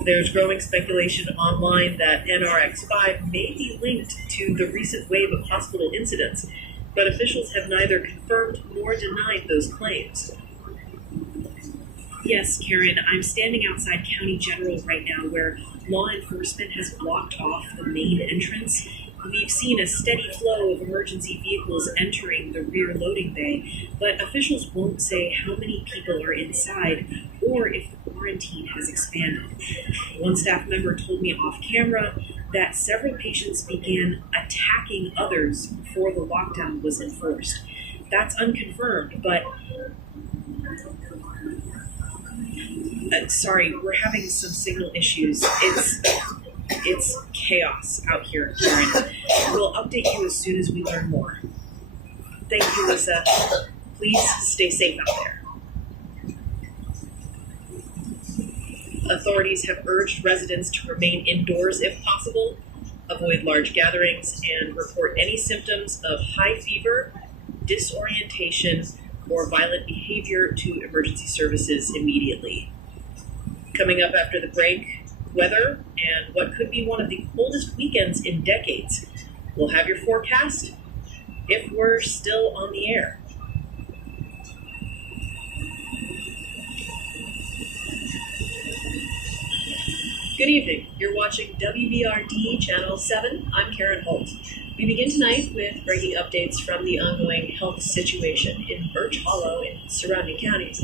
There's growing speculation online that NRX5 may be linked to the recent wave of hospital incidents, but officials have neither confirmed nor denied those claims. Yes, Karen, I'm standing outside County General right now where law enforcement has blocked off the main entrance. We've seen a steady flow of emergency vehicles entering the rear loading bay, but officials won't say how many people are inside or if the quarantine has expanded. One staff member told me off camera that several patients began attacking others before the lockdown was enforced. That's unconfirmed, but sorry, we're having some signal issues. It's chaos out here, Karen. We'll update you as soon as we learn more. Thank you, Lisa. Please stay safe out there. Authorities have urged residents to remain indoors if possible, avoid large gatherings, and report any symptoms of high fever, disorientation, or violent behavior to emergency services immediately. Coming up after the break, weather and what could be one of the coldest weekends in decades. We'll have your forecast if we're still on the air. Good evening. You're watching WBRD Channel 7. I'm Karen Holt. We begin tonight with breaking updates from the ongoing health situation in Birch Hollow and surrounding counties.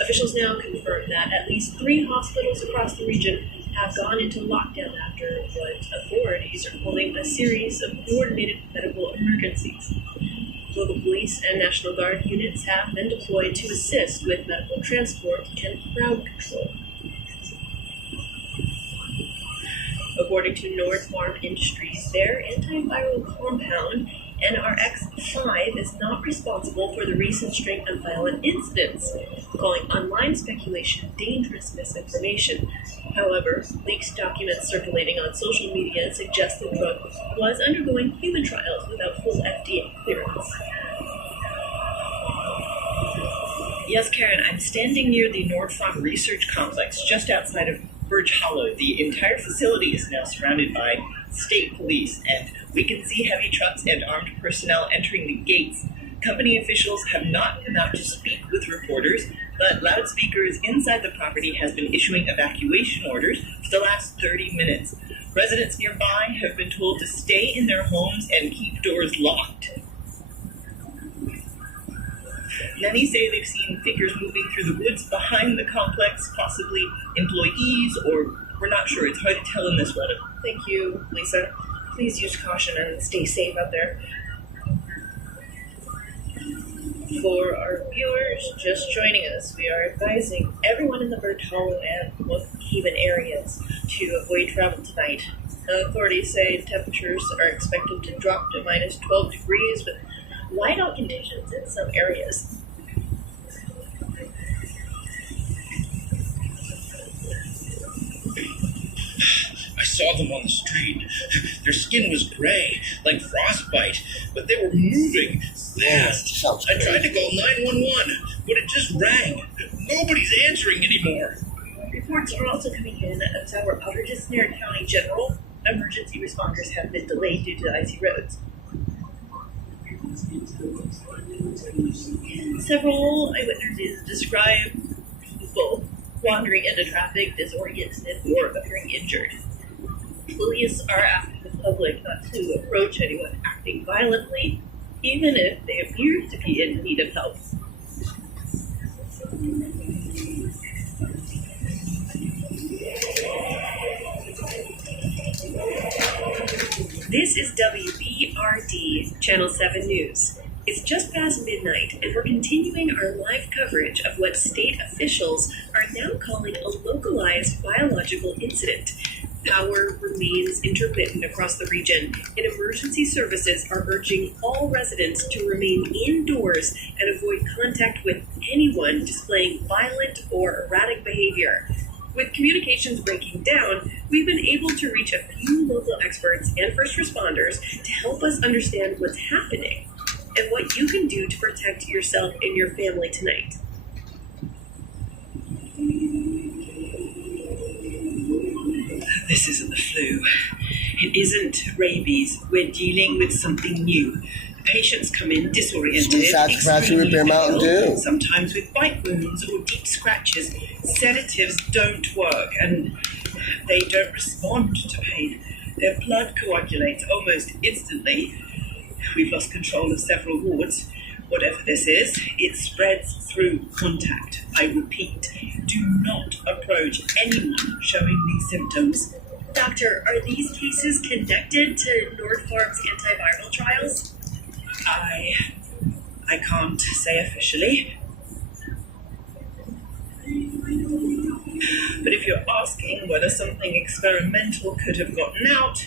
Officials now confirm that at least 3 hospitals across the region have gone into lockdown after what authorities are calling a series of coordinated medical emergencies. Local police and National Guard units have been deployed to assist with medical transport and crowd control. According to North Farm Industries, their antiviral compound, NRX5, is not responsible for the recent string of violent incidents, calling online speculation dangerous misinformation. However, leaked documents circulating on social media suggest the drug was undergoing human trials without full FDA clearance. Yes, Karen, I'm standing near the North Farm Research Complex just outside of Birch Hollow. The entire facility is now surrounded by state police, and we can see heavy trucks and armed personnel entering the gates. Company officials have not come out to speak with reporters, but loudspeakers inside the property has been issuing evacuation orders for the last 30 minutes. Residents nearby have been told to stay in their homes and keep doors locked. Many say they've seen figures moving through the woods behind the complex, possibly employees, or we're not sure. It's hard to tell in this weather. Thank you, Lisa. Please use caution and stay safe out there. For our viewers just joining us, we are advising everyone in the Birch Hollow and Haven areas to avoid travel tonight. Authorities say temperatures are expected to drop to minus 12 degrees with whiteout conditions in some areas. I saw them on the street. Their skin was gray, like frostbite, but they were moving fast. I tried to call 911, but it just rang. Nobody's answering anymore. Reports are also coming in of several outages near County General. Emergency responders have been delayed due to the icy roads. Several eyewitnesses describe people wandering into traffic, disoriented, or appearing injured. Police are asking the public not to approach anyone acting violently, even if they appear to be in need of help. This is WBRD Channel 7 News. It's just past midnight, and we're continuing our live coverage of what state officials are now calling a localized biological incident. Power remains intermittent across the region, and emergency services are urging all residents to remain indoors and avoid contact with anyone displaying violent or erratic behavior. With communications breaking down, we've been able to reach a few local experts and first responders to help us understand what's happening and what you can do to protect yourself and your family tonight. This isn't the flu. It isn't rabies. We're dealing with something new. Patients come in disoriented, extremely ill, sometimes with bite wounds or deep scratches. Sedatives don't work, and they don't respond to pain. Their blood coagulates almost instantly. We've lost control of several wards. Whatever this is, it spreads through contact. I repeat, do not approach anyone showing these symptoms. Doctor, are these cases connected to Nord Farm's antiviral trials? I can't say officially. But if you're asking whether something experimental could have gotten out,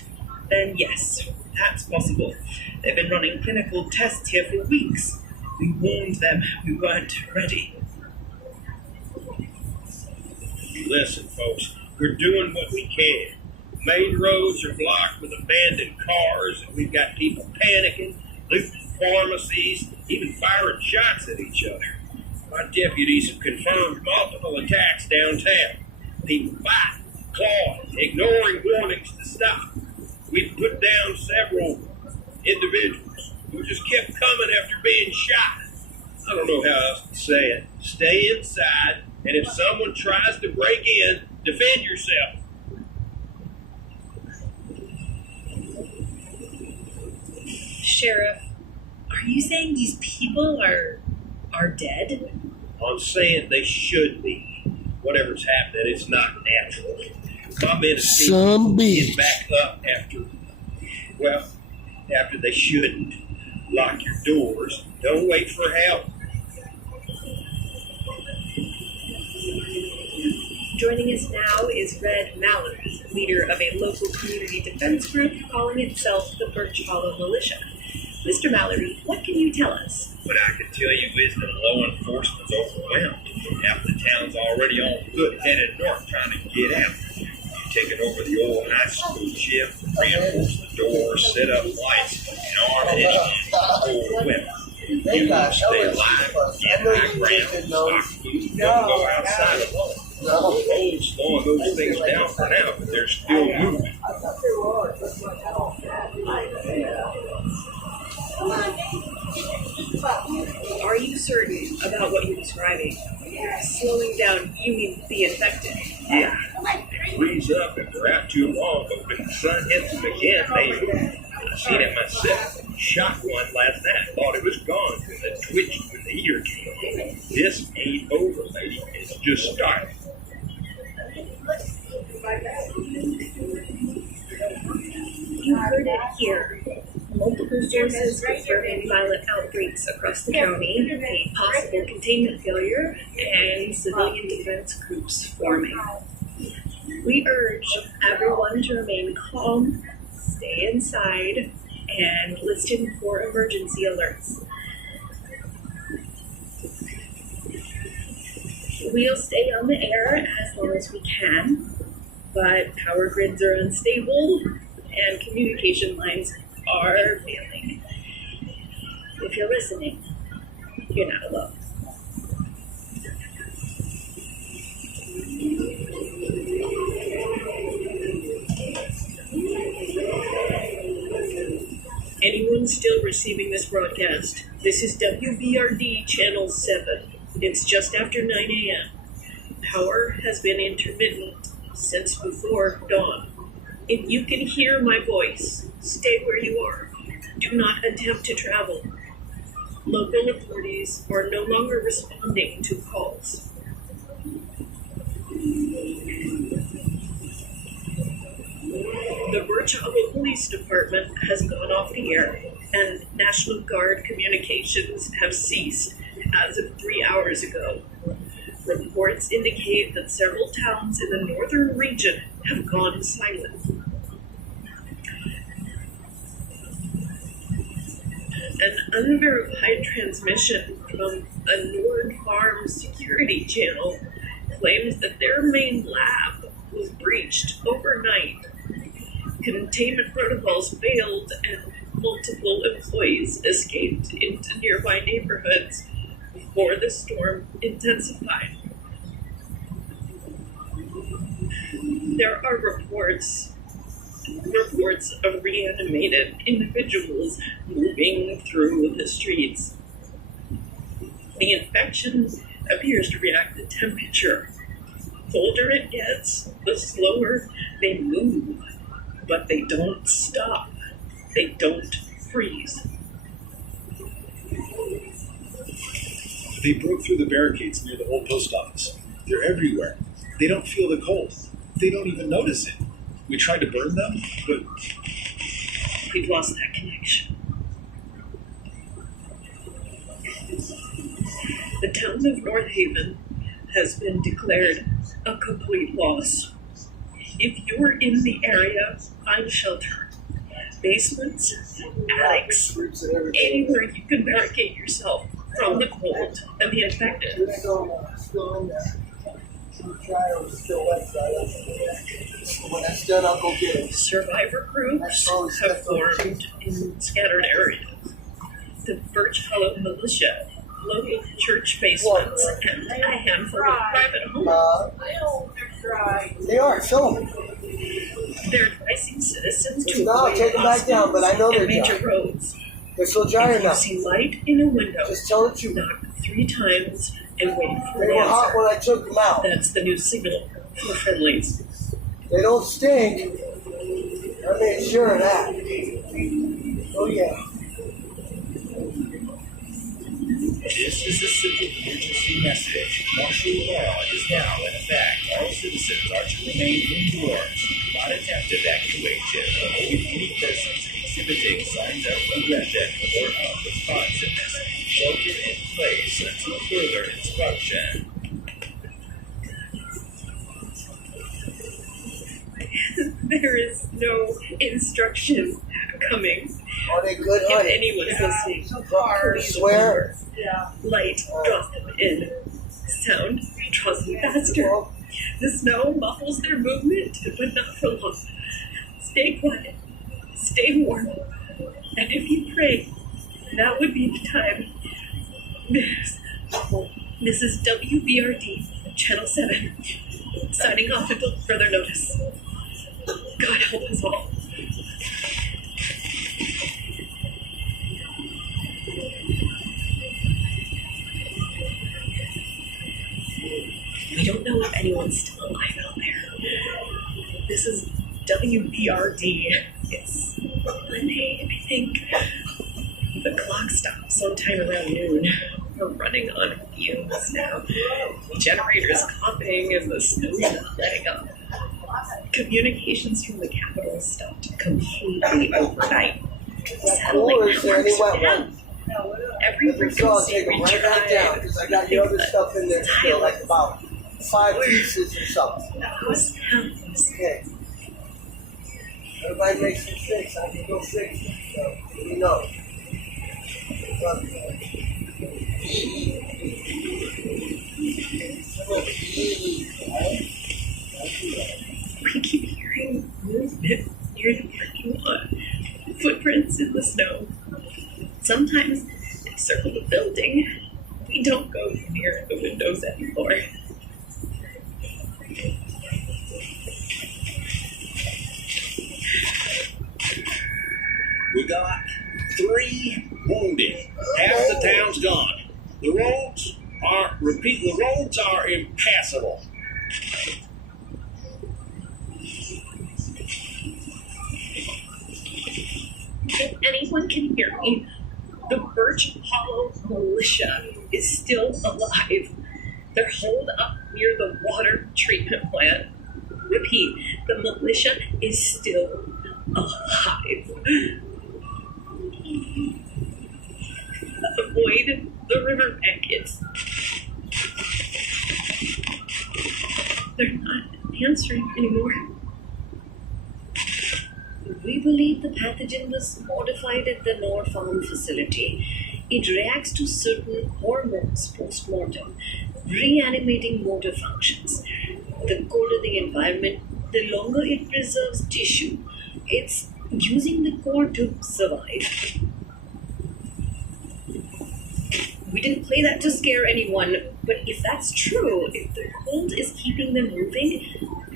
then yes, that's possible. They've been running clinical tests here for weeks. We warned them we weren't ready. Listen, folks, we're doing what we can. Main roads are blocked with abandoned cars, and we've got people panicking, looting pharmacies, even firing shots at each other. My deputies have confirmed multiple attacks downtown. People fighting, clawing, ignoring warnings to stop. We've put down several individuals who just kept coming after being shot. I don't know how else to say it. Stay inside, and if someone tries to break in, defend yourself. Sheriff, are you saying these people are dead? I'm saying they should be. Whatever's happening, it's not natural. My men have seen get back up after they shouldn't. Lock your doors. Don't wait for help. Joining us now is Red Mallory, leader of a local community defense group calling itself the Birch Hollow Militia. Mr. Mallory, what can you tell us? What I can tell you is that law enforcement's overwhelmed. Half the town's already on foot headed north trying to get out. You've taken over the old high school gym, reinforced the doors, set up lights, and armed any old weapons. You want to stay alive, get high ground, stock food, don't go outside alone. The road's slowing those things down for now, but they're still moving. Are you certain about what you're describing? Slowing down, you mean the infected? Yeah. They freeze up if they're out too long, but when the sun hits them again, they move. I seen it myself. Shot one last night, thought it was gone, and it twitched when the heater came on. This ain't over, lady. It's just starting. You heard it here. Multiple sources confirming violent outbreaks across the county, a possible containment failure, and civilian defense groups forming. We urge everyone to remain calm, stay inside, and listen for emergency alerts. We'll stay on the air as long as we can, but power grids are unstable and communication lines are failing. If you're listening, you're not alone. Anyone still receiving this broadcast, this is WBRD Channel 7. It's just after 9 a.m. Power has been intermittent since before dawn. If you can hear my voice, stay where you are. Do not attempt to travel. Local authorities are no longer responding to calls. The Birch Hollow Police Department has gone off the air, and National Guard communications have ceased as of 3 hours ago. Reports indicate that several towns in the northern region have gone silent. An unverified transmission from a Nord Farm security channel claims that their main lab was breached overnight. Containment protocols failed and multiple employees escaped into nearby neighborhoods before the storm intensified. There are reports of reanimated individuals moving through the streets. The infection appears to react to temperature. Colder it gets, the slower they move. but they don't stop. They don't freeze. They broke through the barricades near the old post office. They're everywhere. They don't feel the cold. They don't even notice it. We tried to burn them, but We've lost that connection. The town of North Haven has been declared a complete loss. If you're in the area, find shelter. Basements, attics, anywhere you can barricade yourself from the cold and the infected. When that's done, I'll go get it. Survivor groups have formed in scattered areas. The Birch Hollow Militia, local church basements, and a handful of private homes. They are, show them. They're advising citizens to No, avoid take them back down, but I know they're and major dry. roads. They're still dry If you enough. see light in a window, Just tell the truth. knock 3 times and wait for They an were hot answer. when I took them out. That's the new signal for friendlies. They don't stink. I made sure of that. Oh, yeah. This is a civil emergency message. Martial law is now in effect. All citizens are to remain indoors, not attempt evacuation, avoid any persons exhibiting signs of aggression or unresponsiveness. Shelter in place until further instruction. There is no instruction coming. Are they good, If honey? anyone's listening, please Swear. remember, light draws them in. Sound draws them faster. The snow muffles their movement, but not for long. Stay quiet. Stay warm. And if you pray, that would be the time. This is WBRD, Channel 7, signing off until further notice. God help us all. We don't know if anyone's still alive out there. This is WBRD. It's Monday, I think. The clock stopped sometime around noon. We're running on fumes now. The generator's coughing and the snow's not letting up. Communications from the capital stopped completely overnight. Satellite networks down. Every So I'll frequency take them we right back down tried. because I got the other stuff in there still, like about 5 pieces or something. Okay. Everybody makes mistakes. I can go fix it. So, you know. We keep hearing movement near the parking lot. Footprints in the snow. Sometimes they circle the building. We don't go near the windows anymore. We got 3 wounded. Half the town's gone. The roads are impassable. If anyone can hear me, the Birch Hollow Militia is still alive. They're holed up near the water treatment plant. Repeat, the militia is still alive. Avoid the riverbank. They're not answering anymore. We believe the pathogen was modified at the Nor Farm facility. It reacts to certain hormones post-mortem, reanimating motor functions. The colder the environment, the longer it preserves tissue. It's using the core to survive. We didn't play that to scare anyone, but if that's true, if the cold is keeping them moving,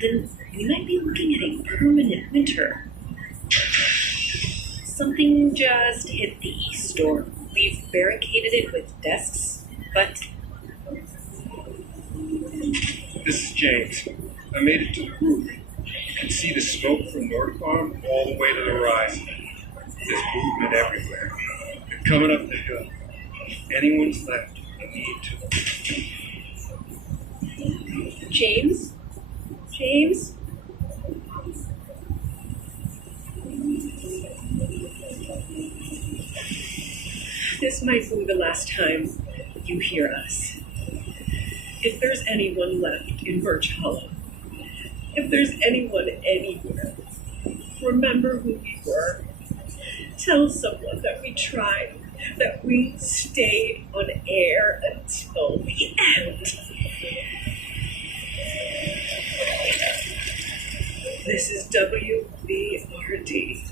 then we might be looking at a permanent winter. Something just hit the east door. We've barricaded it with desks, but... This is James. I made it to the roof. can see the smoke from North Farm all the way to the horizon. There's movement everywhere. They're coming up the hill. Anyone's left, you need to. James? James? This might be the last time you hear us. If there's anyone left in Birch Hollow, if there's anyone anywhere, remember who we were. Tell someone that we tried, that we stayed on air until the end. This is WBRD,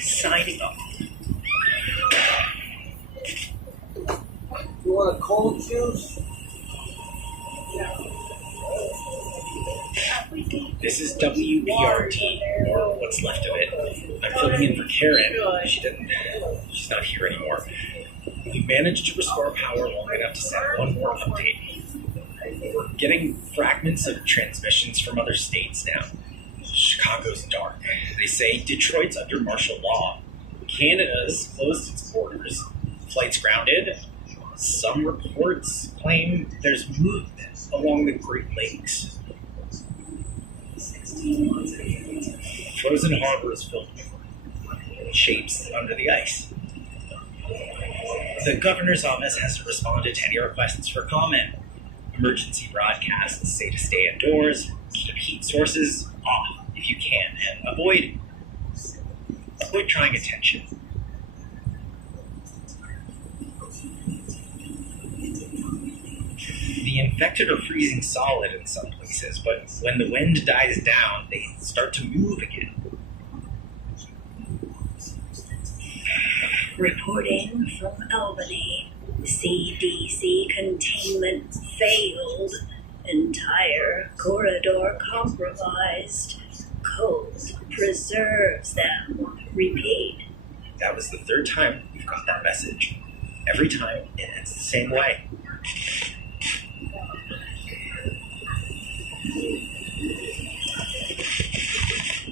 signing off. You want a cold juice? This is WBRT, or what's left of it. I'm filling in for Karen. She's not here anymore. We managed to restore power long enough to send one more update. We're getting fragments of transmissions from other states now. Chicago's dark. They say Detroit's under martial law. Canada's closed its borders. Flights grounded. Some reports claim there's movement along the Great Lakes. Frozen Harbor is filled with shapes under the ice. The governor's office hasn't responded to any requests for comment. Emergency broadcasts say to stay indoors, keep heat sources off if you can, and avoid trying attention. The infected are freezing solid in some places, but when the wind dies down, they start to move again. Reporting from Albany. CDC containment failed. Entire corridor compromised. Code preserves them. Repeat. That was the third time we've got that message. Every time, it's the same way.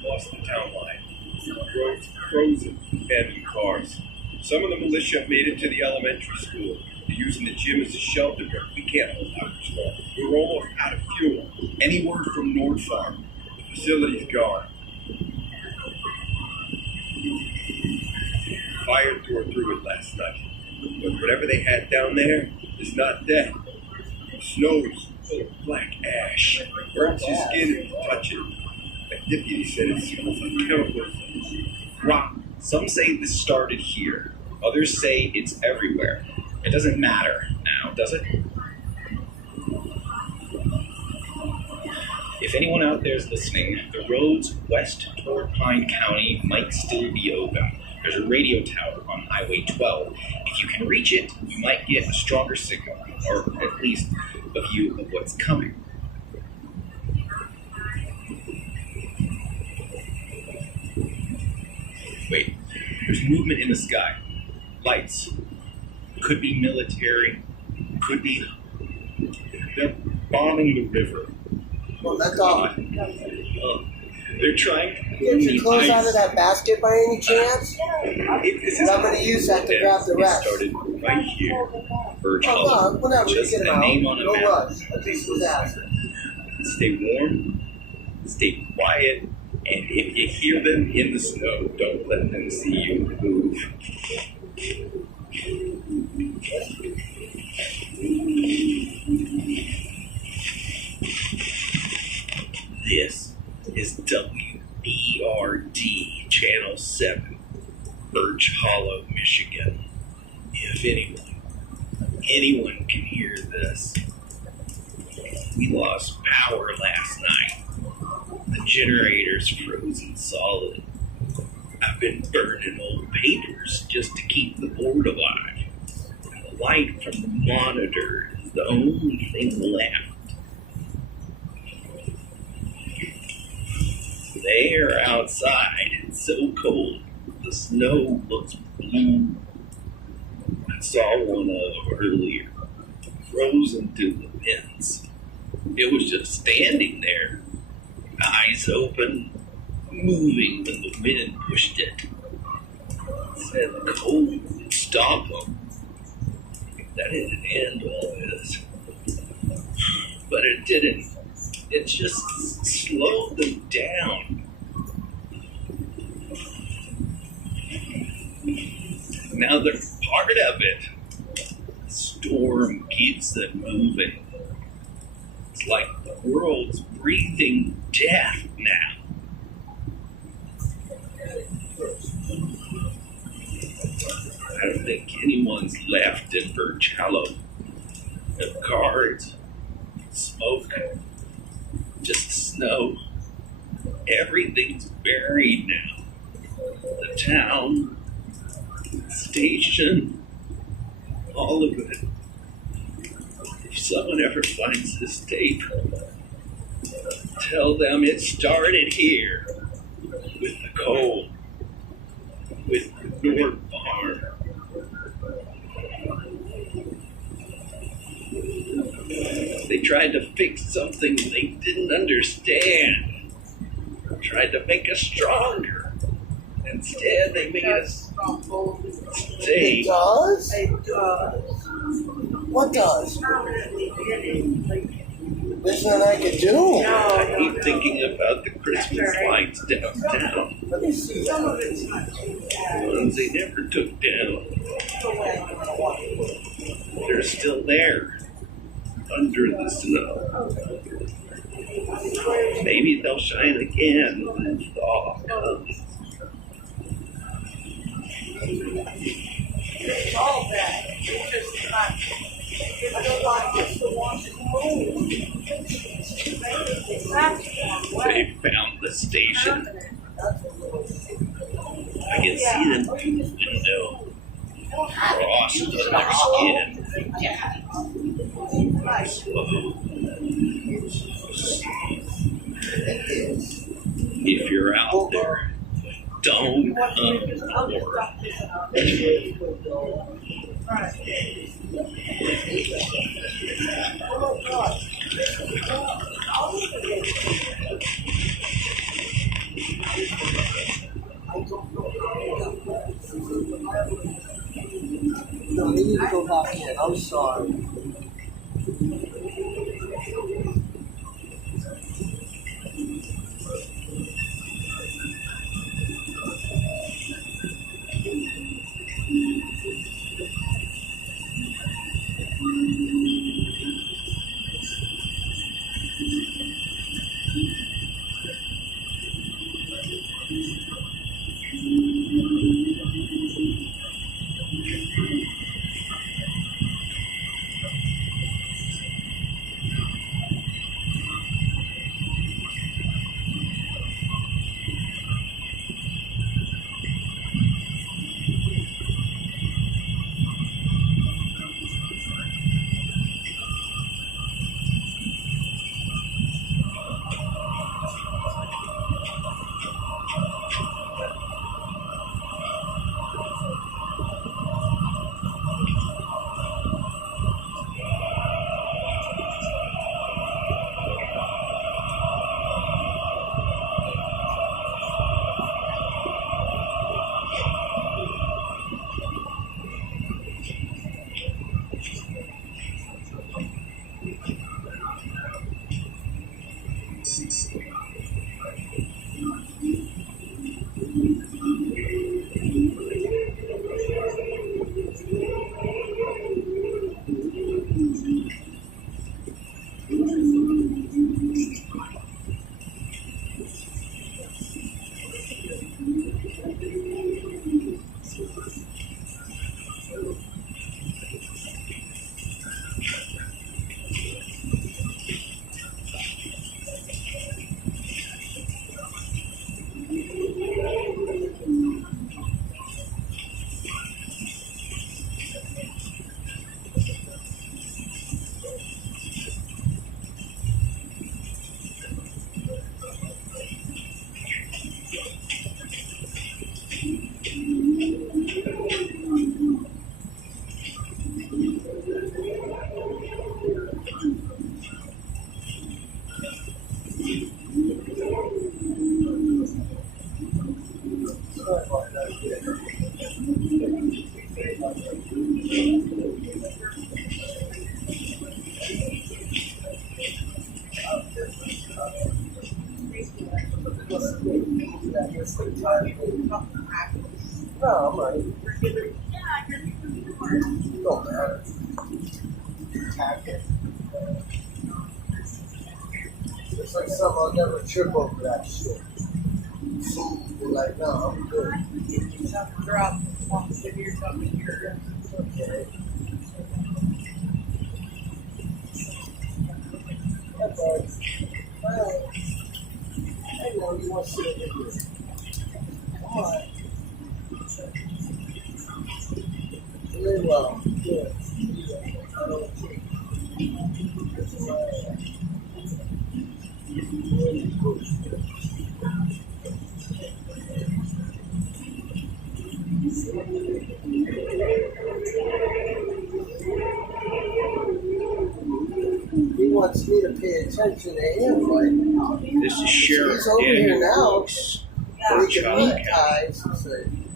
Lost the town line. Roads frozen, abandoned cars. Some of the militia made it to the elementary school. They're using the gym as a shelter, but we can't hold out much longer. We're almost out of fuel. Any word from Nord Farm? The facility's gone. Fire tore through it last night. But whatever they had down there is not dead. The snow's full of black ash. Burns your skin if you touch it. A deputy said it smells like chemicals. Rock. Some say this started here. Others say it's everywhere. It doesn't matter now, does it? If anyone out there is listening, the roads west toward Pine County might still be open. There's a radio tower on Highway 12. If you can reach it, you might get a stronger signal, or at least a view of what's coming. Wait, there's movement in the sky. Lights. Could be military. Could be... They're bombing the river. Well, that's all. They're trying to Get your clothes out of that basket by any chance? I'm going to use that to grab the rest. It started right here. Birch Oh, Hollow. no, whenever you Just get a them out. name on a No map. rush. A piece was asked. Stay warm, stay quiet, and if you hear them in the snow, don't let them see you move. This is WBRD Channel 7, Birch Hollow, Michigan. If anyone can hear this. We lost power last night. The generator's frozen solid. I've been burning old papers just to keep the board alive. And the light from the monitor is the only thing left. There outside, it's so cold. The snow looks blue. I saw one earlier, frozen to the pins. It was just standing there. eyes open, moving when the wind pushed it. Said the cold would stop them. That it'd end all this. But it didn't. It just slowed them down. Now they're part of it. The storm keeps them moving. It's like the world's breathing death now. I don't think anyone's left in Birch Hollow. No guards, smoke, just snow. Everything's buried now. The town, the station, all of it. If someone ever finds this tape, tell them it started here with the coal, with the North Farm. They tried to fix something they didn't understand. Tried to make us stronger. Instead, they made us stay. It does? What does? There's nothing I can do. I keep thinking about the Christmas lights downtown. Let me see that. The ones they never took down. They're still there, under the snow. Maybe they'll shine again when thaw comes. It's all that. It's just not. It's just like it's the one They found the station. I can see them through the window, frost on their skin. Slow. If you're out there, don't come forward. No, they need to go back in. I'm sorry. that here for the time. No, I'm right. Don't matter. Attack it. It's like something I'll never trip over that shit. You're like, no, I'm good. Drop. If you're talking here. Okay. Okay. Well, I know you want to sit over here. Come on. Very well. Good. He wants me to pay attention to him, like This is Sheriff he's over here Daniel now. Brooks. We can meet guys and say,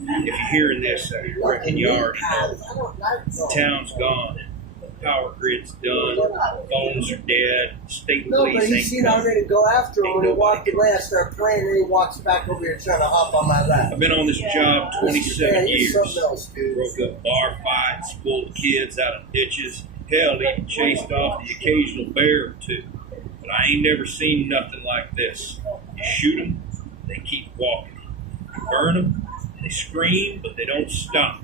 If you're hearing this, I reckon you already know. The town's gone. Power grid's done. Phones are dead. State no, but police he's ain't seen I'm coming. ready to go after him when he walked away. I start playing, and he walks back over here trying to hop on my lap. I've been on this job 27 Man, he's years. something else, dude. Broke up bar fights, pulled kids out of ditches. Hell, even chased off the occasional bear or two. But I ain't never seen nothing like this. You shoot them, they keep walking. You burn them, they scream, but they don't stop.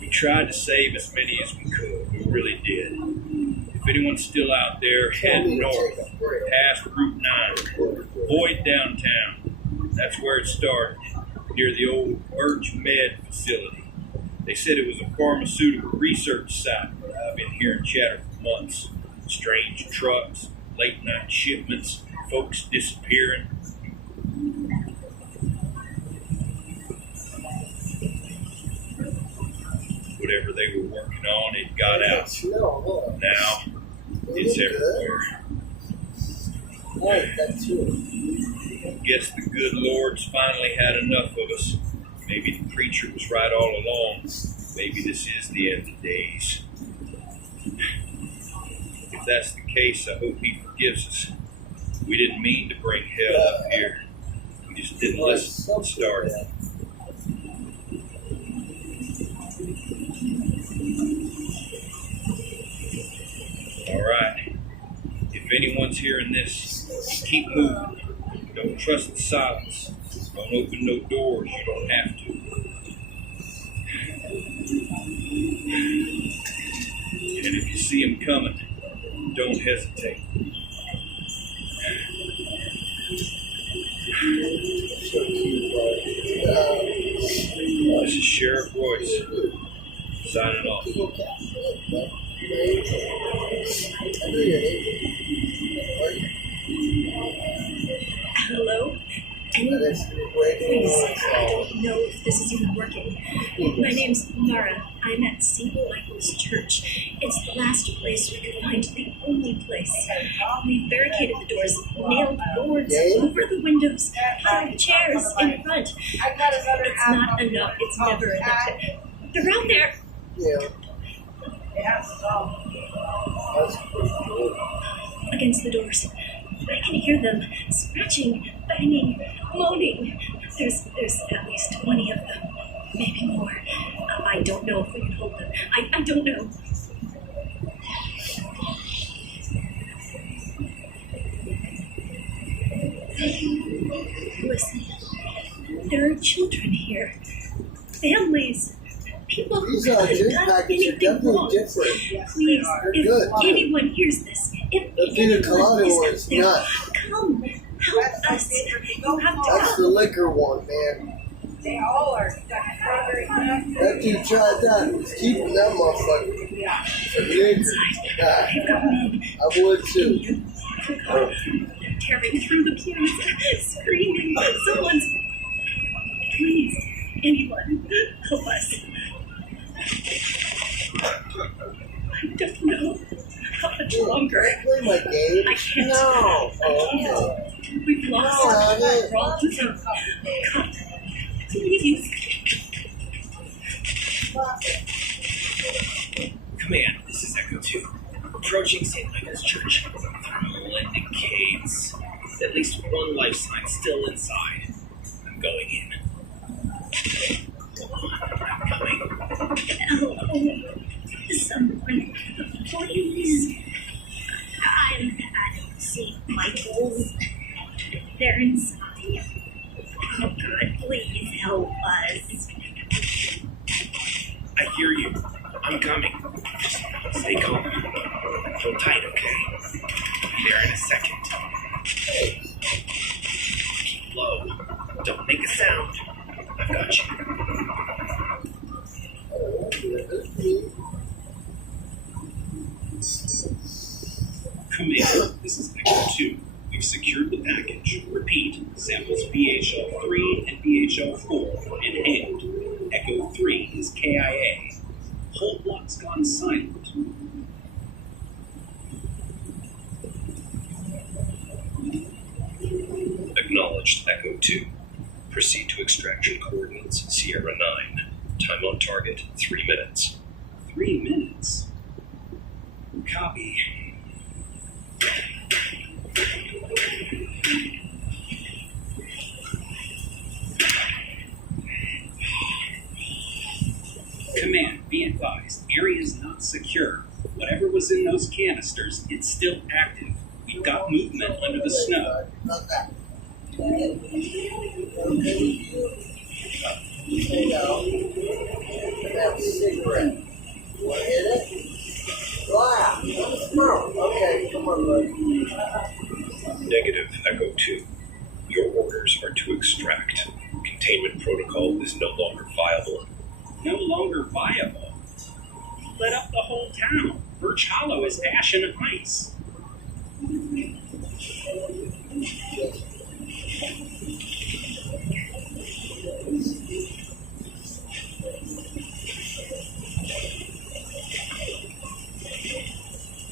We tried to save as many as we could. We really did. If anyone's still out there, head north, past Route 9, avoid downtown. That's where it started, near the old Birch Med facility. They said it was a pharmaceutical research site. I've been hearing chatter for months. Strange trucks, late night shipments, folks disappearing. Whatever they were working on, it got out. Now, it's everywhere. Guess the good Lord's finally had enough of us. Maybe the preacher was right all along. Maybe this is the end of days. If that's the case, I hope he forgives us. We didn't mean to bring hell up here. We just didn't listen from the start. All right. If anyone's hearing this, keep moving. Don't trust the silence. Don't open no doors you don't have to. And if you see them coming, don't hesitate. This is Sheriff Royce, signing off. Hello? Please, I don't know if this is even working. My name's Mara. I'm at St. Michael's Church. It's the last place we could find, the only place. We barricaded the doors, nailed boards over the windows, piled chairs in front. It's not enough. It's never enough. They're out there. Yeah. Against the doors. I can hear them scratching, banging, moaning. There's at least 20 of them, maybe more. I don't know if we can hold them. I don't know. Listen, there are children here, families, people who These haven't done anything wrong. different. Please, They're if good. anyone hears this, if The pina colada anyone one is is out there, not. come help us. You have to That's come. the liquor one, man. They all are strawberry nuts. That dude tried that. He's keeping that motherfucker. For liquor. I would too. Tearing through the plaza, screaming, someone's... Please, anyone, help us. I don't know how much longer. Play my game. I can't. No. I can't. We've lost. We're all losing. God, please. Command, this This is Echo 2. Approaching St. Michael's Church. Thermal indicates at least one life sign still inside. I'm going in. I'm coming. Hello, someone, please. I'm at St. Michael's. They're inside. Oh God, please help us. I hear you. I'm coming. Just stay calm. Hold tight, okay? Be there in a second. Keep low. Don't make a sound. I've got you. Command, this is Echo 2. We've secured the package. Repeat, samples BHL3 and BHL4 in hand. Echo 3 is KIA. Whole block's gone silent. Acknowledged, Echo 2. Proceed to extraction coordinates Sierra 9. Time on target, 3 minutes. 3 minutes? Copy. Command, be advised, area is not secure. Whatever was in those canisters, it's still active. We've got movement under the snow. Cigarette. Want to hit it? Wow, okay, come on, bud. Negative, Echo 2. Your orders are to extract. Containment protocol is no longer viable. No longer viable? Lit up the whole town. Birch Hollow is ash and ice.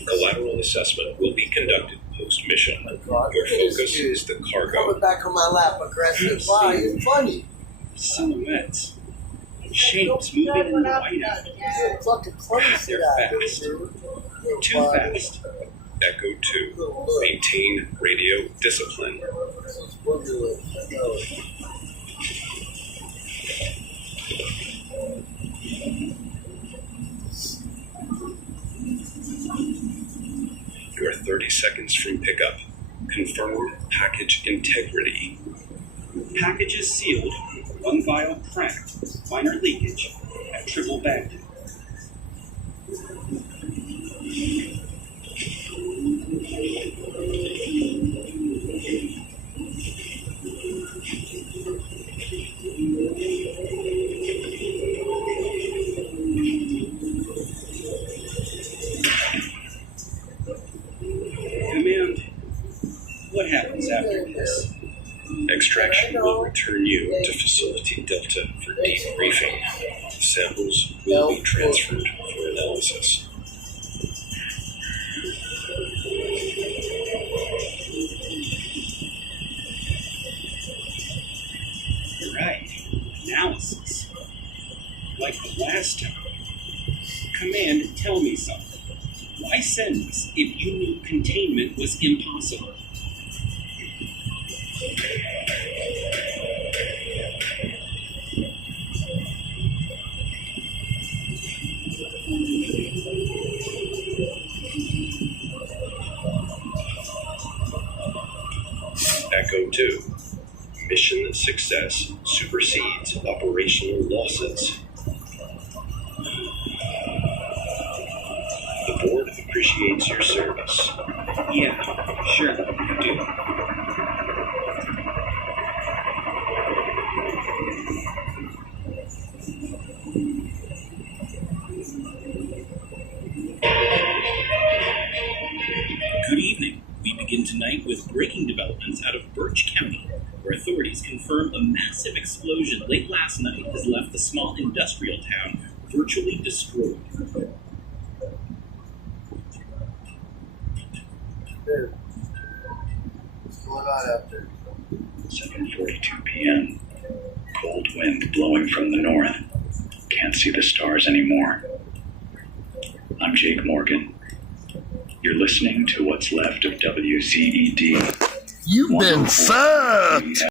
Collateral assessment will be conducted post-mission. Your focus is the cargo. Coming back on my lap, aggressive. Wow, you're funny. Silhouettes. Shapes moving in the whiteout. You're fucking crazy. They're fast. Too fast. Echo 2. Maintain radio discipline. You are 30 seconds from pickup. Confirm package integrity. Package is sealed. One vial cracked. Minor leakage. At triple bagged. Command, what happens after this? Extraction will return you to Facility Delta for debriefing. Samples will be transferred for analysis. Right. Analysis. Like the last time. Command, tell me something. Why send us if you knew containment was impossible? Echo 2. Mission success supersedes operational losses. The board appreciates your service. Yeah, sure, I do. Good evening. We begin tonight with breaking developments out of Birch County, where authorities confirm a massive explosion late last night has left the small industrial town virtually destroyed. There. What's going on out there? 7:42 p.m. Cold wind blowing from the north. Can't see the stars anymore. I'm Jake Morgan. You're listening to what's left of WCED. You've been fucked!